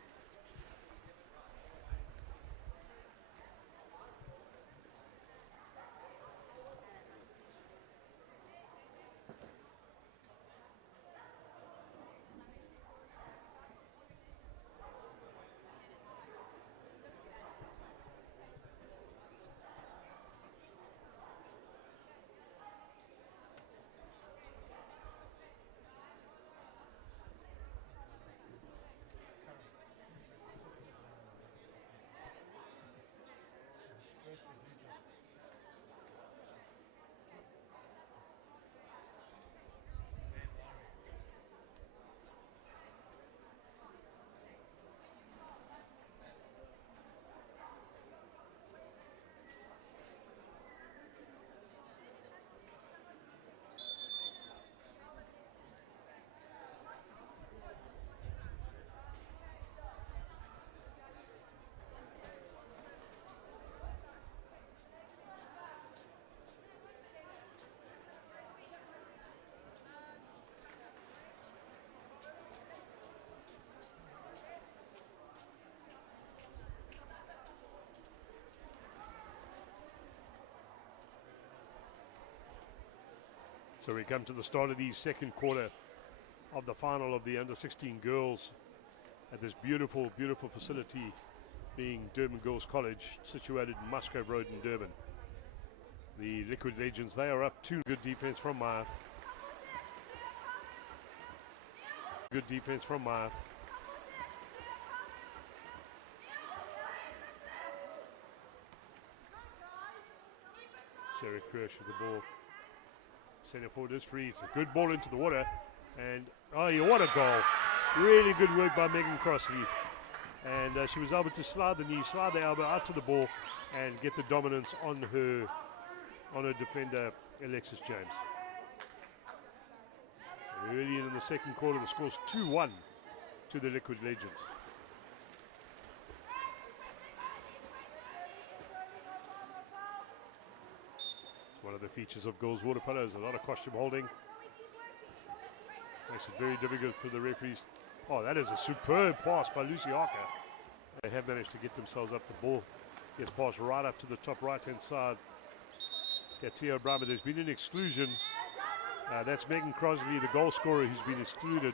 So we come to the start of the second quarter of the final of the under-16 girls at this beautiful, beautiful facility being Durban Girls College, situated in Musgrave Road in Durban. The Liquid Legends, they are up 2. Good defense from Meyer. Good defense from Meyer. Sarah Kirsch with the ball. Center forward is free. It's a good ball into the water. And, oh, yeah, what a goal. Really good work by Megan Crossley. And she was able to slide the knee, slide the elbow out to the ball and get the dominance on her defender, Alexis James. Early in the second quarter, the score's 2-1 to the Liquid Legends. It's one of the features of girls water polo is a lot of costume holding. Makes it very difficult for the referees. Oh, that is a superb pass by Lucy Harker. They have managed to get themselves up. The ball gets passed right up to the top right-hand side. Tia O'Brien, but there's been an exclusion. That's Megan Crossley, the goal scorer, who's been excluded.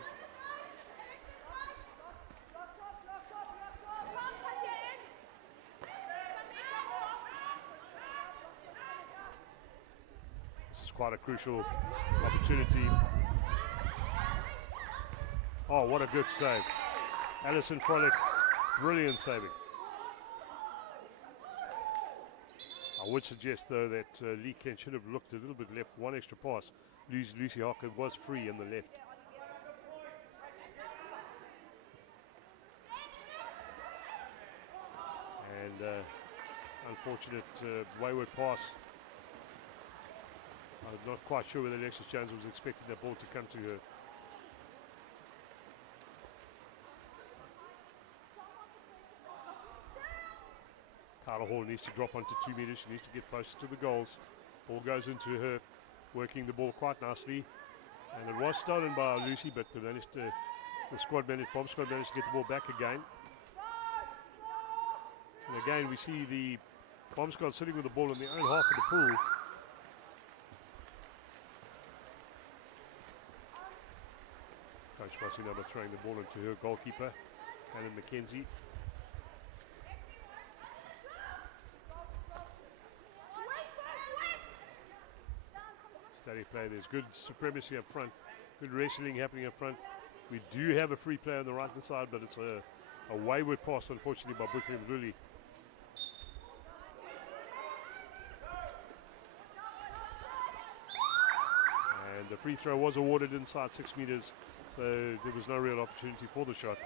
This is quite a crucial opportunity. Oh, what a good save. Alison Frolick, brilliant saving. I would suggest, though, that Lee Kent should have looked a little bit left, one extra pass. Lucy Harker was free in the left. And unfortunate wayward pass. I'm not quite sure whether Alexis Jones was expecting that ball to come to her. Tyler Hall needs to drop onto 2 meters. She needs to get closer to the goals. Ball goes into her, working the ball quite nicely. And it was stolen by Lucy, but the bomb squad managed to get the ball back again. And again, we see the bomb squad sitting with the ball in their own half of the pool. Coach Masinaba throwing the ball into her goalkeeper, Helen McKenzie. Steady play. There's good supremacy up front, good wrestling happening up front. We do have a free play on the right hand side, but it's a wayward pass, unfortunately, by Bulletin Mdluli. And the free throw was awarded inside 6 meters, so there was no real opportunity for the shot.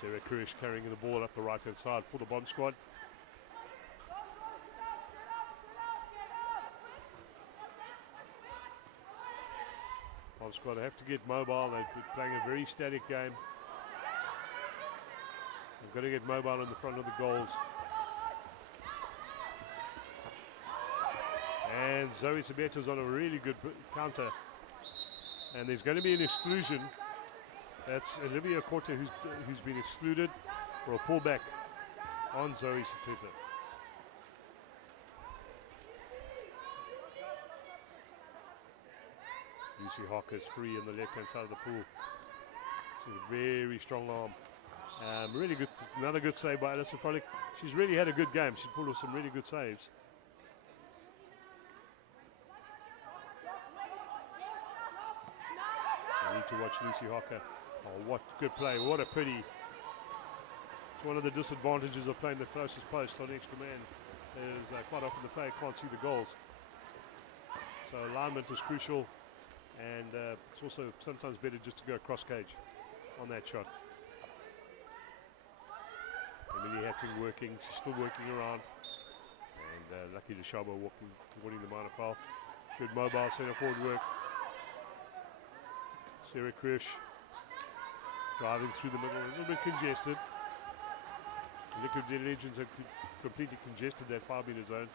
Sarah Kurish carrying the ball up the right hand side for the bomb squad. Bomb squad have to get mobile. They've been playing a very static game. They've got to get mobile in the front of the goals. And Zoe Sabeto's on a really good counter. And there's going to be an exclusion. That's Olivia Corte who's been excluded for a pullback on Zoe Sabeto. Lucy Harker is free in the left-hand side of the pool. She's a very strong arm. Really good, another good save by Alison Frolick. She's really had a good game. She's pulled off some really good saves. I need to watch Lucy Harker. Oh, what good play. What a pity. It's one of the disadvantages of playing the closest post on extra man is quite often the player can't see the goals. So alignment is crucial. And it's also sometimes better just to go cross cage on that shot. Emily Hatting working, she's still working around. And Lucky Deshaba winning the minor foul. Good mobile centre forward work. Sarah Krish driving through the middle, a little bit congested. Liquid Legends have completely congested that 5 meter zone.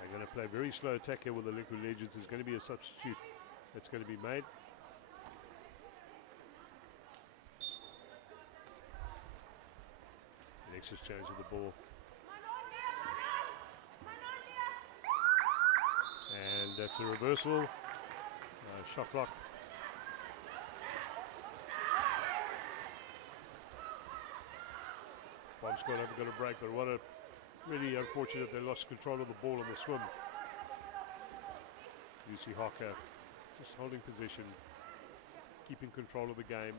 They're going to play very slow attack here with the Liquid Legends. There's going to be a substitute that's going to be made. Alexis Jones with the ball. And that's a reversal. Shot clock. Bomb squad haven't got a break, but what a really unfortunate they lost control of the ball on the swim. Lucy Hocker just holding position, keeping control of the game.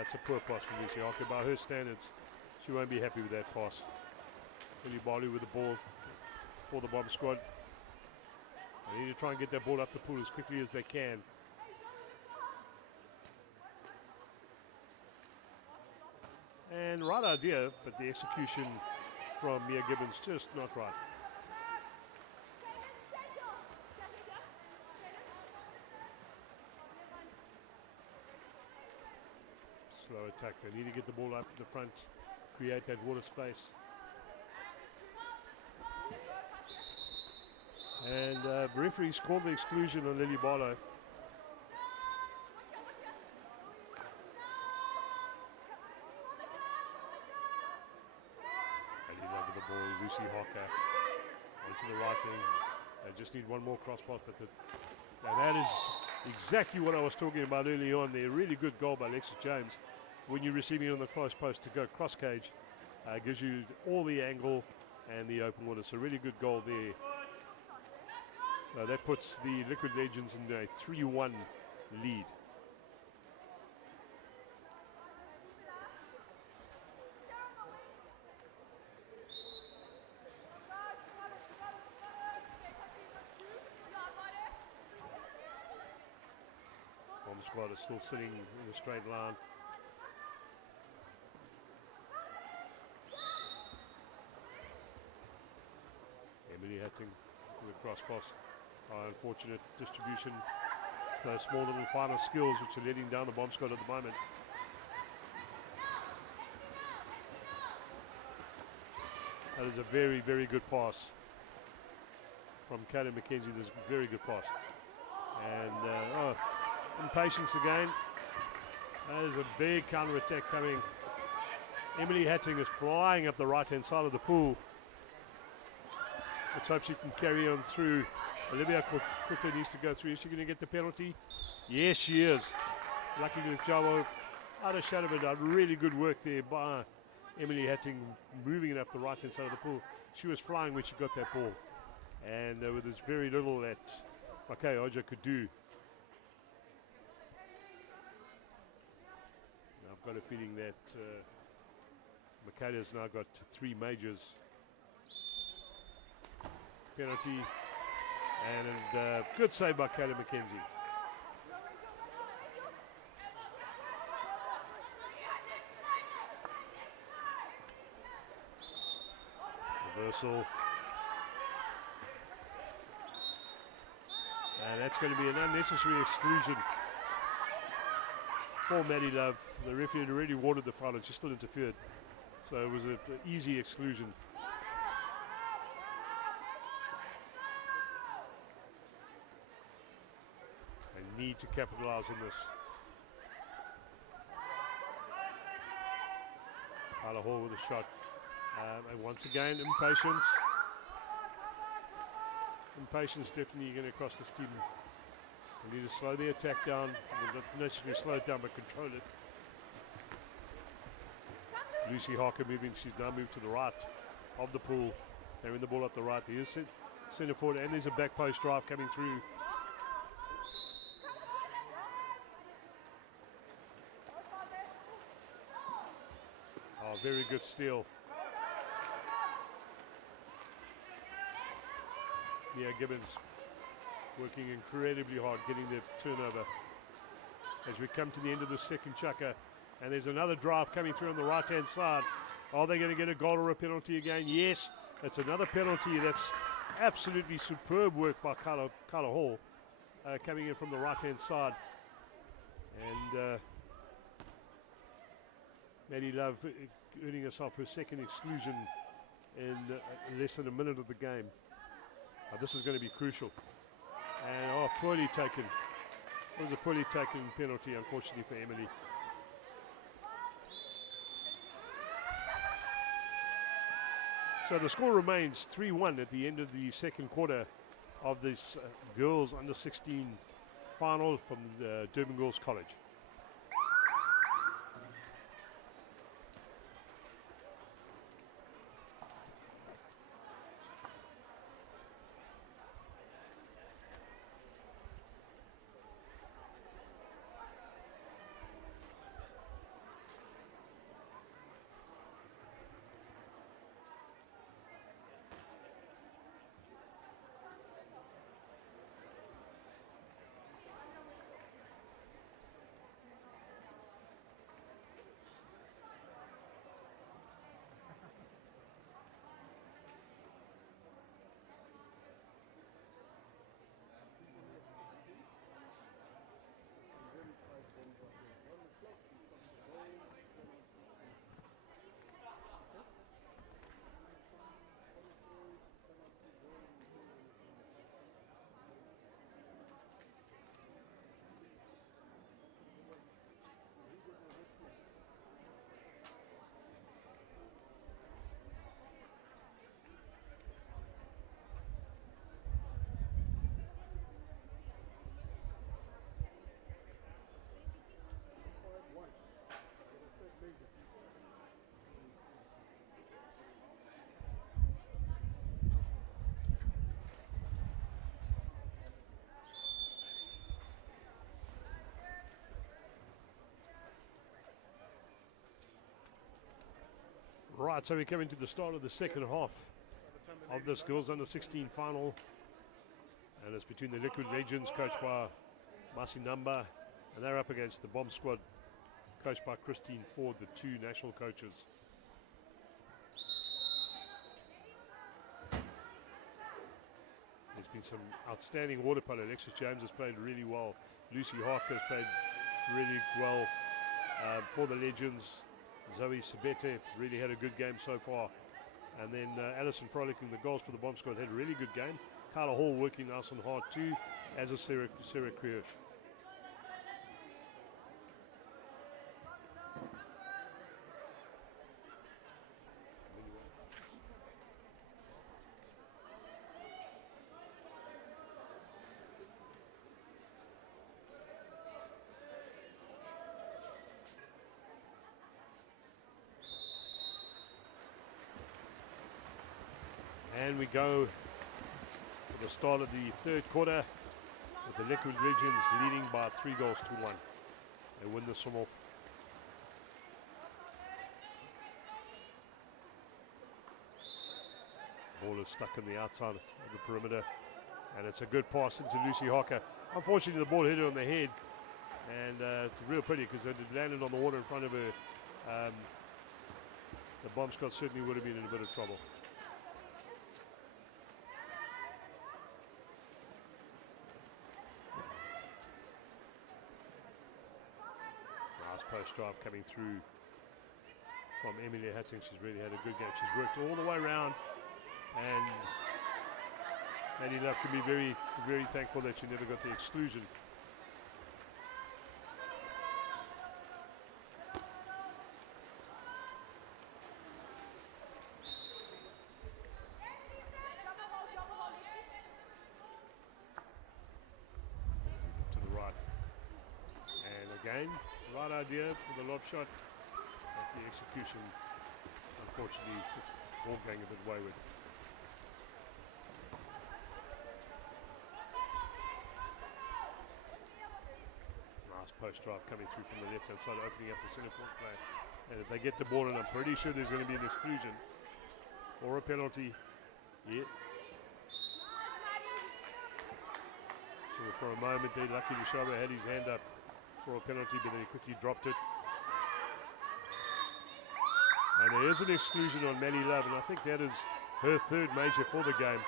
It's a poor pass from Lucy Hocker. By her standards, she won't be happy with that pass. Lily Balu with the ball for the bomb squad. They need to try and get that ball up the pool as quickly as they can. And right idea, but the execution from Mia Gibbons just not right. Slow attack. They need to get the ball up to the front, create that water space. And referees called the exclusion on Lily Barlow. Over the ball, Lucy Hocker onto the right wing. They just need one more cross pass, but and that is exactly what I was talking about early on. There, really good goal by Alexis Jones. When you're receiving it on the close post to go cross cage, gives you all the angle and the open water. So really good goal there. So that puts the Liquid Legends in a 3-1 lead. Bomb squad is still sitting in a straight line. Emily Hatting with a cross pass. Unfortunate distribution. It's those small little final skills which are letting down the bomb squad at the moment. That is a very, very good pass from Kayla McKenzie. This very good pass. And impatience again. That is a big counter attack coming. Emily Hatting is flying up the right hand side of the pool. Let's hope she can carry on through. Olivia Quitter needs to go through. Is she going to get the penalty? Yes, she is. Lucky Luchavo, out of shadow of a doubt. Really good work there by Emily Hatting, moving it up the right hand side of the pool. She was flying when she got that ball. And with there's very little that Makai Oja could do. Now I've got a feeling that Makaila's now got 3 majors. Penalty. And good save by Kayla McKenzie. Reversal. And that's going to be an unnecessary exclusion for Maddie Love. The referee had already awarded the foul and she still interfered. So it was an easy exclusion. Need to capitalize on this. Carla Hall with a shot. And once again, impatience. Impatience definitely going to cost this team. They need to slow the attack down. Not necessarily slow it down, but control it. Lucy Harker moving. She's now moved to the right of the pool. They're in the ball up the right. There's centre forward, and there's a back post drive coming through. Oh, very good steal. Mia Gibbons working incredibly hard, getting the turnover. As we come to the end of the second chukker, and there's another drive coming through on the right-hand side. Are they going to get a goal or a penalty again? Yes, that's another penalty. That's absolutely superb work by Carla Hall, coming in from the right-hand side. And Maddie Love earning herself her second exclusion in less than a minute of the game. This is going to be crucial. And poorly taken. It was a poorly taken penalty, unfortunately, for Emily. So the score remains 3-1 at the end of the second quarter of this girls under 16 final from Durban Girls College. Right, so we're coming to the start of the second half of this girls under 16 final, and it's between the Liquid Legends coached by Masinamba, and they're up against the Bomb Squad coached by Christine Ford, the two national coaches. There's been some outstanding water polo. Alexis James has played really well. Lucy Harker has played really well for the Legends. Zoe Sabete really had a good game so far. And then Alison Frolicking, the goals for the Bomb Squad, had a really good game. Carla Hall working nice and hard too, as a Sarah Kriers. And we go to the start of the third quarter with the Liquid Legends leading by 3 goals to 1. They win this one off. Ball is stuck on the outside of the perimeter, and it's a good pass into Lucy Harker. Unfortunately, the ball hit her on the head, and it's real pity because it landed on the water in front of her. The Bomb Squad certainly would have been in a bit of trouble. Post drive coming through from Emily Hatting. She's really had a good game. She's worked all the way around, and Lady Love can be very, very thankful that she never got the exclusion. To the right, and again. Right idea for the lob shot, but the execution, unfortunately, the ball going a bit wayward. Nice post drive coming through from the left-hand side, opening up the centre court play. And if they get the ball, and I'm pretty sure there's going to be an exclusion or a penalty. Yeah. So for a moment there, Lucky Lushaba had his hand up for a penalty, but then he quickly dropped it. And there is an exclusion on Melly Love, and I think that is her third major for the game.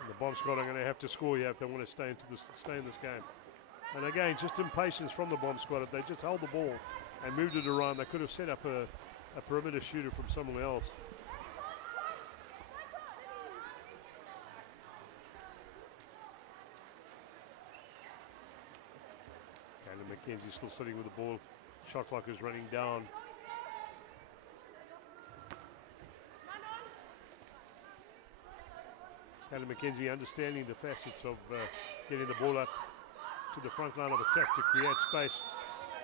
And the Bomb Squad are going to have to score here if they want to stay in this game. And again, just impatience from the Bomb Squad. If they just held the ball and moved it around, they could have set up a perimeter shooter from somewhere else. Mackenzie's still sitting with the ball. Shot clock is running down. Callum Mackenzie understanding the facets of getting the ball up to the front line of attack to create space.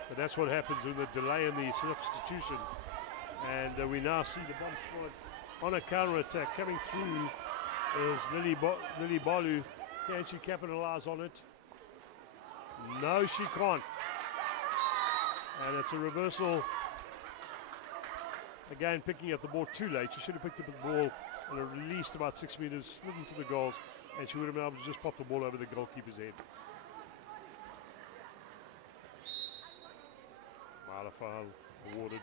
But that's what happens with the delay in the substitution. And we now see the bomb squad on a counter attack coming through. Is Lily Balu. Can she capitalize on it? No, she can't. And it's a reversal. Again, picking up the ball too late. She should have picked up the ball and at least about 6 meters, slid into the goals, and she would have been able to just pop the ball over the goalkeeper's head. Marla foul awarded.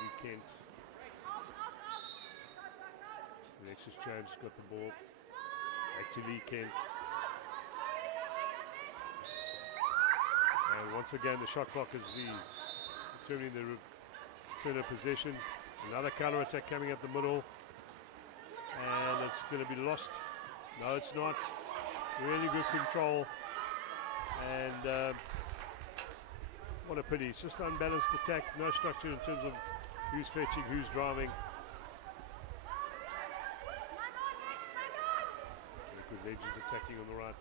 Lee Kent. Alexis James got the ball. Back to Lee Kent. And once again, the shot clock is determining the return of possession. Another counter attack coming up the middle. And it's going to be lost. No, it's not. Really good control. And what a pity. It's just unbalanced attack. No structure in terms of who's fetching, who's driving. Liquid Legends attacking on the right.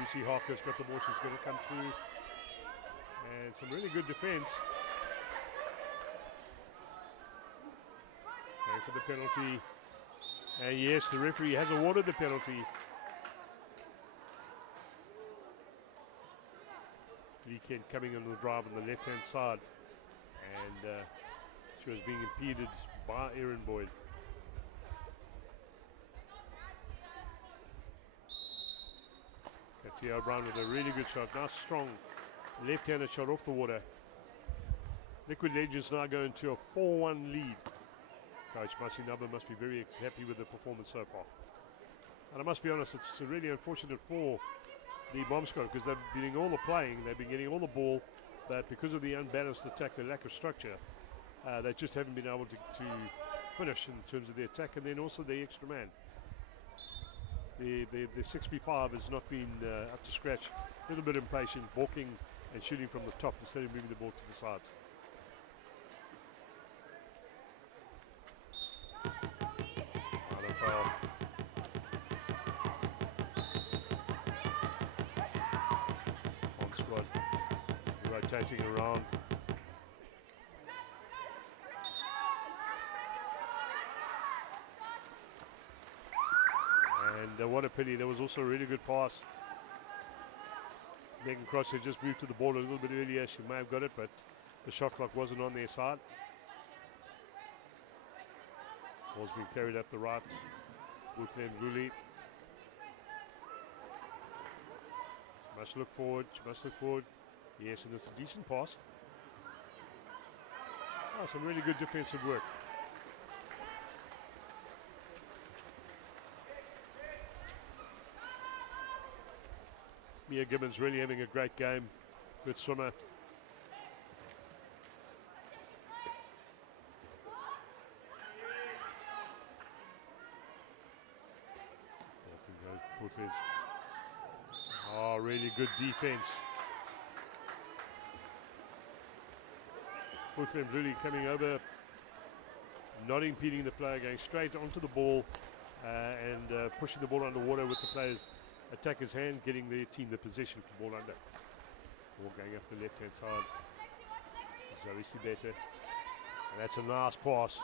Lucy Harker's got the ball. She's going to come through. And some really good defense. Going for the penalty. And yes, the referee has awarded the penalty. Lee Kent coming on the drive on the left-hand side. And she was being impeded by Erin Boyd. Katia O'Brien with a really good shot. Nice, strong left-handed shot off the water. Liquid Legends now go into a 4-1 lead. Coach Masinaba must be very happy with the performance so far. And I must be honest, it's really unfortunate for the Bomb Squad because they've been doing all the playing, they've been getting all the ball, but because of the unbalanced attack, the lack of structure, they just haven't been able to finish in terms of the attack, and then also the extra man. The 6v5 has not been up to scratch. A little bit impatient, balking and shooting from the top instead of moving the ball to the sides. Foul. Bomb Squad rotating around. And what a pity, there was also a really good pass. Megan Cross had just moved to the ball a little bit earlier. She may have got it, but the shot clock wasn't on their side. Ball's being carried up the right. Bulletin Ruli. She must look forward. She must look forward. Yes, and it's a decent pass. Oh, some really good defensive work. Mia Gibbons really having a great game with swimmer. Oh, really good defense. Bulletin really coming over, not impeding the player, going straight onto the ball and pushing the ball underwater with the player's attacker's hand, getting the team the position for ball under. Ball going up the left-hand side. Zoe Sibete. And that's a nice pass.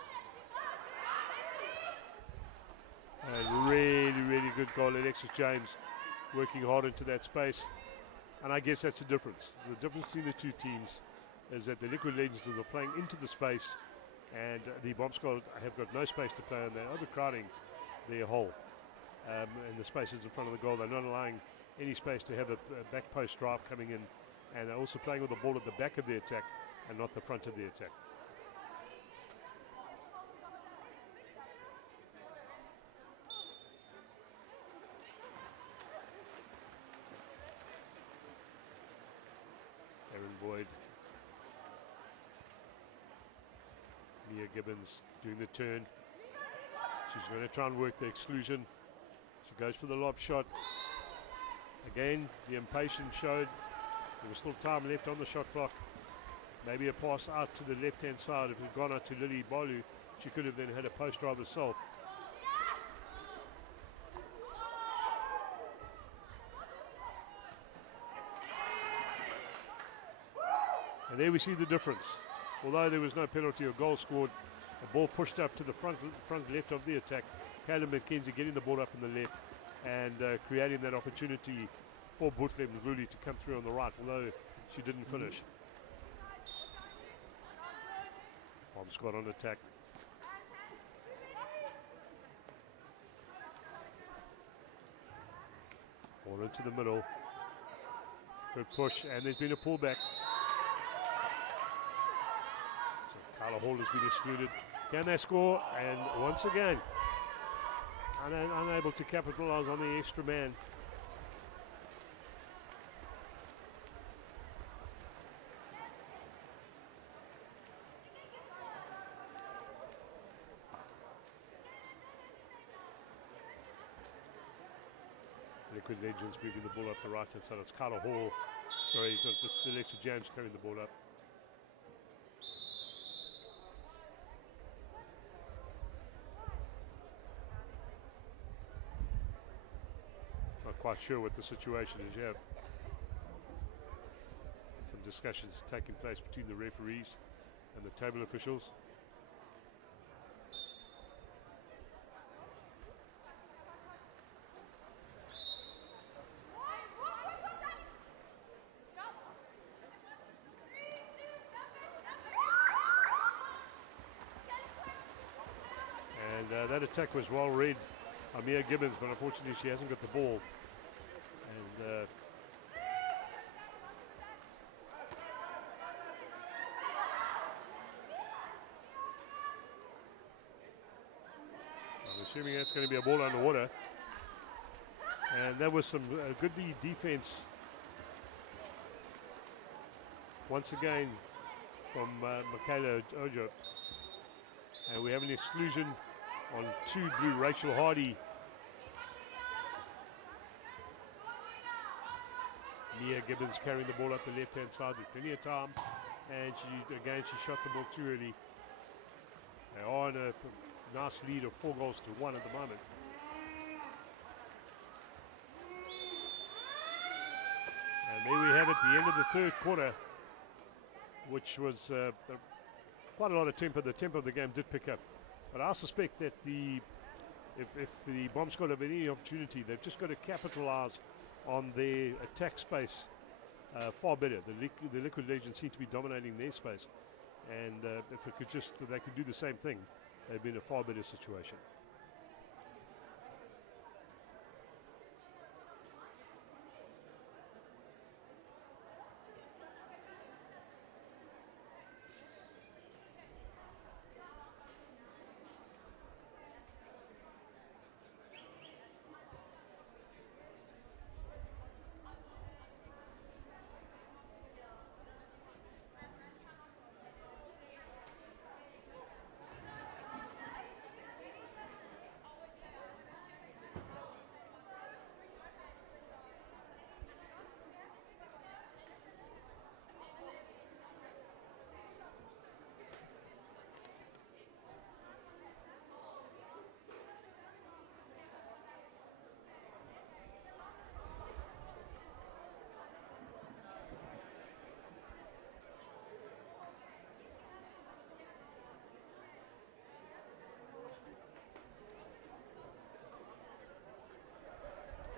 And really, really good goal. Alexis James working hard into that space. And I guess that's the difference. The difference between the two teams is that the Liquid Legends are playing into the space and the Bomb Squad have got no space to play, and they're overcrowding their hole. And the spaces in front of the goal, they're not allowing any space to have a back post drive coming in, and they're also playing with the ball at the back of the attack and not the front of the attack. Erin Boyd. Mia Gibbons doing the turn. She's going to try and work the exclusion. She goes for the lob shot. Again, the impatience showed. There was still time left on the shot clock. Maybe a pass out to the left-hand side. If it had gone out to Lily Bolu, she could have then had a post drive herself. And there we see the difference. Although there was no penalty or goal scored, the ball pushed up to the front left of the attack. Caleb McKenzie getting the ball up in the left and creating that opportunity for Bulletin to come through on the right, although she didn't finish. Bomb squad on attack. Ball into the middle. Good push, and there's been a pullback. So Carla Hall has been excluded. Can they score? And once again, unable to capitalize on the extra man. Liquid Legends moving the ball up the right hand side. It's Carla Hall. Sorry, it's Alexa James carrying the ball up. Not quite sure what the situation is yet. Some discussions taking place between the referees and the table officials. That attack was well read by Mia Gibbons, but unfortunately she hasn't got the ball. And I'm assuming that's going to be a ball underwater. And that was some good defense once again from Michaela Ojo. And we have an exclusion on 2 blue, Rachel Hardy. Mia Gibbons carrying the ball up the left-hand side. There's plenty of time. And she shot the ball too early. They are in a nice lead of 4-1 at the moment. And there we have it, the end of the third quarter, which was quite a lot of tempo. The tempo of the game did pick up. But I suspect that if the Bomb Squad have any opportunity, they've just got to capitalize on their attack space far better. The Liquid Legends seem to be dominating their space. And if they could do the same thing, they'd be in a far better situation.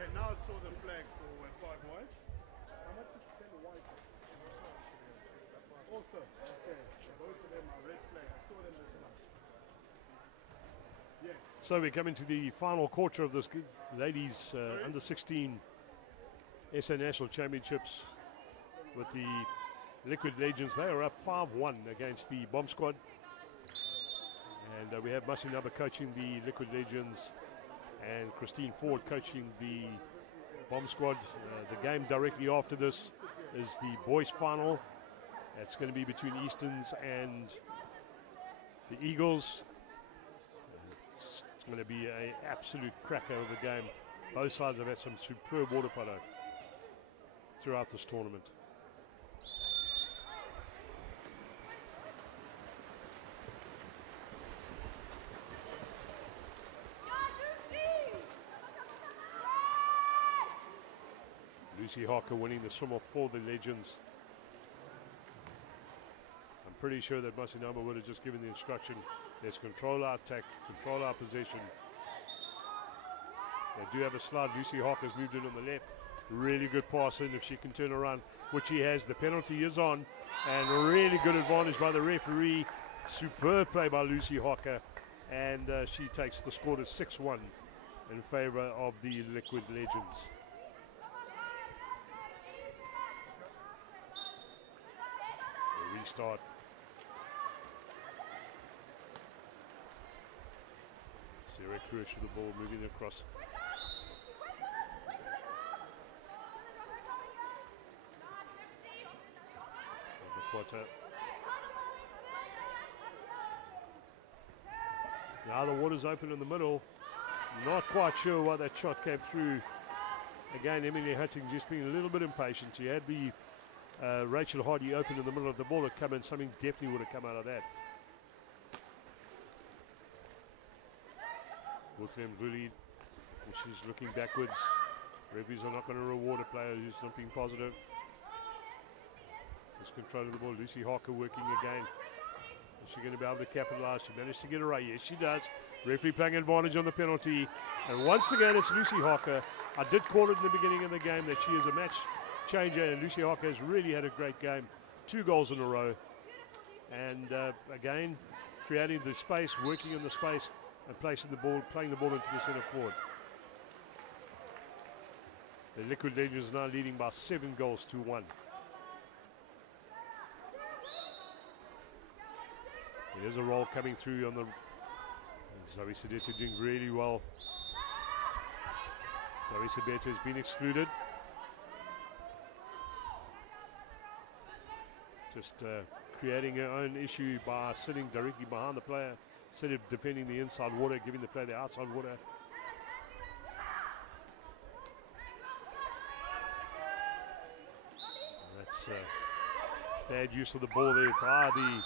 Okay, now I saw the flag for 5 white. How much is 10 white? Also, okay, both of them are red flag. I saw them as well. Yeah. So we come into the final quarter of this ladies under 16 SA National Championships with the Liquid Legends. They are up 5-1 against the Bomb Squad. And we have Masinaba coaching the Liquid Legends and Christine Ford coaching the Bomb Squad. The game directly after this is the boys final. It's going to be between Easterns and the Eagles. It's going to be an absolute cracker of a game. Both sides have had some superb water polo. throughout this tournament. Lucy Hawker winning the swim off for the Legends. I'm pretty sure that Masinama would have just given the instruction, let's control our attack, control our possession. They do have a slide. Lucy Hawker's moved in on the left. Really good pass in if she can turn around, which she has. The penalty is on, and a really good advantage by the referee. Superb play by Lucy Hawker, and she takes the score to 6-1 in favor of the Liquid Legends. A restart. Sarah Krush with the ball moving across. Quarter. Now the water's open in the middle. Not quite sure why that shot came through. Again, Emily Hutting just being a little bit impatient. She had the Rachel Hardy open in the middle of the ball. Had come in, something definitely would have come out of that. Bulletin bullied. She's looking backwards. Referees are not going to reward a player who's not being positive. Control of the ball. Lucy Hawker working again. Is she going to be able to capitalize? She managed to get it right. Yes, she does. Referee playing advantage on the penalty. And once again, it's Lucy Hawker. I did call it in the beginning of the game that she is a match changer, and Lucy Hawker has really had a great game. 2 goals in a row. And again, creating the space, working in the space, and placing the ball, playing the ball into the centre forward. The Liquid Legends now leading by 7 goals to 1. There's a roll coming through on the Zoe Sedeta doing really well. Zoe Sedeta has been excluded. Just creating her own issue by sitting directly behind the player instead of defending the inside water, giving the player the outside water. That's bad use of the ball there by the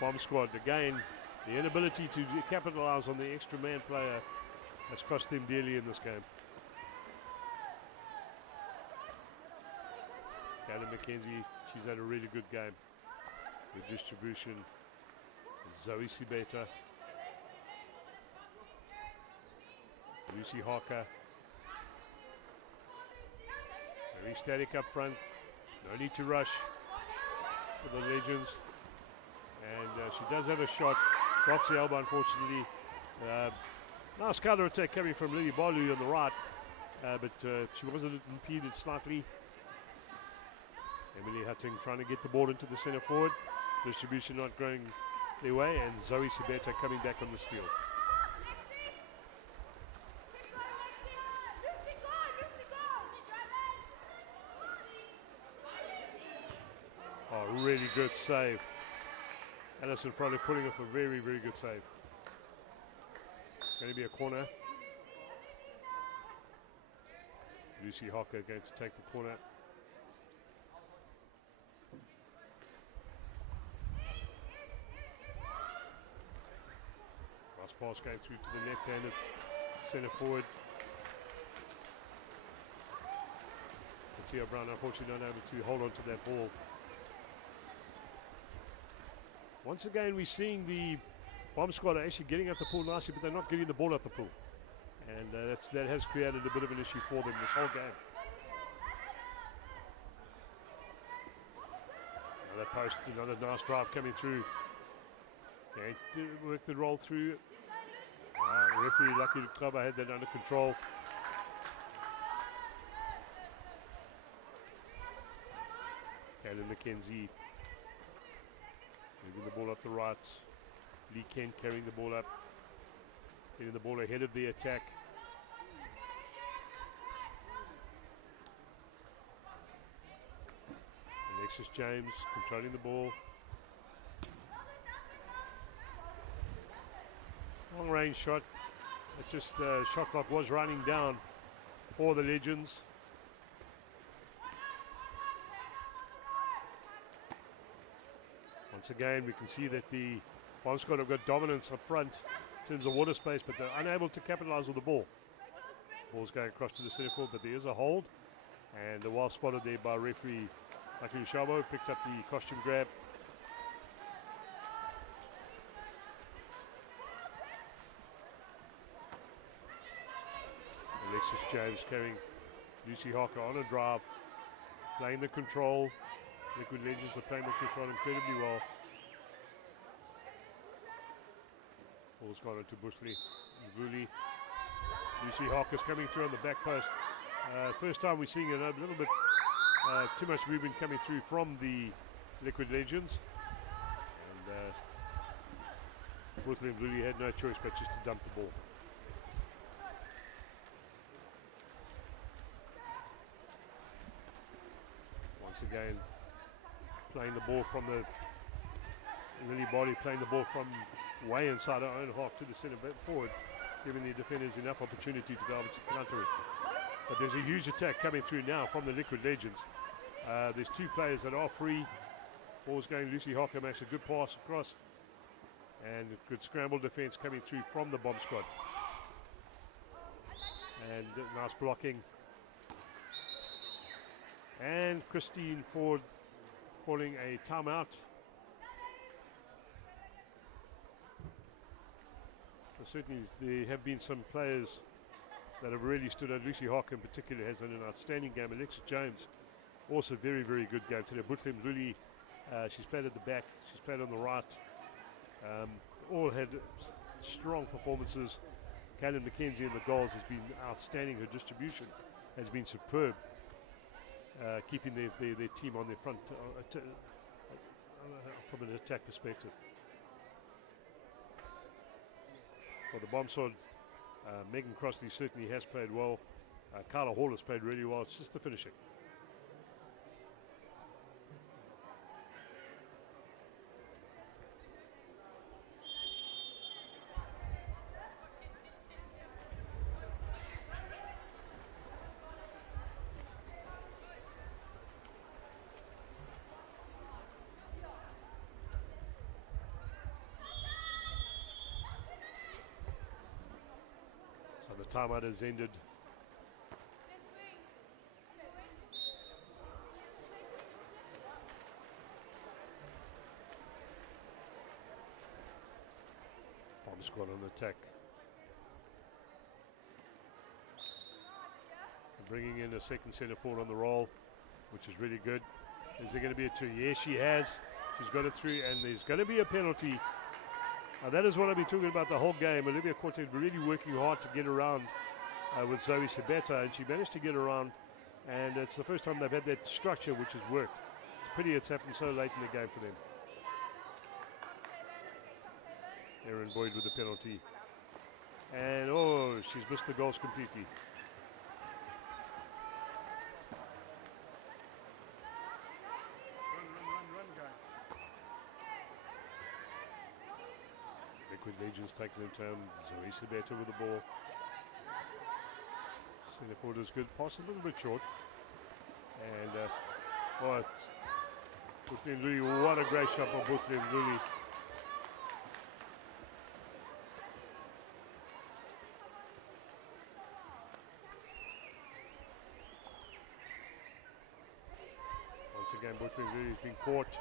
Bomb Squad. Again, the inability to capitalize on the extra man player has cost them dearly in this game. Kayla McKenzie, she's had a really good game. The distribution, Zoe Sibeta, Lucy Hawker, very static up front, no need to rush for the Legends. And she does have a shot, drops the elbow unfortunately. Nice counter attack coming from Lily Balu on the right, but she wasn't impeded slightly. Emily Hutting trying to get the ball into the centre forward. Distribution not going their way, and Zoe Sibeta coming back on the steal. Oh, really good save. Alison Froley putting off a very, very good save. Going to be a corner. Lucy Hawker going to take the corner. Cross pass going through to the left-handed centre forward. Mattia Brown unfortunately not able to hold on to that ball. Once again, we're seeing the Bomb Squad are actually getting up the pool nicely, but they're not getting the ball up the pool. And that has created a bit of an issue for them this whole game. Another post, another nice drive coming through. Going to work the roll through. Referee lucky the club had that under control. Kayla McKenzie moving the ball up the right. Lee Kent carrying the ball up. Getting the ball ahead of the attack. Alexis James controlling the ball. Long range shot. It just shot clock was running down for the Legends. Once again, we can see that the Bomb Squad have got dominance up front in terms of water space, but they're unable to capitalize with the ball. Ball's going across to the center court, but there is a hold, and well spotted there by referee Lucky Shabo, picked up the costume grab. Alexis James carrying Lucy Harker on a drive, playing the control. Liquid Legends are playing the control incredibly well. Ball's gone into Bushley, Vuli. Lucy Harker's coming through on the back post. First time we're seeing a little bit too much movement coming through from the Liquid Legends. And Bushley and Vuli had no choice but just to dump the ball. Once again, playing the ball from the Lily Body, playing the ball from way inside our own half to the centre back forward, giving the defenders enough opportunity to be able to counter it. But there's a huge attack coming through now from the Liquid Legends. There's two players that are free. Ball's going, Lucy Harker makes a good pass across, and a good scramble defence coming through from the Bomb Squad. And nice blocking. And Christine Ford calling a timeout. So certainly there have been some players that have really stood out. Lucy Harker in particular has had an outstanding game. Alexis James also very, very good game today. Bulletin, Luli, she's played at the back, she's played on the right. All had strong performances. Kaylin McKenzie in the goals has been outstanding. Her distribution has been superb. Keeping their team on their front from an attack perspective. For the Bomb Squad, Megan Crossley certainly has played well. Carla Hall has played really well. It's just the finishing. The timeout has ended. Bomb Squad on attack. Bringing in a second centre forward on the roll, which is really good. Is there going to be a two? Yes, she has. She's got it through, and there's going to be a penalty. That is what I've been talking about the whole game. Olivia Quartet really working hard to get around with Zoe Sabetta, and she managed to get around, and it's the first time they've had that structure which has worked. It's pity it's happened so late in the game for them. Erin Boyd with the penalty, and oh, she's missed the goals completely. Run, guys. Liquid Legends taking their turn. Zoe Sabetta with the ball. Centre forward is good. Pass a little bit short. And Bulletin Luli, what a great shot by Bulletin Luli. Once again, Bulletin Luli has been caught.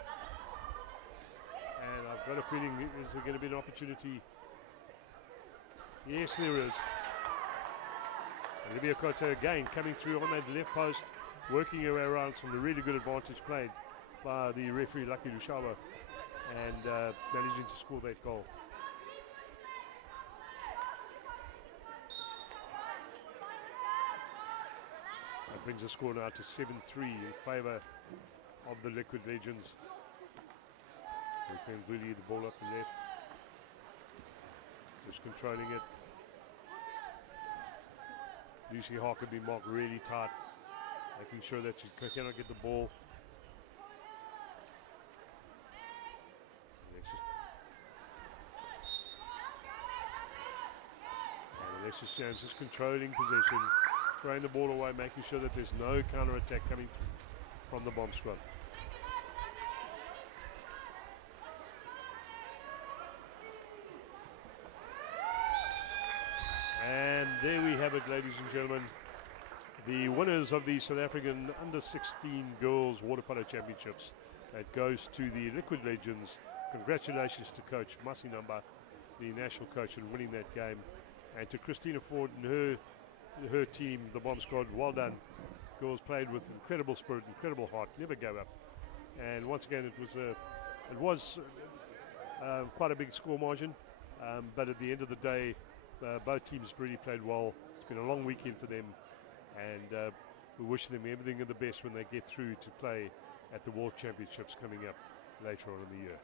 And I've got a feeling, is there going to be an opportunity? Yes, there is. Olivia Cote again coming through on that left post, working her way around. Some really good advantage played by the referee Lucky Lushaba, and managing to score that goal. That brings the score now to 7-3 in favour of the Liquid Legends. Really the ball up the left, just controlling it. Lucy Harker being marked really tight, making sure that she cannot get the ball. Alexis James is controlling possession, throwing the ball away, making sure that there's no counter-attack coming from the Bomb Squad. there we have it, ladies and gentlemen. The winners of the South African Under-16 Girls Water Polo Championships. It goes to the Liquid Legends. Congratulations to Coach Masinamba, the national coach, in winning that game. And to Christina Ford and her team, the Bomb Squad, well done. Girls played with incredible spirit, incredible heart, never gave up. And once again, it was quite a big score margin, but at the end of the day, both teams really played well. It's been a long weekend for them, and we wish them everything of the best when they get through to play at the World Championships coming up later on in the year.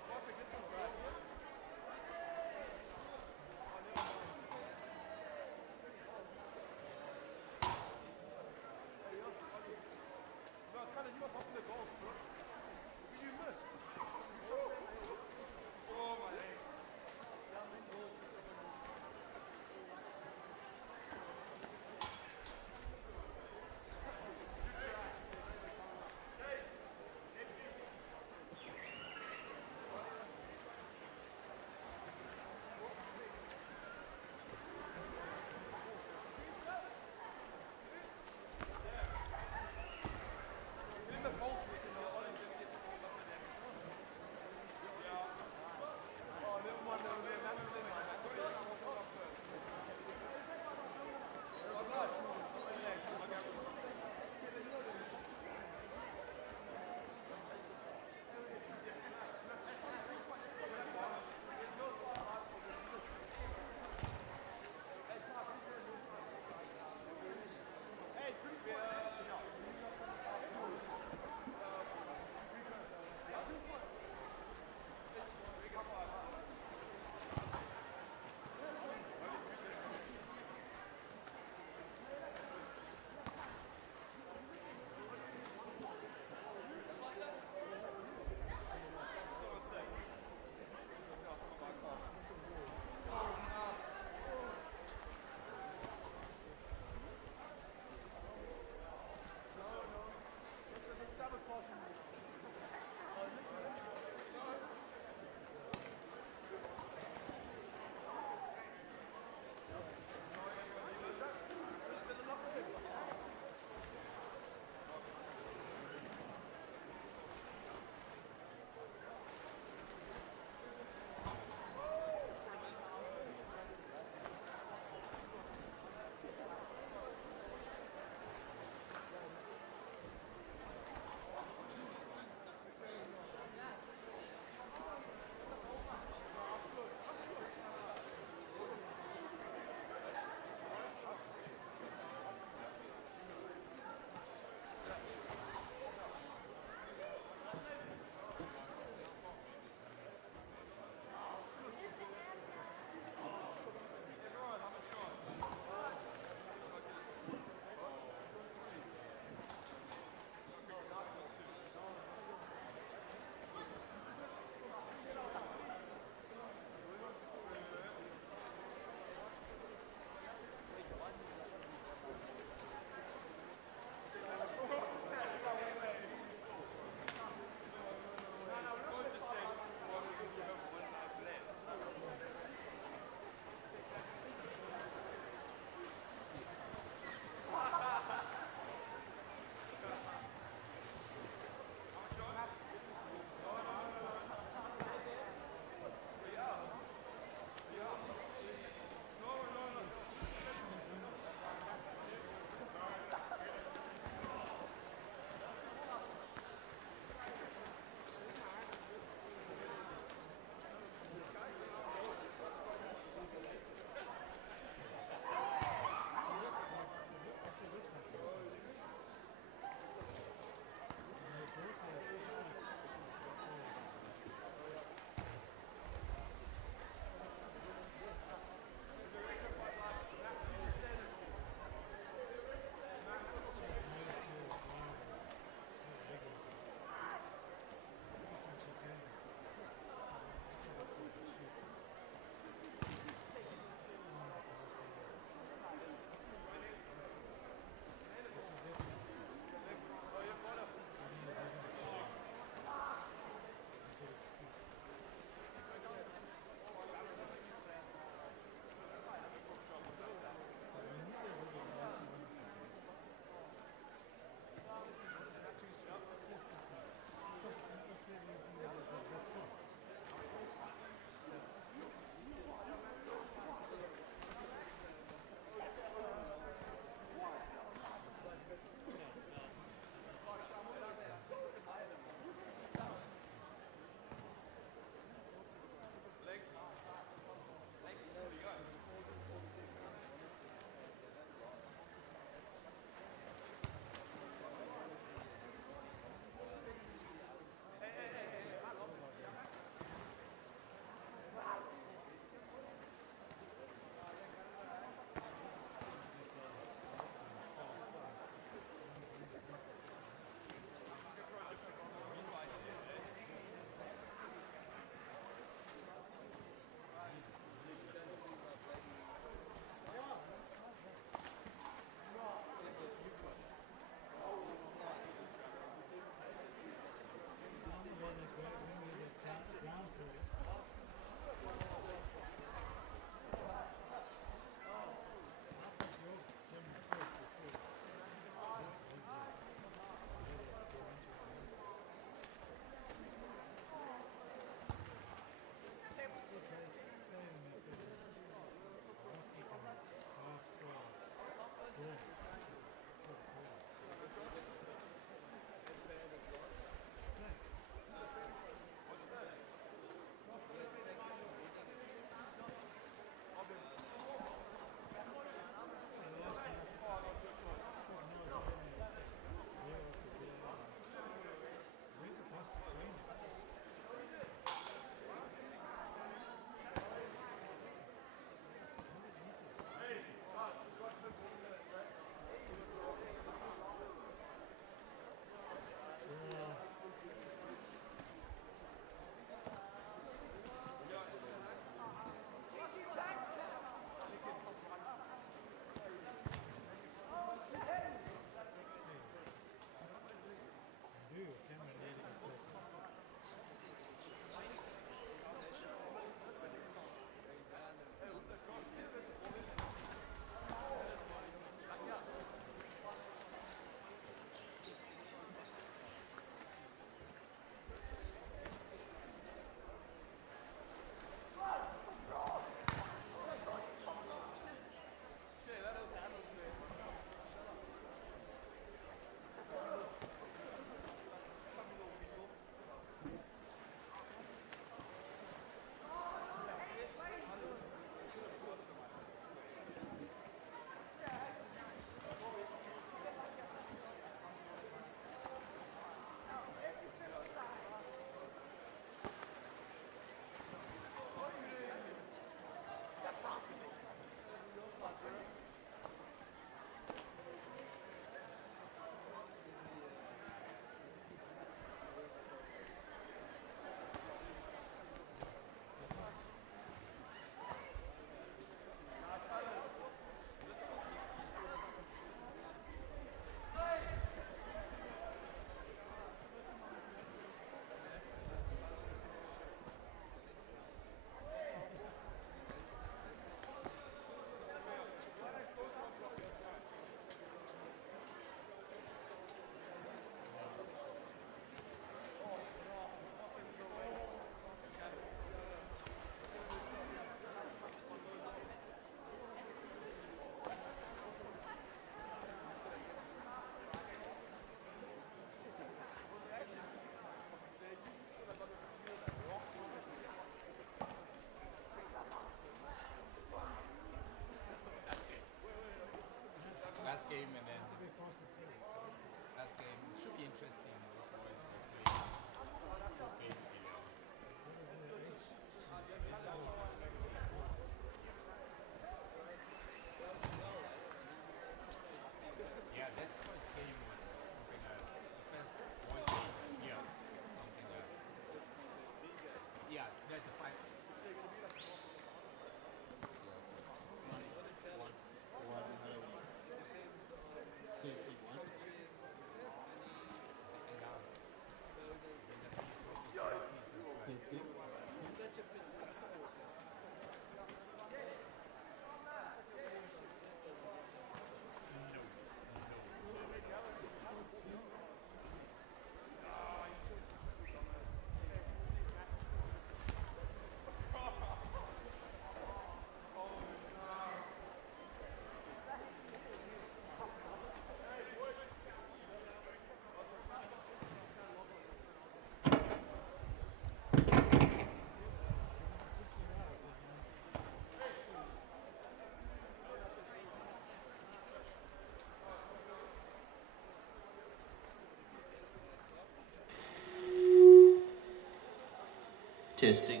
testing.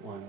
One.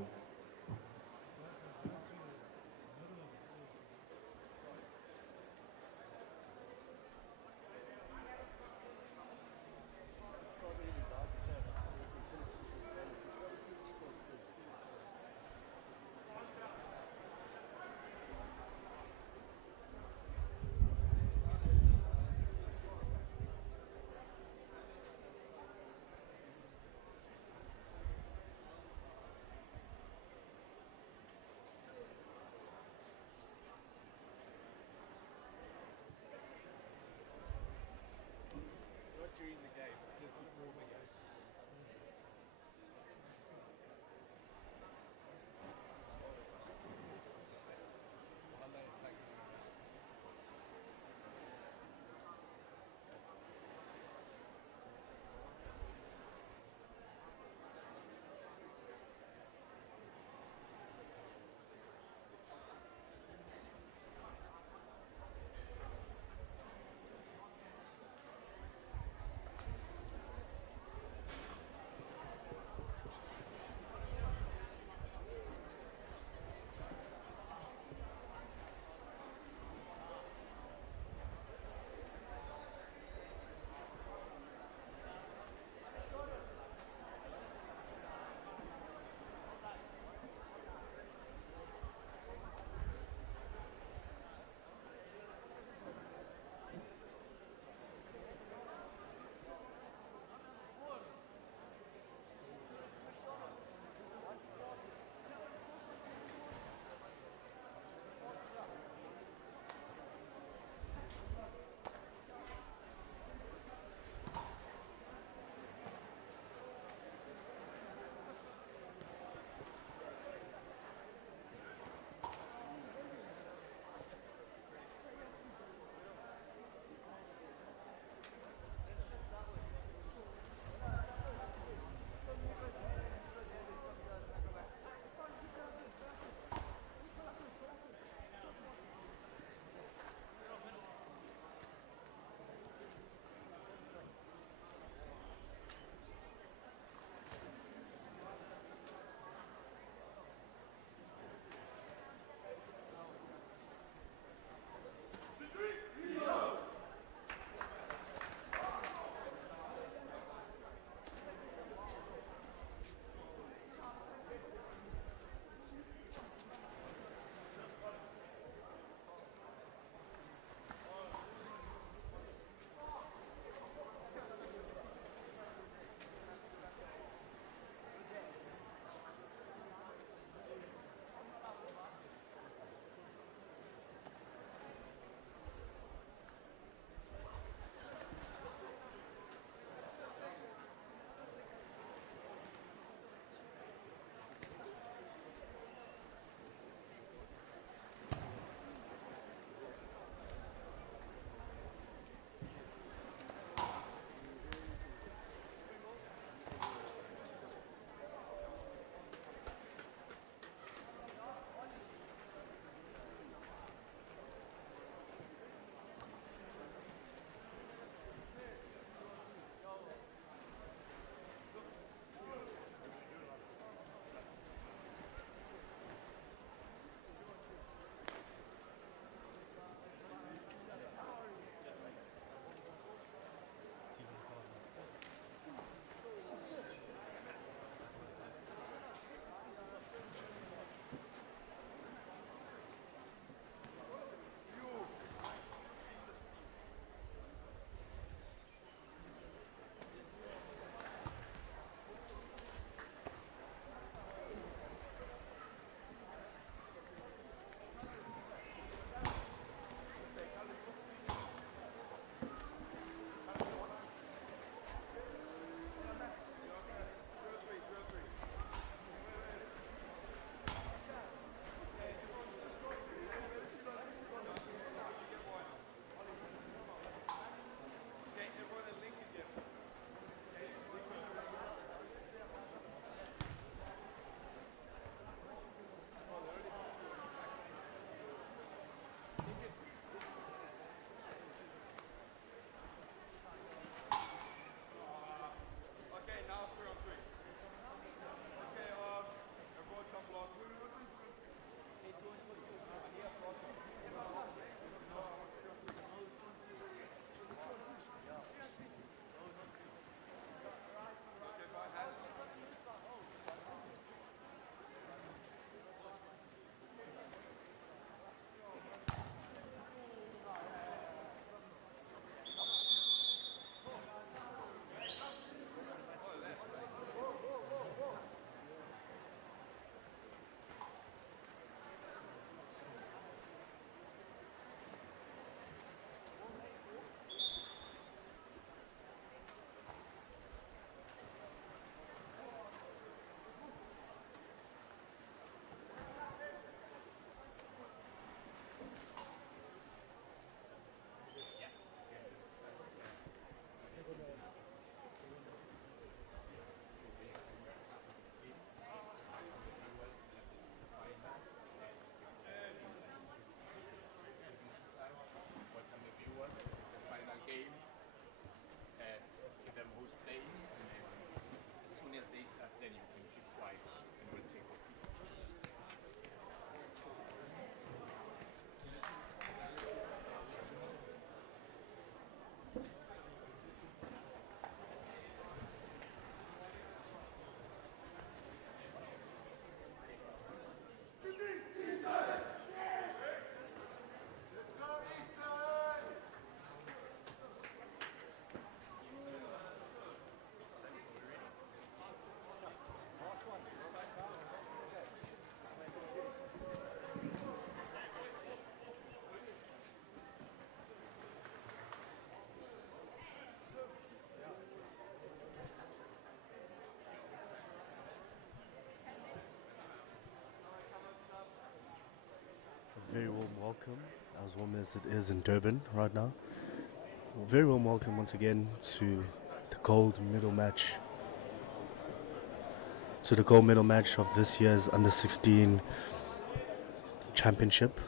welcome, as warm as it is in Durban right now. Very warm welcome once again to the gold medal match. To the gold medal match of this year's under-16 championship.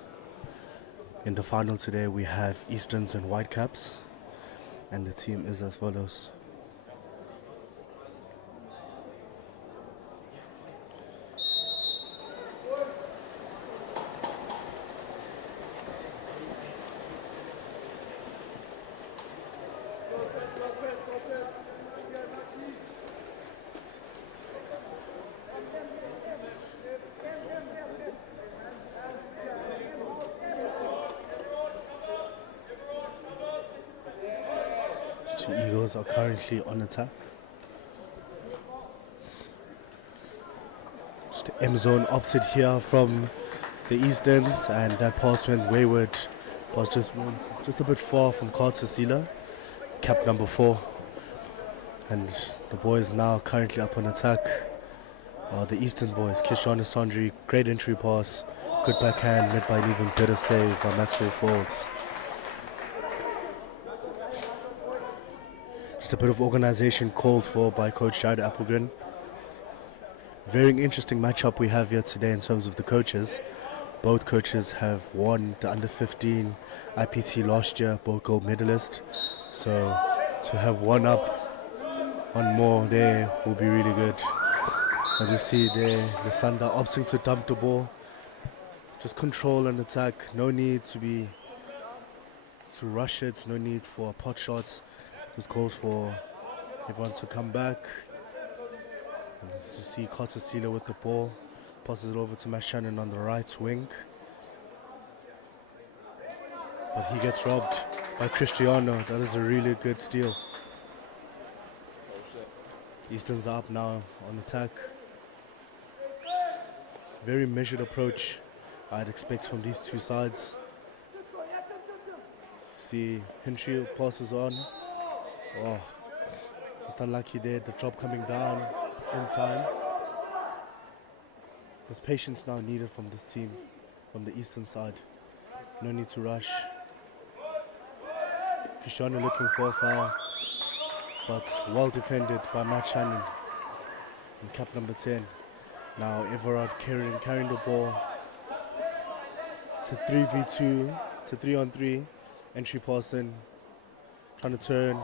In the final today we have Easterns and Whitecaps, and the team is as follows. Two Eagles are currently on attack. Just the M zone opted here from the Easterns, and that pass went wayward. Pass just a bit far from Kwa-Zulu, cap number 4. And the boys now currently up on attack. The Eastern boys, Kishon Sandri, great entry pass, good backhand, made by an even better save by Maxwell Folds. Just a bit of organisation called for by Coach Jared Applegren. Very interesting matchup we have here today in terms of the coaches. Both coaches have won the under-15 IPT last year, both gold medalists. So to have one more there will be really good. As you see there, Lasanda opting to dump the ball. Just control and attack. No need to rush it. No need for pot shots. This calls for everyone to come back. And as you see Kwa-Zulu with the ball. Passes it over to Matt Shannon on the right wing. But he gets robbed by Cristiano. That is a really good steal. Easterns are up now on attack. Very measured approach I'd expect from these two sides. See Henshiel passes on. Oh, just unlucky there, the drop coming down in time. There's patience now needed from this team, from the Eastern side. No need to rush. Cristiano looking for a foul, but well defended by Matt Shannon in cap number 10. Now Everard carrying the ball. It's a 3v2, it's a 3-on-3. Entry pass in, trying to turn.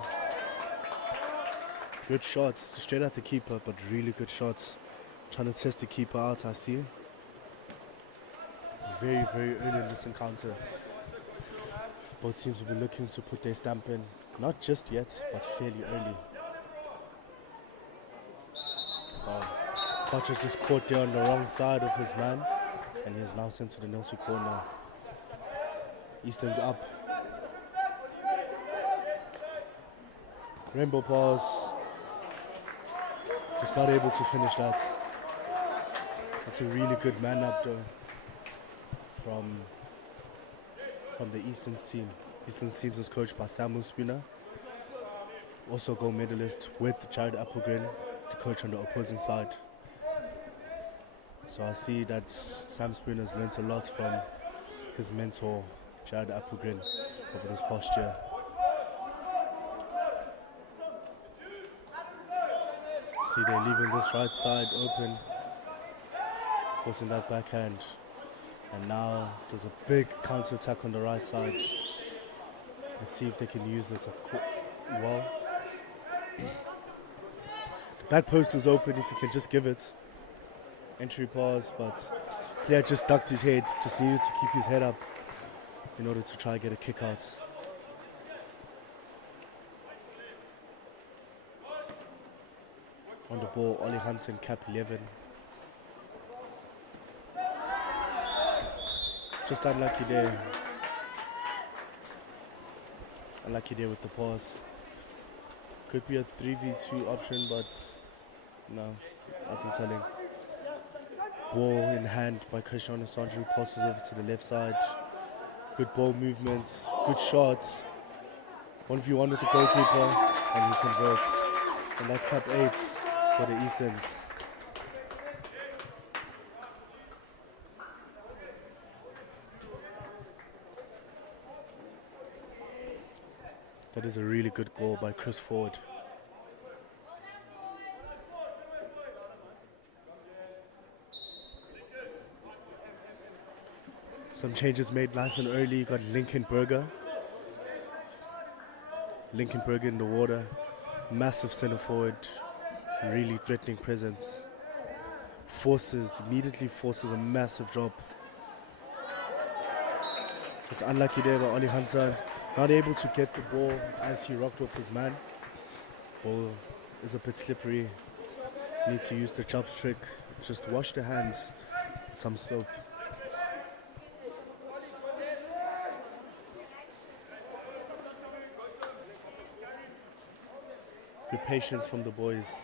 Good shots, straight at the keeper, but really good shots. Trying to test the keeper out, I see. Very, very early in this encounter. Both teams will be looking to put their stamp in. Not just yet, but fairly early. Koch has just caught there on the wrong side of his man, and he is now sent to the Nelson corner. Easton's up. Rainbow pass. Just not able to finish that. That's a really good man up though from the Eastern's team. Eastern's team is coached by Samuel Spooner, also gold medalist with Jared Applegren, the coach on the opposing side. So I see that Sam Spooner has learnt a lot from his mentor Jared Applegren over this past year. See, they're leaving this right side open, forcing that backhand. And now there's a big counter attack on the right side. Let's see if they can use it well. The back post is open if you can just give it. Entry pass, but Claire just ducked his head, just needed to keep his head up in order to try and get a kick out. On the ball, Ollie Hansen, cap 11. Just unlucky there. Unlucky there with the pass. Could be a 3v2 option, but no, nothing telling. Ball in hand by Krishan Sandri, passes over to the left side. Good ball movement, good shots. 1v1 with the goalkeeper, and he converts. And that's cap 8 for the Easterns. That is a really good goal by Chris Ford. Some changes made nice and early. You got Lincoln Berger. Lincoln Berger in the water. Massive center forward. Really threatening presence. Immediately forces a massive drop. Just unlucky there by Oli Hunter. Not able to get the ball as he rocked off his man. Ball is a bit slippery. Need to use the chops trick. Just wash the hands with some soap. Good patience from the boys.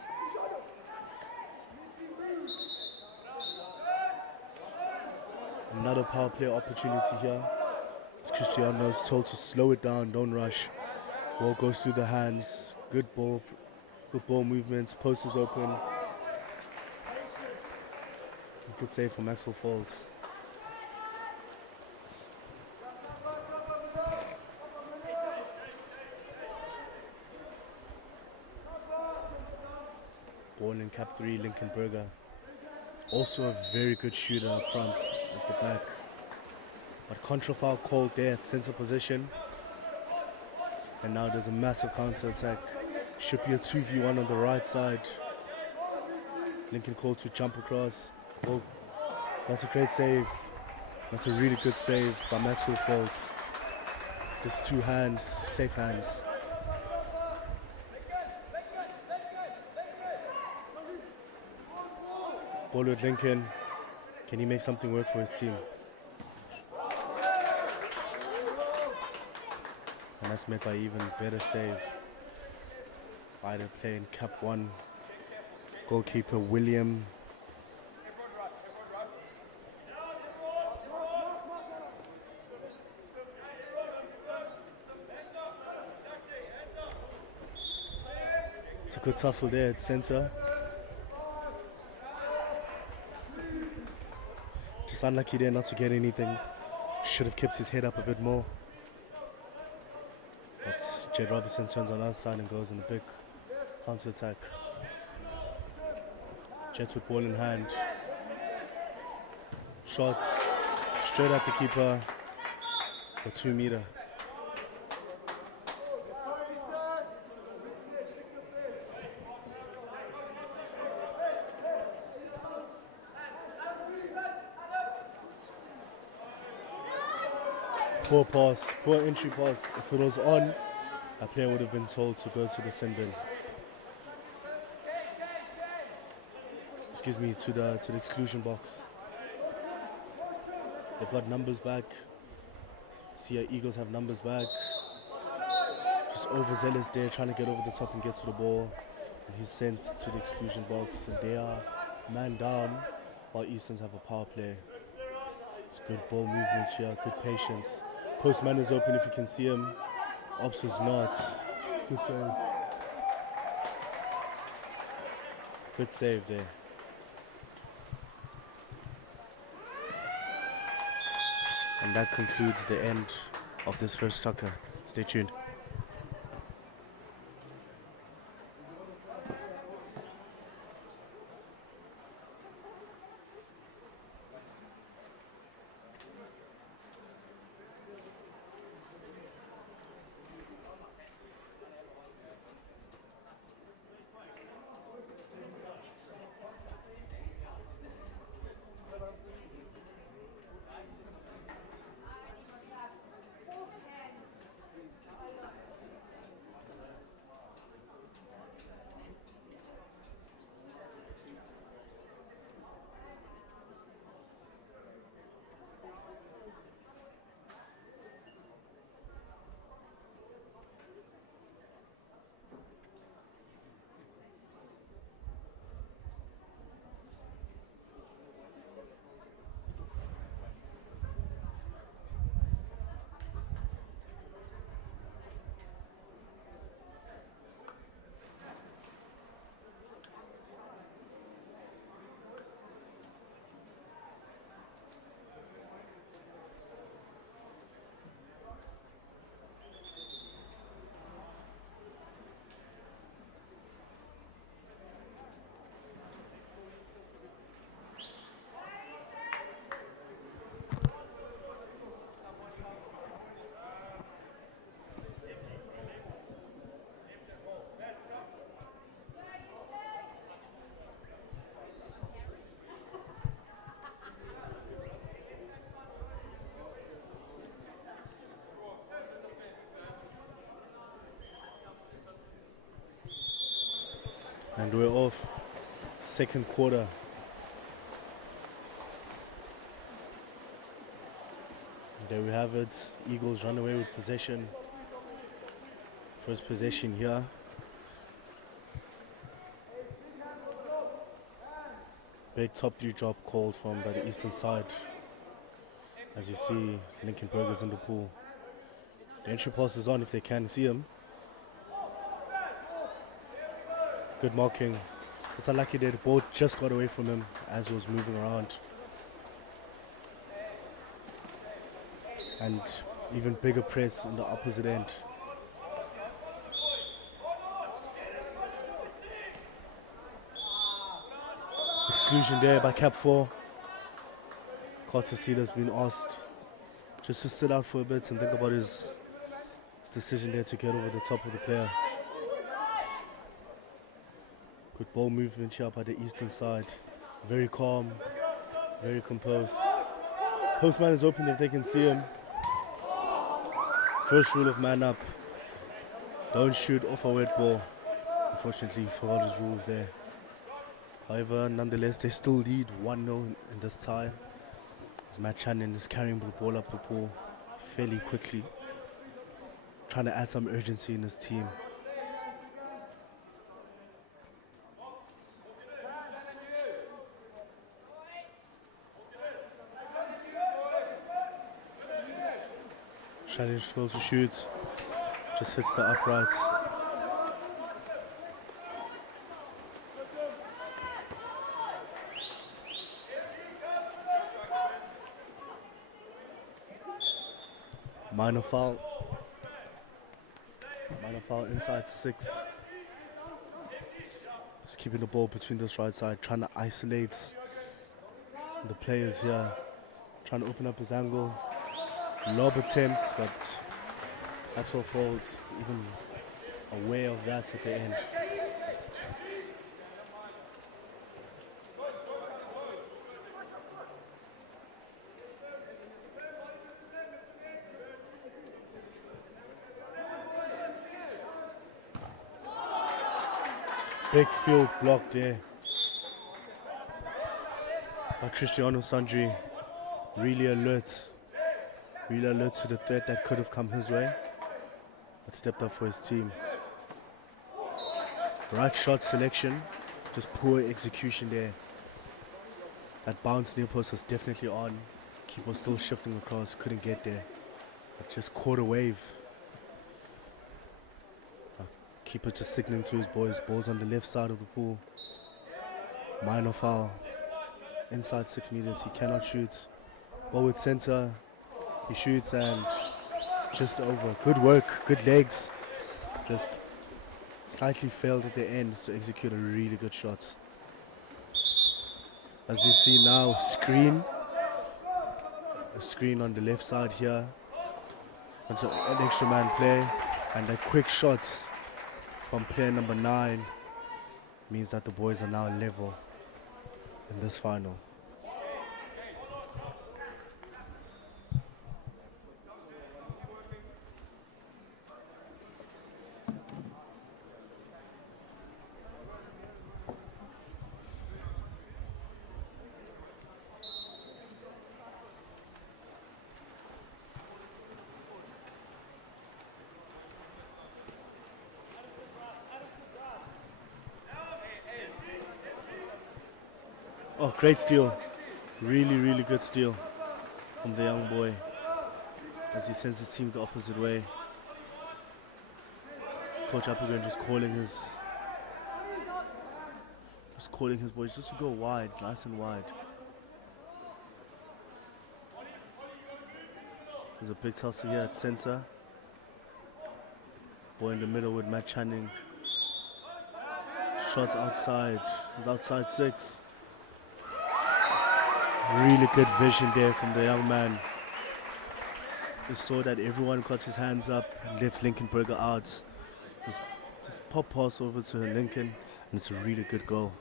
Another power play opportunity here. As Cristiano is told to slow it down, don't rush. Ball goes through the hands. Good ball movements. Post is open. Good save from Maxwell Folds. Born in Cap 3, Lincoln Berger. Also a very good shooter up front at the back. But contra foul called there at center position. And now there's a massive counter attack. Should be a 2v1 on the right side. Lincoln called to jump across. Oh, that's a great save. That's a really good save by Maxwell Folds. Just two hands, safe hands. Polo with Lincoln. Can he make something work for his team? And that's made by even better save by the player in Cap 1. Goalkeeper William. It's a good tussle there at center. Just unlucky there not to get anything. Should have kept his head up a bit more. But Jed Robertson turns on the outside and goes in a big counter attack. Jets with ball in hand. Shots straight at the keeper for 2 meter. Poor pass, poor entry pass. If it was on, a player would have been told to go to the sin bin. Excuse me, to the exclusion box. They've got numbers back. See how Eagles have numbers back. Just overzealous there, trying to get over the top and get to the ball. And he's sent to the exclusion box, and they are man down while Easterns have a power play. It's good ball movements here, good patience. Postman is open if you can see him. Ops is not. Good save. Good save there. And that concludes the end of this first tucker. Stay tuned. And we're off. Second quarter. There we have it. Eagles run away with possession. First possession here. Big top 3 drop called from by the eastern side. As you see, Lincolnberger's in the pool. The entry pass is on if they can see him. Good marking. It's unlucky that the ball just got away from him as he was moving around. And even bigger press on the opposite end. Exclusion there by Cap 4. Carter Cedar's been asked just to sit out for a bit and think about his decision there to get over the top of the player. Good ball movement here by the eastern side. Very calm, very composed. Postman is open if they can see him. First rule of man up. Don't shoot off a wet ball. Unfortunately, he forgot his rules there. However, nonetheless, they still lead 1-0 in this tie. As Matt Channon is carrying the ball up the pool fairly quickly, trying to add some urgency in his team. Channon goes to shoot, just hits the uprights. Minor foul. Minor foul inside 6. Just keeping the ball between this right side, trying to isolate the players here. Trying to open up his angle. Lob attempts, but that's all falls. Even aware of that at the end. Big field block there by Cristiano Sandri. Really alert to the threat that could have come his way, but stepped up for his team. Right shot selection, just poor execution there. That bounce near post was definitely on. Keeper was still shifting across, couldn't get there, but just caught a wave. Keeper just signaling to his boys. Ball's on the left side of the pool. Minor foul. Inside 6 meters. He cannot shoot. Ball with center. He shoots and just over. Good work. Good legs. Just slightly failed at the end to execute a really good shot. As you see now, screen. A screen on the left side here. And so an extra man play. And a quick shot from player number 9 means that the boys are now level in this final. Oh, great steal. Really, really good steal from the young boy as he sends his team the opposite way. Coach Applegreen just calling his boys just to go wide, nice and wide. There's a big tussle here at center. Boy in the middle with Matt Channing. Shots outside. It's outside 6. Really good vision there from the young man. Just saw that everyone got his hands up and left Lincolnberger out. Just pop pass over to Lincoln, and it's a really good goal.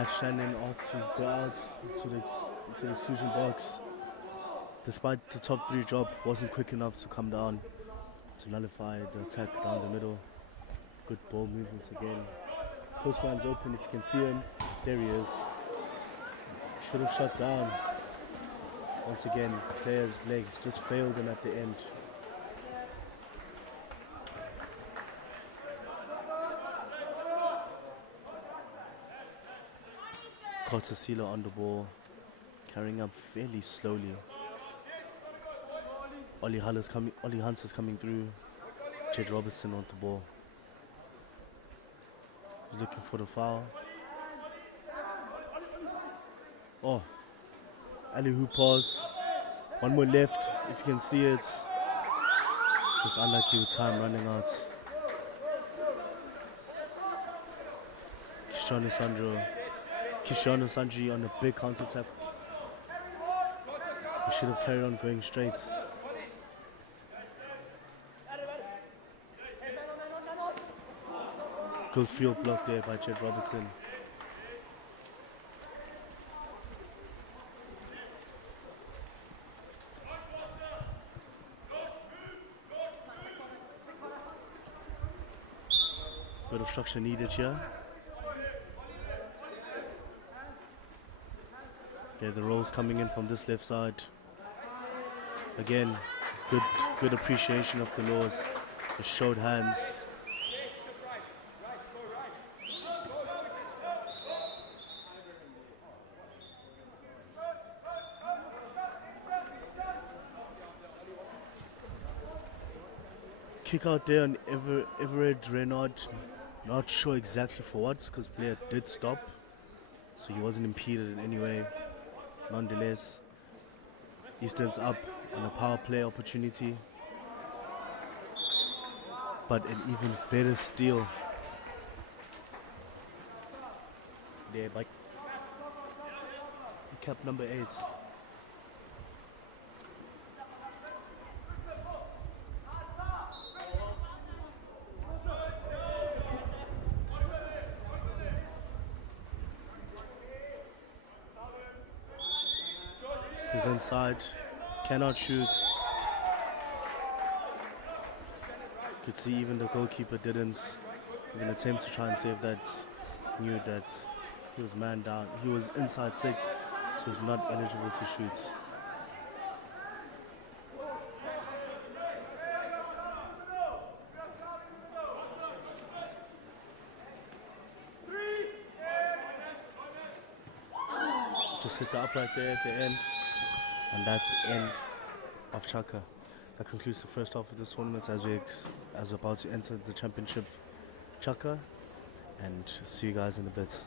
Matt Shannon off to go out to the exclusion box. Despite the top 3 drop, wasn't quick enough to come down to nullify the attack down the middle. Good ball movement again. Postman's open if you can see him. There he is. Should have shut down. Once again, player's legs just failed him at the end. Kwa-Zulu on the ball, carrying up fairly slowly. Ollie Hunter's coming through. Jed Robertson on the ball. He's looking for the foul. Oh, Ali who pause. One more left, if you can see it. Just unlucky with time running out. Kishano Sandri on a big counter tap. He should have carried on going straight. Good field block there by Jed Robertson. Bit of structure needed here. Yeah, the rolls coming in from this left side. Again, good appreciation of the laws. The showed hands. Kick out there on Everett Renaud. Not sure exactly for what, because player did stop, so he wasn't impeded in any way. Nonetheless, Eastern's up on a power play opportunity, but an even better steal there by cap number 8. He's inside, cannot shoot. Could see even the goalkeeper didn't even attempt to try and save that. Knew that he was man down. He was inside 6, so he's not eligible to shoot. Just hit the upright there at the end. And that's end of Chaka. That concludes the first half of this tournament as we're about to enter the championship Chaka. And see you guys in a bit.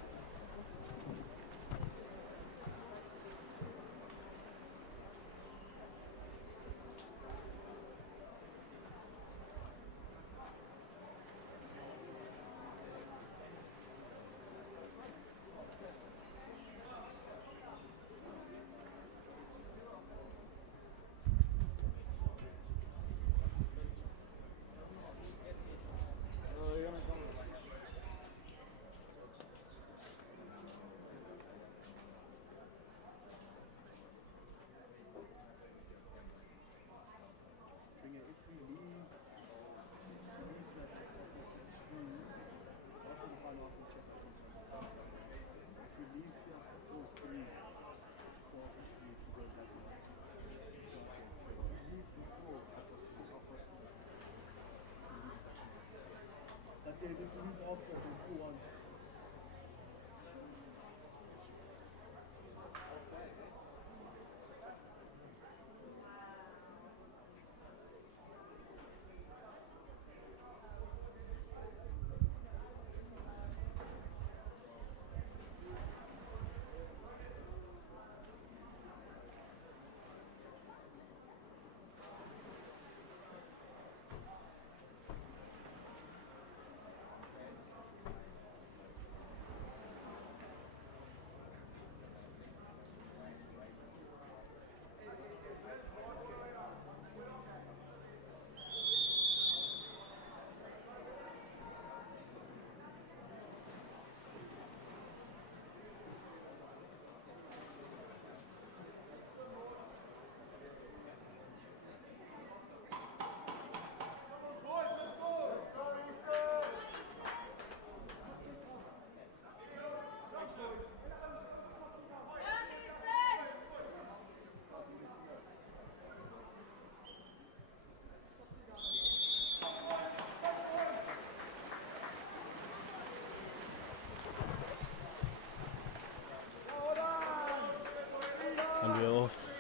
And we're off.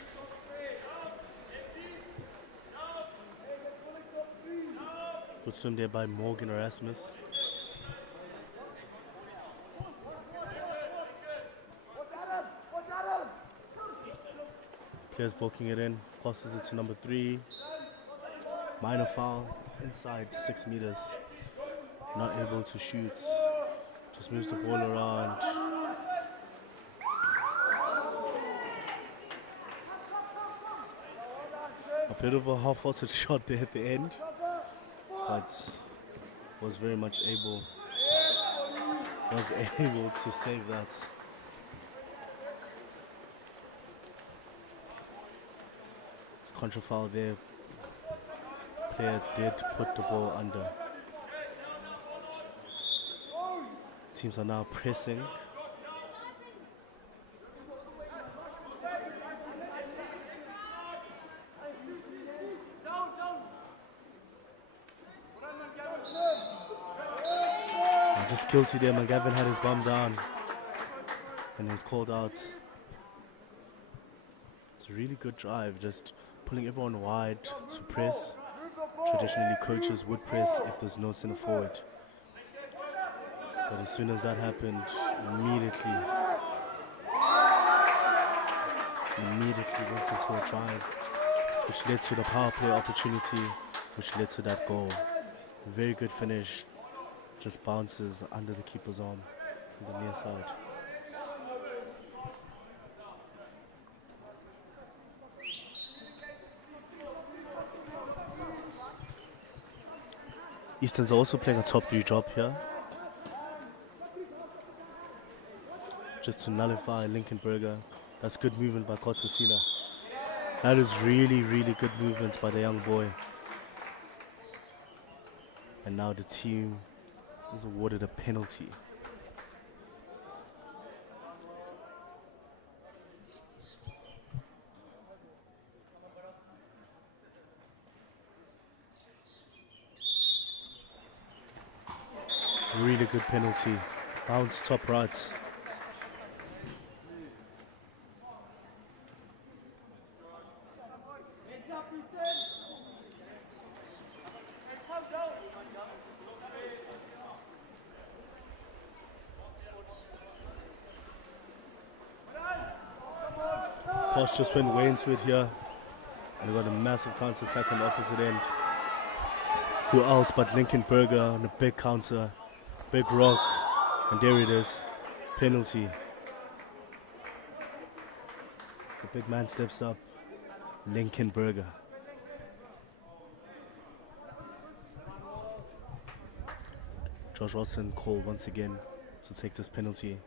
Good swim there by Morgan Erasmus. Players blocking it in, passes it to number 3. Minor foul, inside 6 meters. Not able to shoot. Just moves the ball around. A bit of a half-hearted shot there at the end, but was very much able to save that. Contra foul there. Player did put the ball under. Teams are now pressing. Just guilty there. McGavin had his bum down and he was called out. It's a really good drive, just pulling everyone wide to press. Traditionally, coaches would press if there's no center forward. But as soon as that happened, immediately went into a drive, which led to the power play opportunity, which led to that goal. Very good finish. Just bounces under the keeper's arm on the near side. Easterns are also playing a top 3 drop here, just to nullify Lincolnberger. That's good movement by Kwa-Zulu. That is really, really good movement by the young boy. And now the team is awarded a penalty. Really good penalty. Bounce top right. Posh just went way into it here. And we got a massive counter attack on the opposite end. Who else but Lincolnberger on a big counter. Big rock, and there it is, penalty. The big man steps up, Lincolnberger. Josh Watson called once again to take this penalty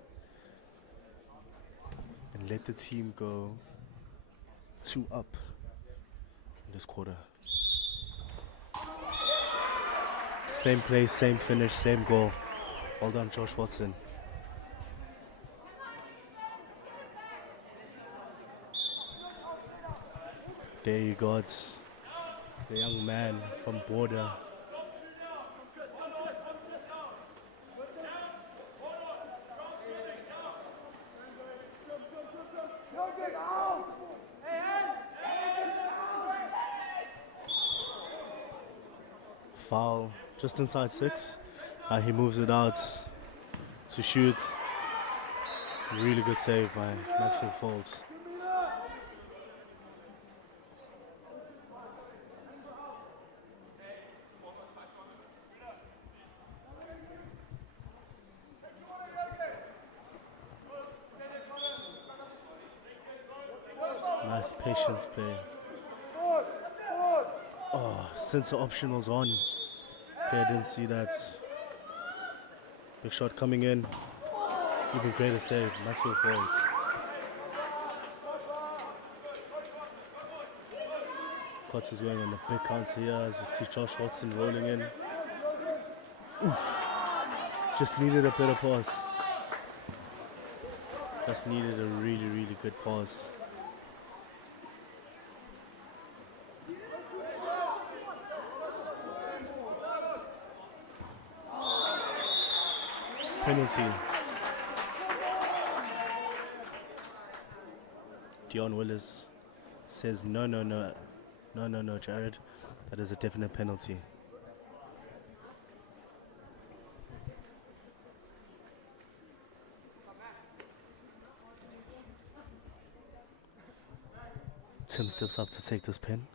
and let the team go 2 up in this quarter. Same play, same finish, same goal. Well done, Josh Watson. There you got the young man from Border. Foul just inside 6. He moves it out to shoot. Really good save by Maxwell Folds. Nice patience play. Oh, center option was on. Okay, I didn't see that. Big shot coming in. Even greater save, Maxwell Folds. Clutch is going on the big counter here as you see Josh Watson rolling in. Oof. Just needed a better pass. Just needed a really, really good pass. Penalty. Dion Willis says no, Jared. That is a definite penalty. Tim steps up to take this pin.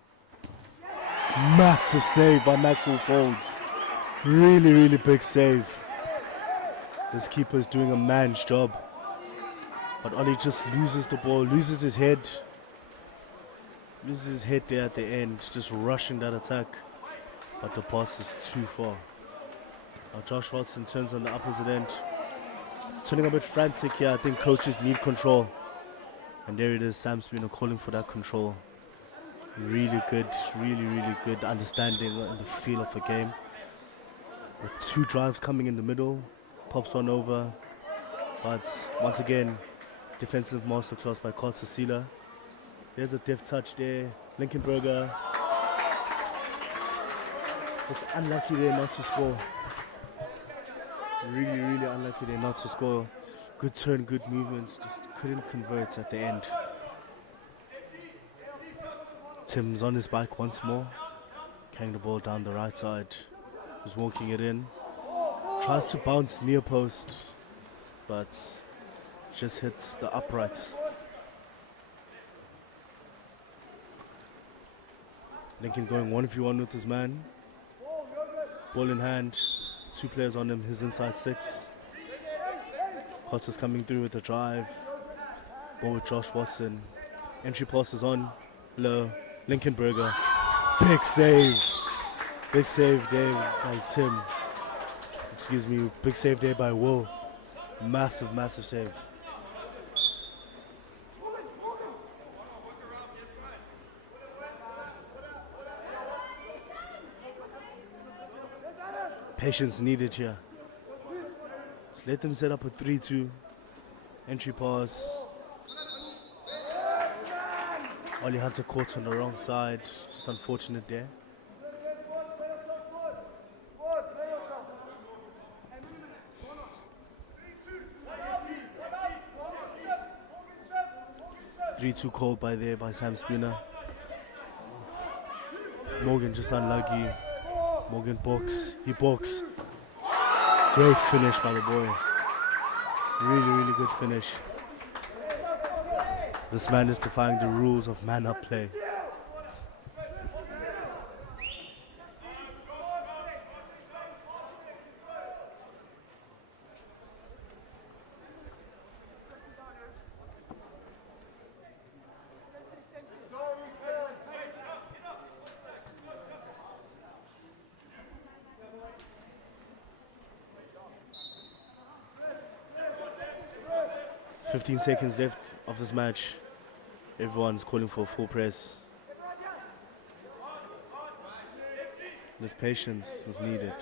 Massive save by Maxwell Folds. Really, really big save. This keeper is doing a man's job. But Ollie just loses the ball, loses his head. Loses his head there at the end, just rushing that attack. But the pass is too far. Now Josh Watson turns on the opposite end. It's turning a bit frantic here. I think coaches need control. And there it is, Sam Spooner calling for that control. Really good, really good understanding and the feel of the game. With 2 drives coming in the middle, pops one over. But once again, defensive masterclass by Kwa-Zulu. There's a deft touch there. Linkenberger. Just unlucky there not to score. Really unlucky there not to score. Good turn, good movements, just couldn't convert at the end. Tim's on his bike once more, carrying the ball down the right side. He's walking it in. Tries to bounce near post, but just hits the upright. Lincoln going 1v1 with his man. Ball in hand, 2 players on him, his inside 6. Kotza's coming through with the drive. Ball with Josh Watson. Entry pass is on. Low. Linkenberger. Big save. Big save there by Tim. Excuse me. Big save there by Will. Massive save. Patience needed here. Just let them set up a 3-2. Entry pass. Ollie Hunter caught on the wrong side. Just unfortunate there. (3-2) called by Sam Spooner. Morgan just unlucky. Morgan box. He box. Great finish by the boy. Really good finish. This man is defying the rules of man-up play. .15 seconds left of this match. Everyone's calling for a full press. This patience is needed.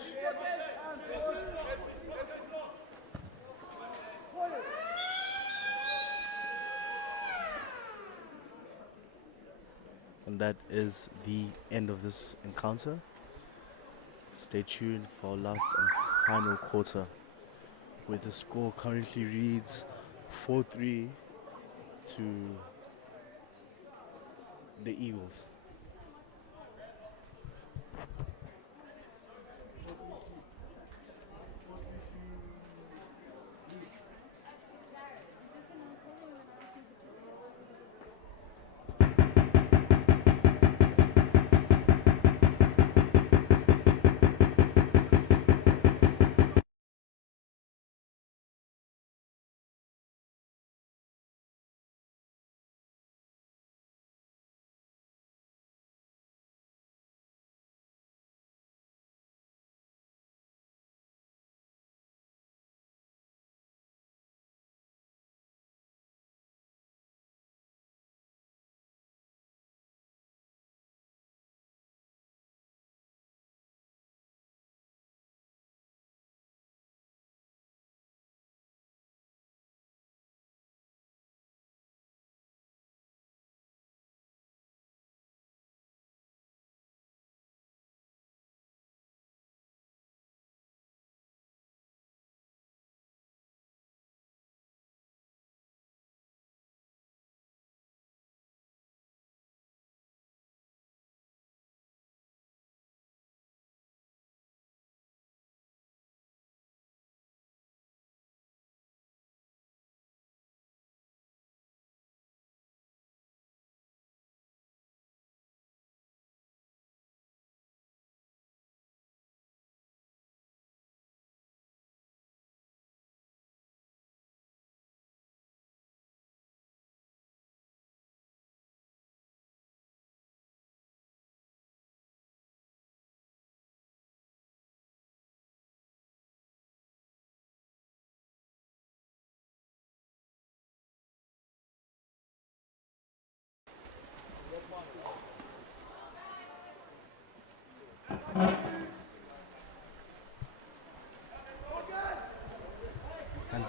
And that is the end of this encounter. Stay tuned for last and final quarter, where the score currently reads 4-3 to the Eagles.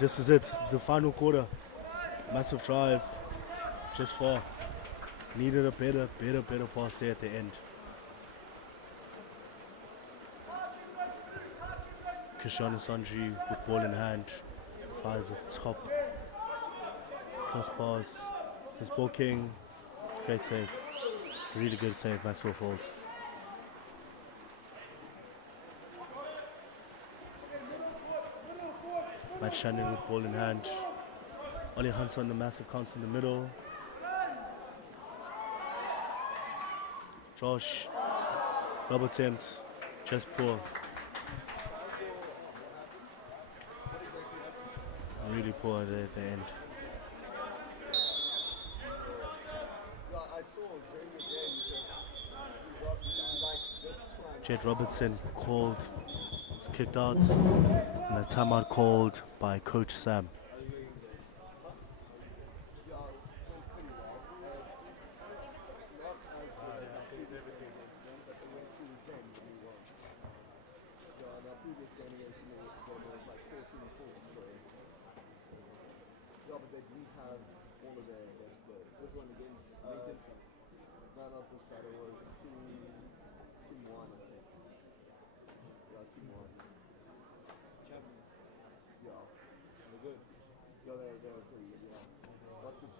this is it. The final quarter. Massive drive. Just far. Needed a better pass there at the end. Kishana Sanji with ball in hand. Fires a top. Cross pass. His ball king. Great save. Really good save, Maxwell Falls. Matt Shannon with ball in hand. Ollie Hunter on the massive counter in the middle. Josh. Double attempt. Just poor. Really poor there at the end. Jed Robertson called, was kicked out, and a timeout called by Coach Sam.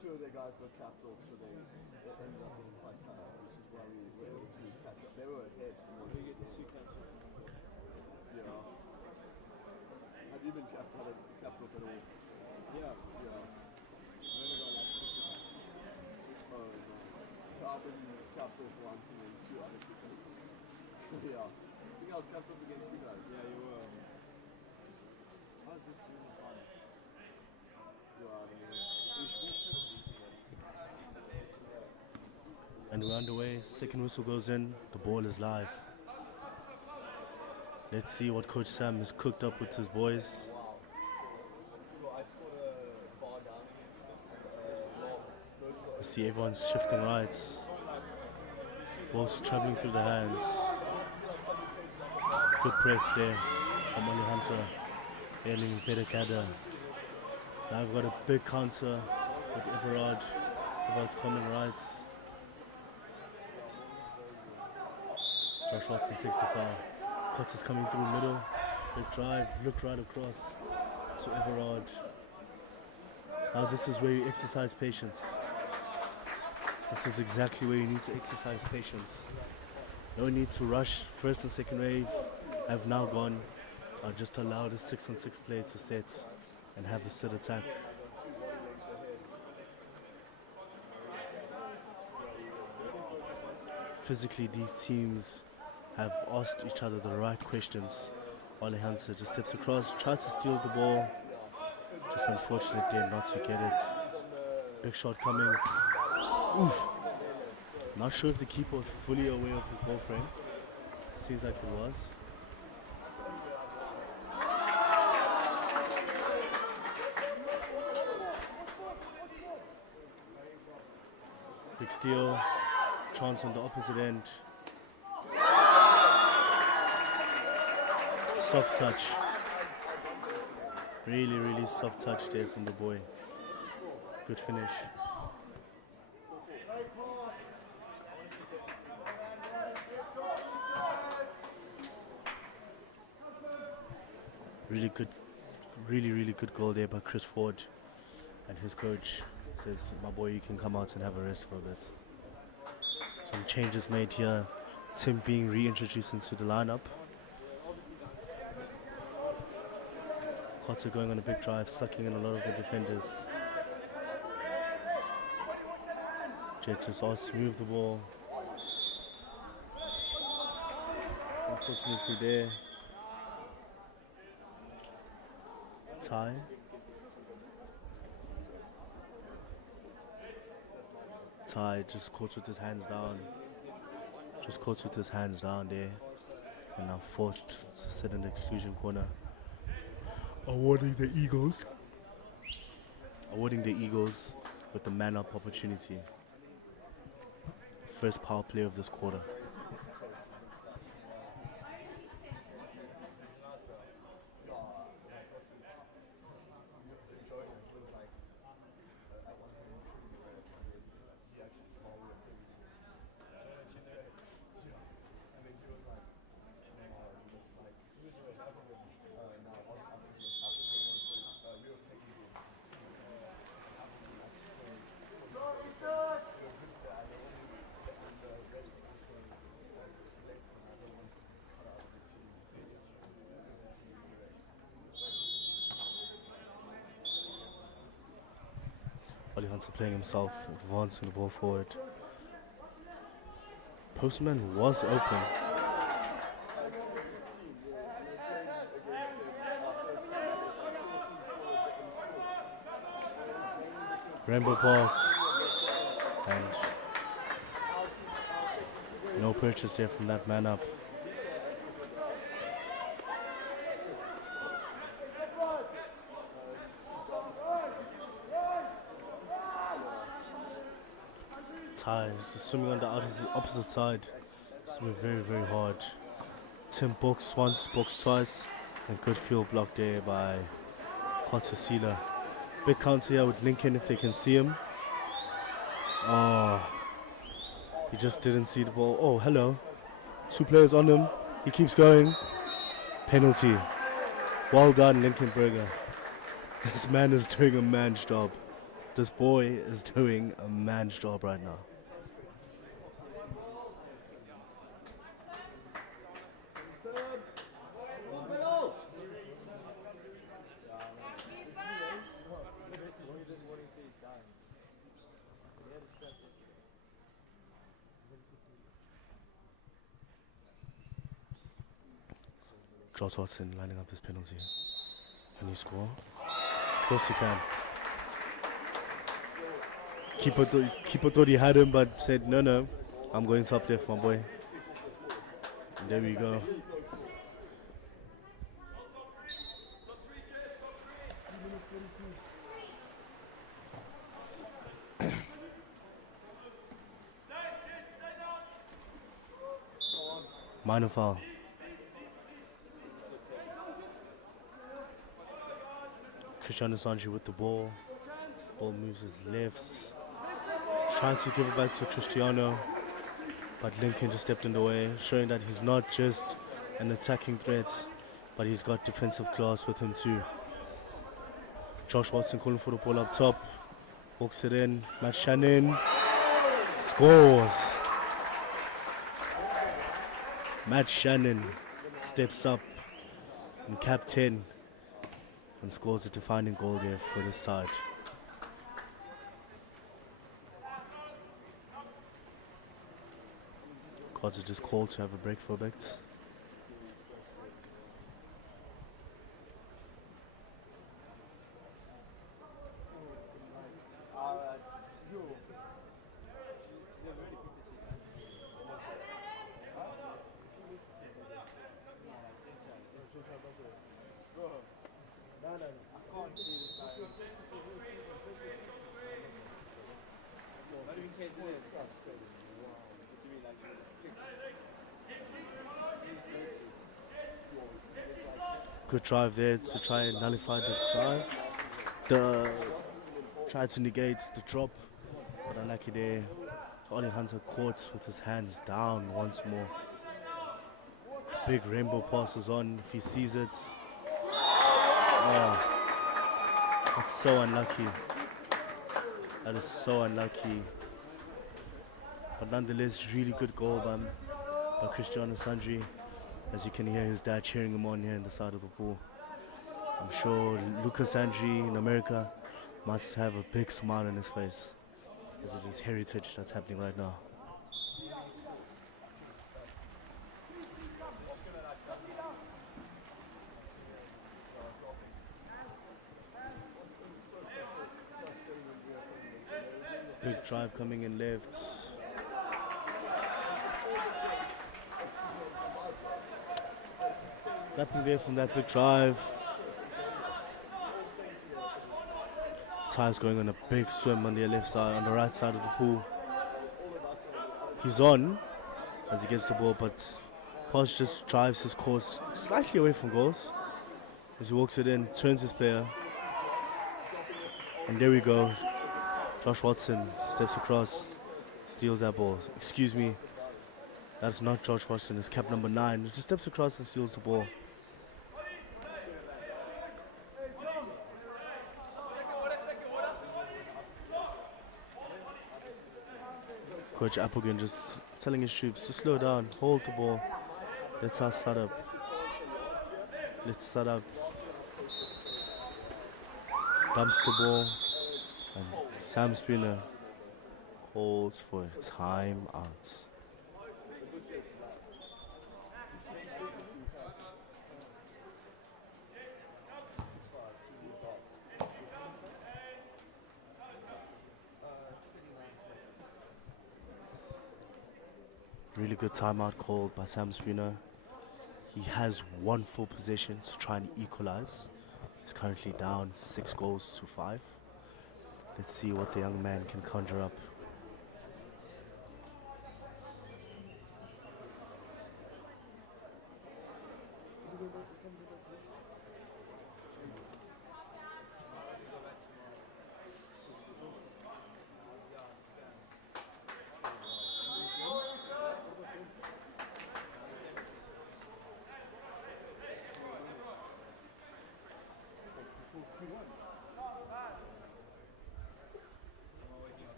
Two of their guys got capped off, so they ended up being quite tired, which is why we were able to catch up. They were ahead. We get the two caps off. Yeah. Have you been capped off at all? Yeah. Yeah. I only got like 2 caps. Oh no. So I've been capped off once and then 2 other caps. So yeah. I think I was capped off against you guys. Yeah, you were. How's this team fun? Yeah, And we're underway. Second whistle goes in. The ball is live. Let's see what Coach Sam has cooked up with his boys. You see everyone's shifting rights. Ball's traveling through the hands. Good press there from Oli Hunter. Erling Pedekada. Now we've got a big counter with Everard. Everard's coming rights. Josh Austin takes the foul. Cotter's coming through middle. Big drive, look right across to Everard. Now this is where you exercise patience. This is exactly where you need to exercise patience. No need to rush. First and second wave have now gone. Just allow the 6-on-6 play to set and have a set attack. Physically, these teams have asked each other the right questions. Ole Hunter just steps across, tries to steal the ball. Just unfortunate there not to get it. Big shot coming. Oof. Not sure if the keeper was fully aware of his ball frame. Seems like it was. Big steal. Chance on the opposite end. Soft touch. Really soft touch there from the boy. Good finish. Really good goal there by Chris Ford. And his coach says, my boy, you can come out and have a rest for a bit. Some changes made here. Tim being reintroduced into the lineup. Cotter going on a big drive, sucking in a lot of the defenders. Jet just asked to move the ball. Unfortunately there. Ty. Ty just caught with his hands down. Just caught with his hands down there. And now forced to sit in the exclusion corner. Awarding the Eagles with the man-up opportunity. First power play of this quarter. Hunter playing himself, advancing the ball forward. Postman was open. Rainbow pass. And no purchase there from that man up. Ties swimming on the opposite side. Swimming very, very hard. Tim box once, box twice, and good field block there by Kwa-Zulu. Big counter here with Lincoln if they can see him. Oh, he just didn't see the ball. Oh, hello. 2 players on him. He keeps going. Penalty. Well done, Lincoln Berger. This man is doing a man's job. This boy is doing a man's job right now. Josh Watson lining up his penalty. Can he score? Of course he can. Keeper thought he had him, but said, no, I'm going top left, my boy. And there we go. Minor foul. Cristiano Sanji with the ball. Ball moves his lefts. Trying to give it back to Cristiano, but Lincoln just stepped in the way, showing that he's not just an attacking threat, but he's got defensive class with him too. Josh Watson calling for the ball up top. Walks it in. Matt Shannon scores. Matt Shannon steps up in cap 10 and scores a defining goal there for this side. Cards are just called to have a break for a bit. Good drive there to try and nullify the drive. Try to negate the drop, but unlucky there. Ollie Hunter caught with his hands down once more. Big rainbow passes on if he sees it. Oh, that's so unlucky. That is so unlucky. But nonetheless, really good goal by Cristiano Sanji. As you can hear his dad cheering him on here in the side of the pool. I'm sure Lucas Sanji in America must have a big smile on his face. This is his heritage that's happening right now. Big drive coming in left. Nothing there from that big drive. Ty's going on a big swim on the left side, on the right side of the pool. He's on as he gets the ball, but Posh just drives his course slightly away from goals. As he walks it in, turns his player. And there we go. Josh Watson steps across, steals that ball. Excuse me, that's not Josh Watson, it's cap number 9. He just steps across and steals the ball. Coach Applegan just telling his troops to slow down, hold the ball, let us start up. Let's start up. Dumps the ball and Sam Spooner calls for a timeout. Really good timeout called by Sam Spooner. He has one full possession to try and equalize. He's currently down 6-5. Let's see what the young man can conjure up.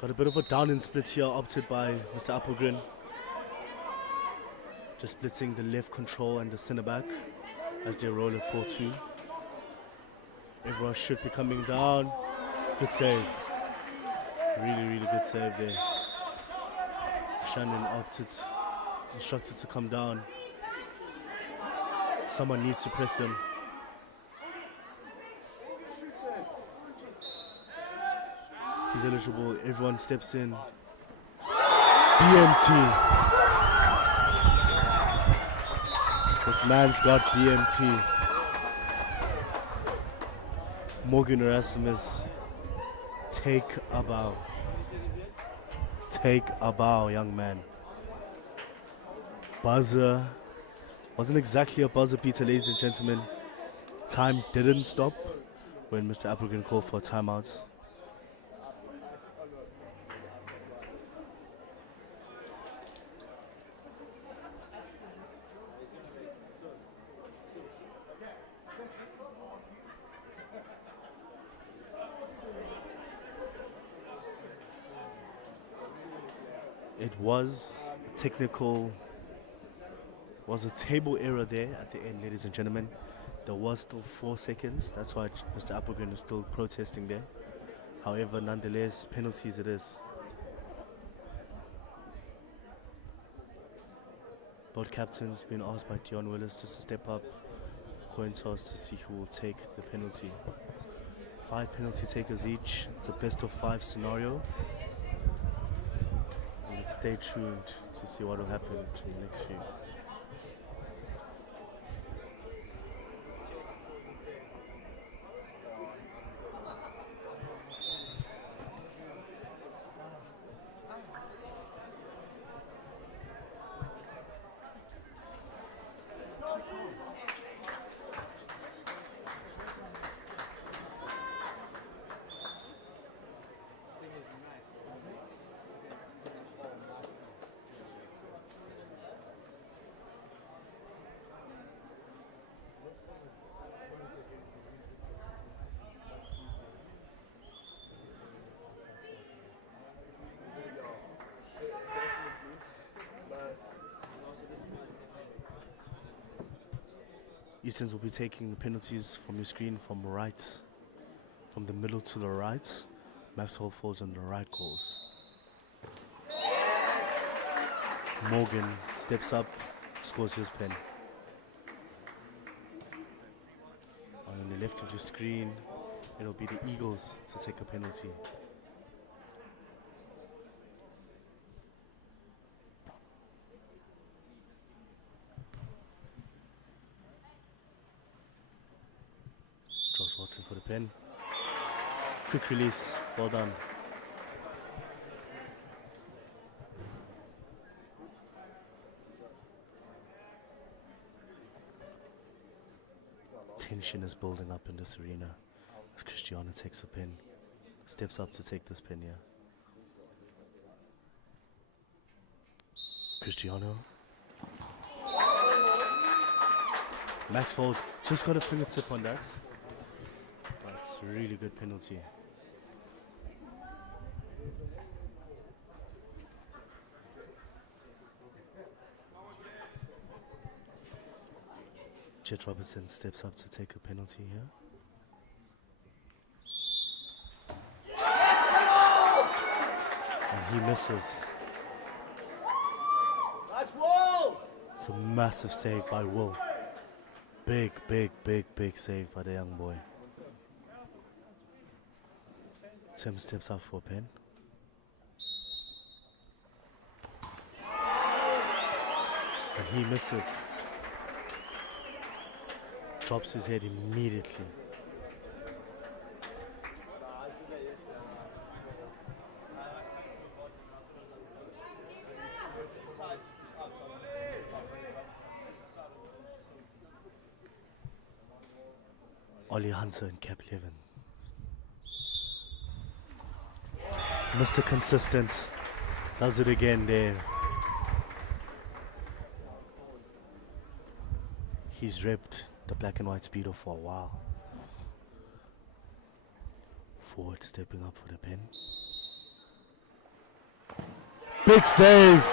Got a bit of a down and split here opted by Mr. Applegren. Just splitting the left control and the centre back as they roll at 4-2. Everyone should be coming down. Good save. Really good save there. Shannon instructed to come down. Someone needs to press him. He's eligible. Everyone steps in. BMT. This man's got BMT. Morgan Erasmus. Take a bow. Take a bow, young man. Buzzer. Wasn't exactly a buzzer beater, ladies and gentlemen. Time didn't stop when Mr. Applegren called for a timeout. It was a table error there at the end, ladies and gentlemen. There was still 4 seconds. That's why Mr. Applegren is still protesting there. However, nonetheless, penalties it is. Both captains being asked by Dion Willis just to step up, coin toss to see who will take the penalty. 5 penalty takers each. It's a best of 5 scenario. And stay tuned to see what will happen in the next few. Easterns will be taking the penalties from your screen from the middle to the right. Maxwell falls on the right goals. Morgan steps up, scores his pen. On the left of your screen, it'll be the Eagles to take a penalty. Watson for the pen. Quick release. Well done. Tension is building up in this arena as Cristiano takes a pen. Steps up to take this pen here. Cristiano. Maxwell just got a fingertip on that. That's a really good penalty. Jet Robertson steps up to take a penalty here. And he misses. Nice wall! It's a massive save by Will. Big save by the young boy. Tim steps up for a pen. And he misses. Drops his head immediately. Ollie Hunter in cap 11. Mr. Consistent does it again there. He's repped the black and white speedo for a while. Forward stepping up for the pen. Big save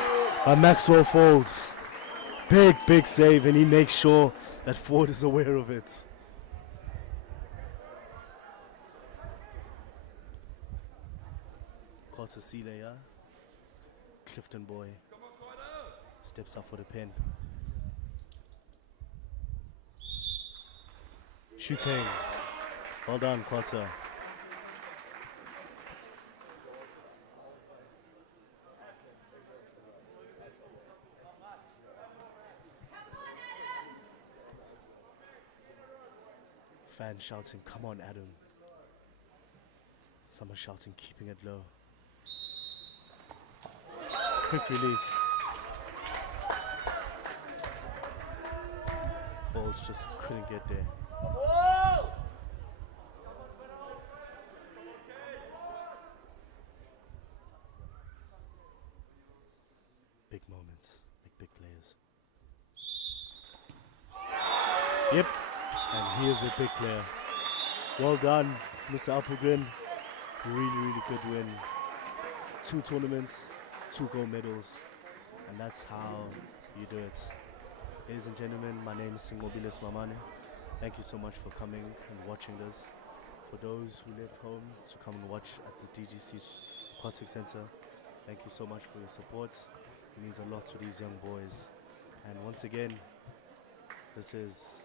by Maxwell Folds. Big save, and he makes sure that Ford is aware of it. Carter Sealer, yeah? Clifton boy steps up for the pen. Shooting. Well done, Carter. Fan shouting, come on, Adam. Someone shouting, keeping it low. Quick release. Folds just couldn't get there. Big moments, big players. Yep, and he is a big player. Well done, Mr. Applegren. Really good win. 2 tournaments, 2 gold medals, and that's how you do it. Ladies and gentlemen, my name is Singobiles Mamane. Thank you so much for coming and watching this. For those who left home to come and watch at the DGC Aquatic Center, thank you so much for your support. It means a lot to these young boys. And once again, this is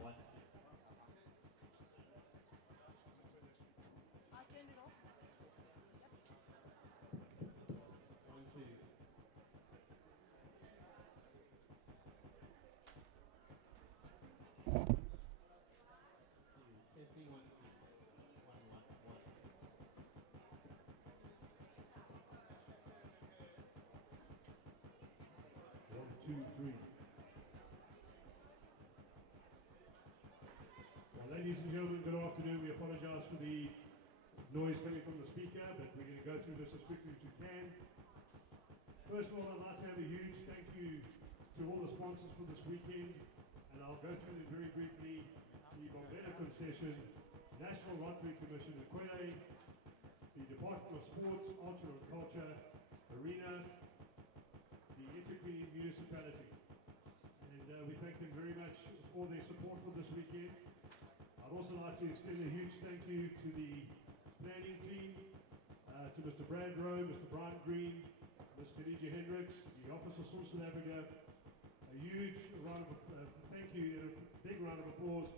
1-2. I'll turn it off. 1-2. Testing 1-2. 1-1-1. 1-2-3. Well, ladies and gentlemen, good afternoon. We apologize for the noise coming from the speaker, but we're going to go through this as quickly as we can. First of all, I'd like to have a huge thank you to all the sponsors for this weekend, and I'll go through them very briefly. The Bombetta Concession, National Lottery Commission, Equine, the Department of Sports, Culture and Culture, Arena, the Etiquette Municipality. And we thank them very much for their support for this weekend. I'd also like to extend a huge thank you to the planning team, to Mr. Brad Rowe, Mr. Brian Green, Ms. Khadija Hendricks, the Office of South Africa. A huge round of thank you and a big round of applause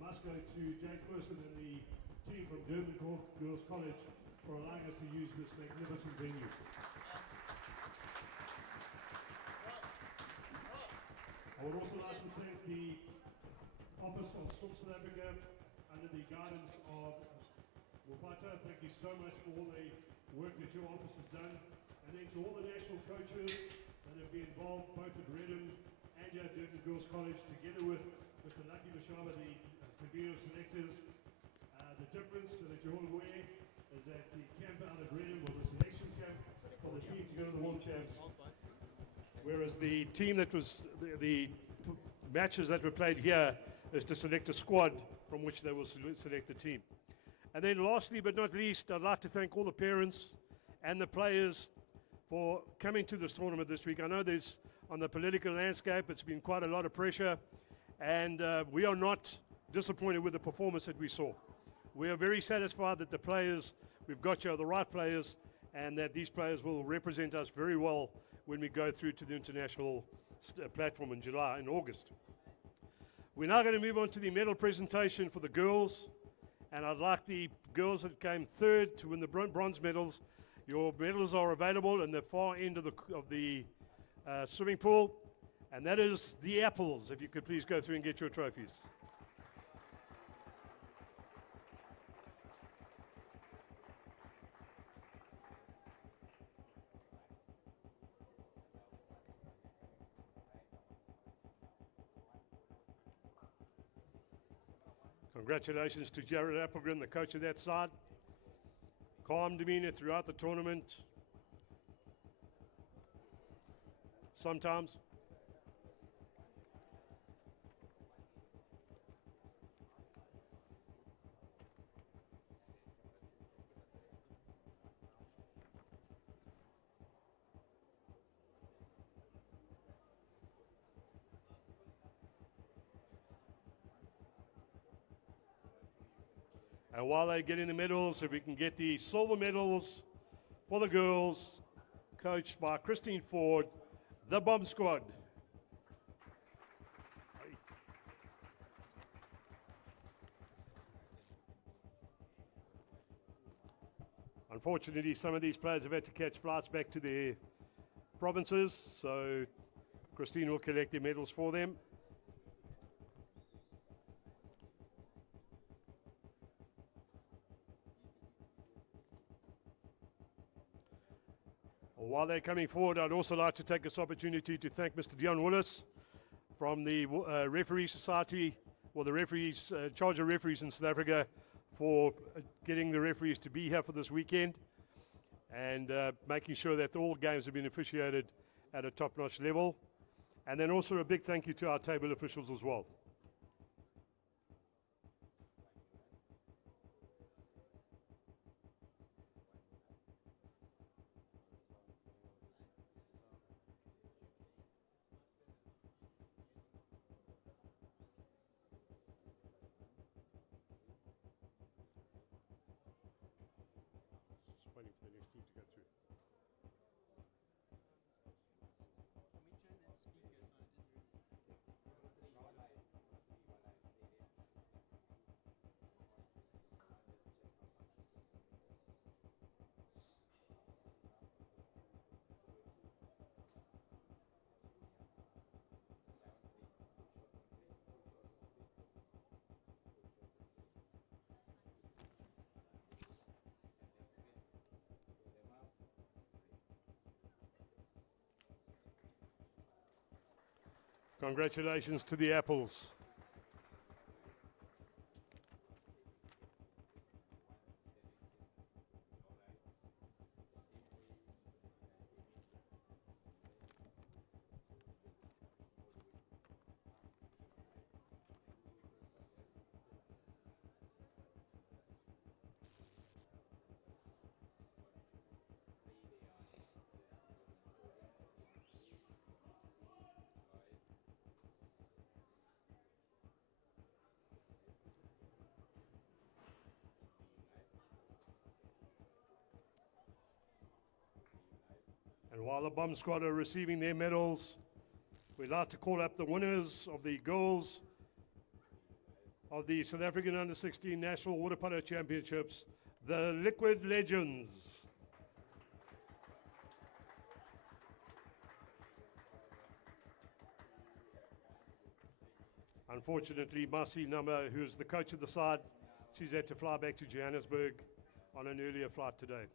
must go to Jake Person and the team from Durban Girls College for allowing us to use this magnificent venue. I would also like to thank the Office of South Africa under the guidance of Mufata. Thank you so much for all the work that your office has done. And then to all the national coaches that have been involved both at Redden and at Durban Girls College, together with Mr. Lucky Mashaba, the convener of selectors. The difference, so that you're all aware, is that the camp out at Redden was a selection camp for the team to go to the World Champs. Whereas the team that was, the matches that were played here is to select a squad from which they will select a team. And then lastly but not least, I'd like to thank all the parents and the players for coming to this tournament this week. I know there's, on the political landscape, it's been quite a lot of pressure, and we are not disappointed with the performance that we saw. We are very satisfied that the players, we've got you, are the right players, and that these players will represent us very well when we go through to the international platform in July and August. We're now going to move on to the medal presentation for the girls, and I'd like the girls that came third to win the bronze medals. Your medals are available in the far end of the swimming pool, and that is the apples. If you could please go through and get your trophies. Congratulations to Jared Applegren, the coach of that side. Calm demeanor throughout the tournament. Sometimes. And while they're getting the medals, if we can get the silver medals for the girls, coached by Christine Ford, the Bomb Squad. Unfortunately, some of these players have had to catch flights back to their provinces, so Christine will collect their medals for them. While they're coming forward, I'd also like to take this opportunity to thank Mr. Dion Willis from the Referee Society, or the referees, charge of referees in South Africa, for getting the referees to be here for this weekend and making sure that all games have been officiated at a top-notch level. And then also a big thank you to our table officials as well. Waiting for the next team to go through. Can we turn that speaker? Congratulations to the Apples. And while the Bomb Squad are receiving their medals, we'd like to call up the winners of the girls of the South African Under-16 National Water Polo Championships, the Liquid Legends. Unfortunately, Masi Number, who's the coach of the side, she's had to fly back to Johannesburg on an earlier flight today.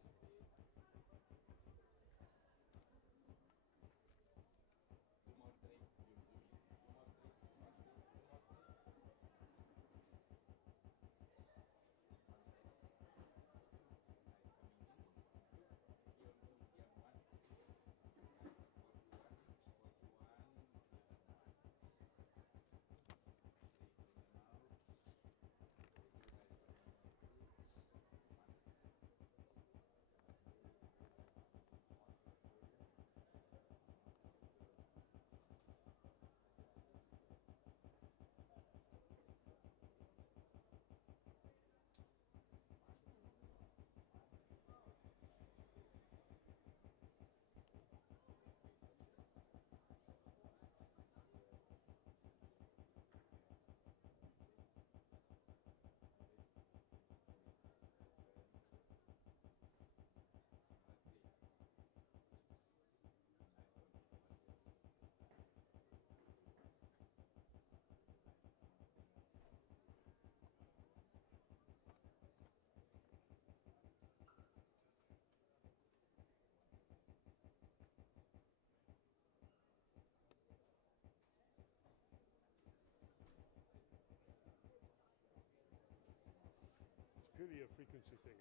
It's purely a frequency thing.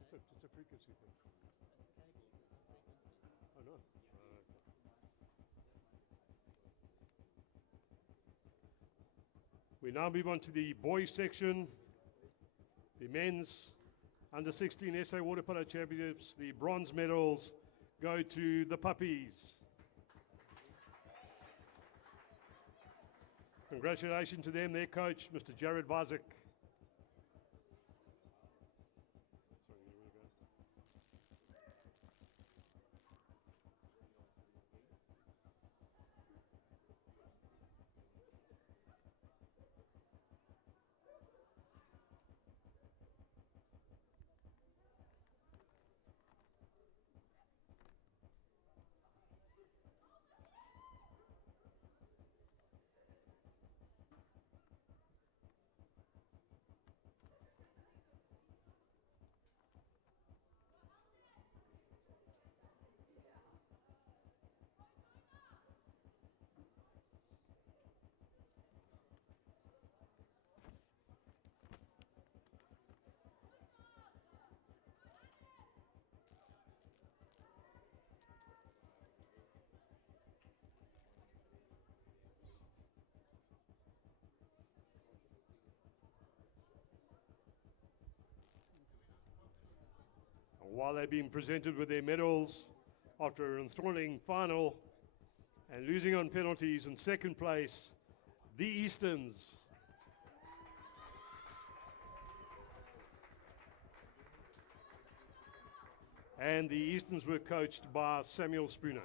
It's a frequency thing. Oh no. We now move on to the boys section. The men's under 16 SA Water Polo Championships. The bronze medals go to the puppies. Congratulations to them, their coach, Mr. Jared Vazik. While they're being presented with their medals after an enthralling final and losing on penalties in second place, the Easterns. And the Easterns were coached by Samuel Spooner.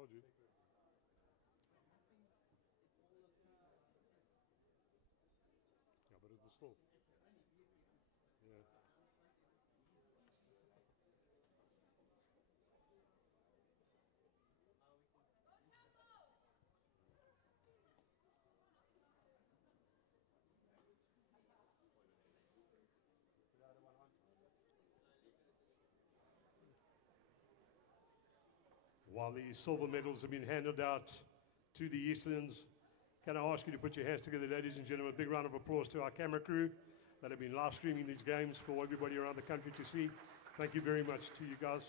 told you. Yeah, but it's still. Yeah. While the silver medals have been handed out to the Easterns, can I ask you to put your hands together, ladies and gentlemen? A big round of applause to our camera crew that have been live streaming these games for everybody around the country to see. Thank you very much to you guys.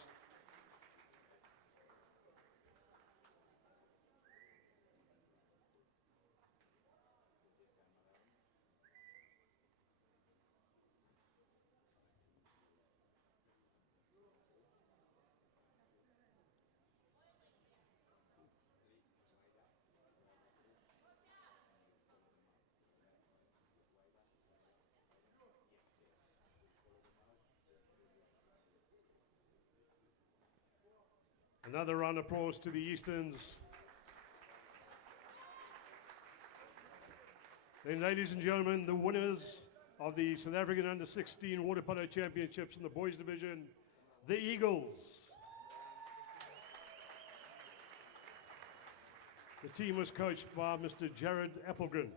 Another round of applause to the Easterns. Then, ladies and gentlemen, the winners of the South African Under-16 Water Polo Championships in the boys division, the Eagles. The team was coached by Mr. Jared Appelgren.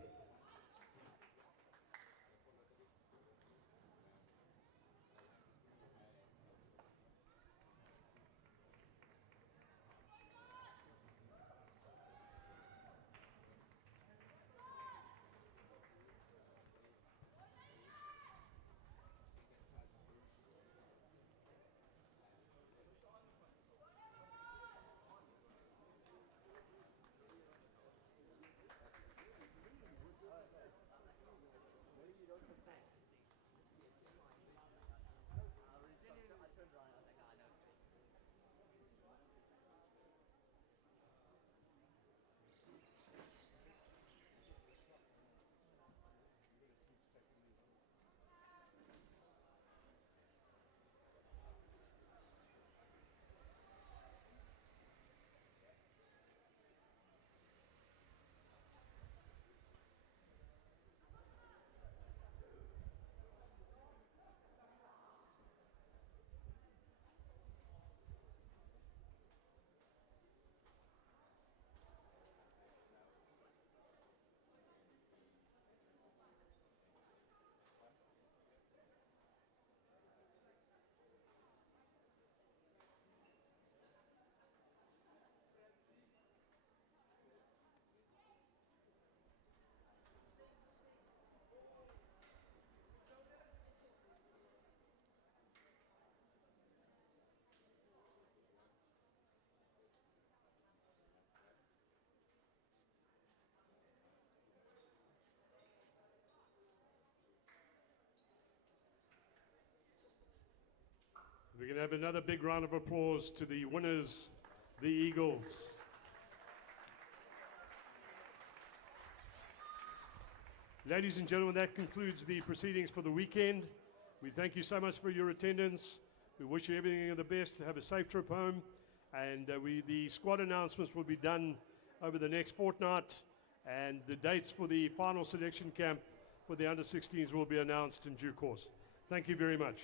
We're going to have another big round of applause to the winners, the Eagles. Ladies and gentlemen, that concludes the proceedings for the weekend. We thank you so much for your attendance. We wish you everything of the best. Have a safe trip home. And the squad announcements will be done over the next fortnight. And the dates for the final selection camp for the under-16s will be announced in due course. Thank you very much.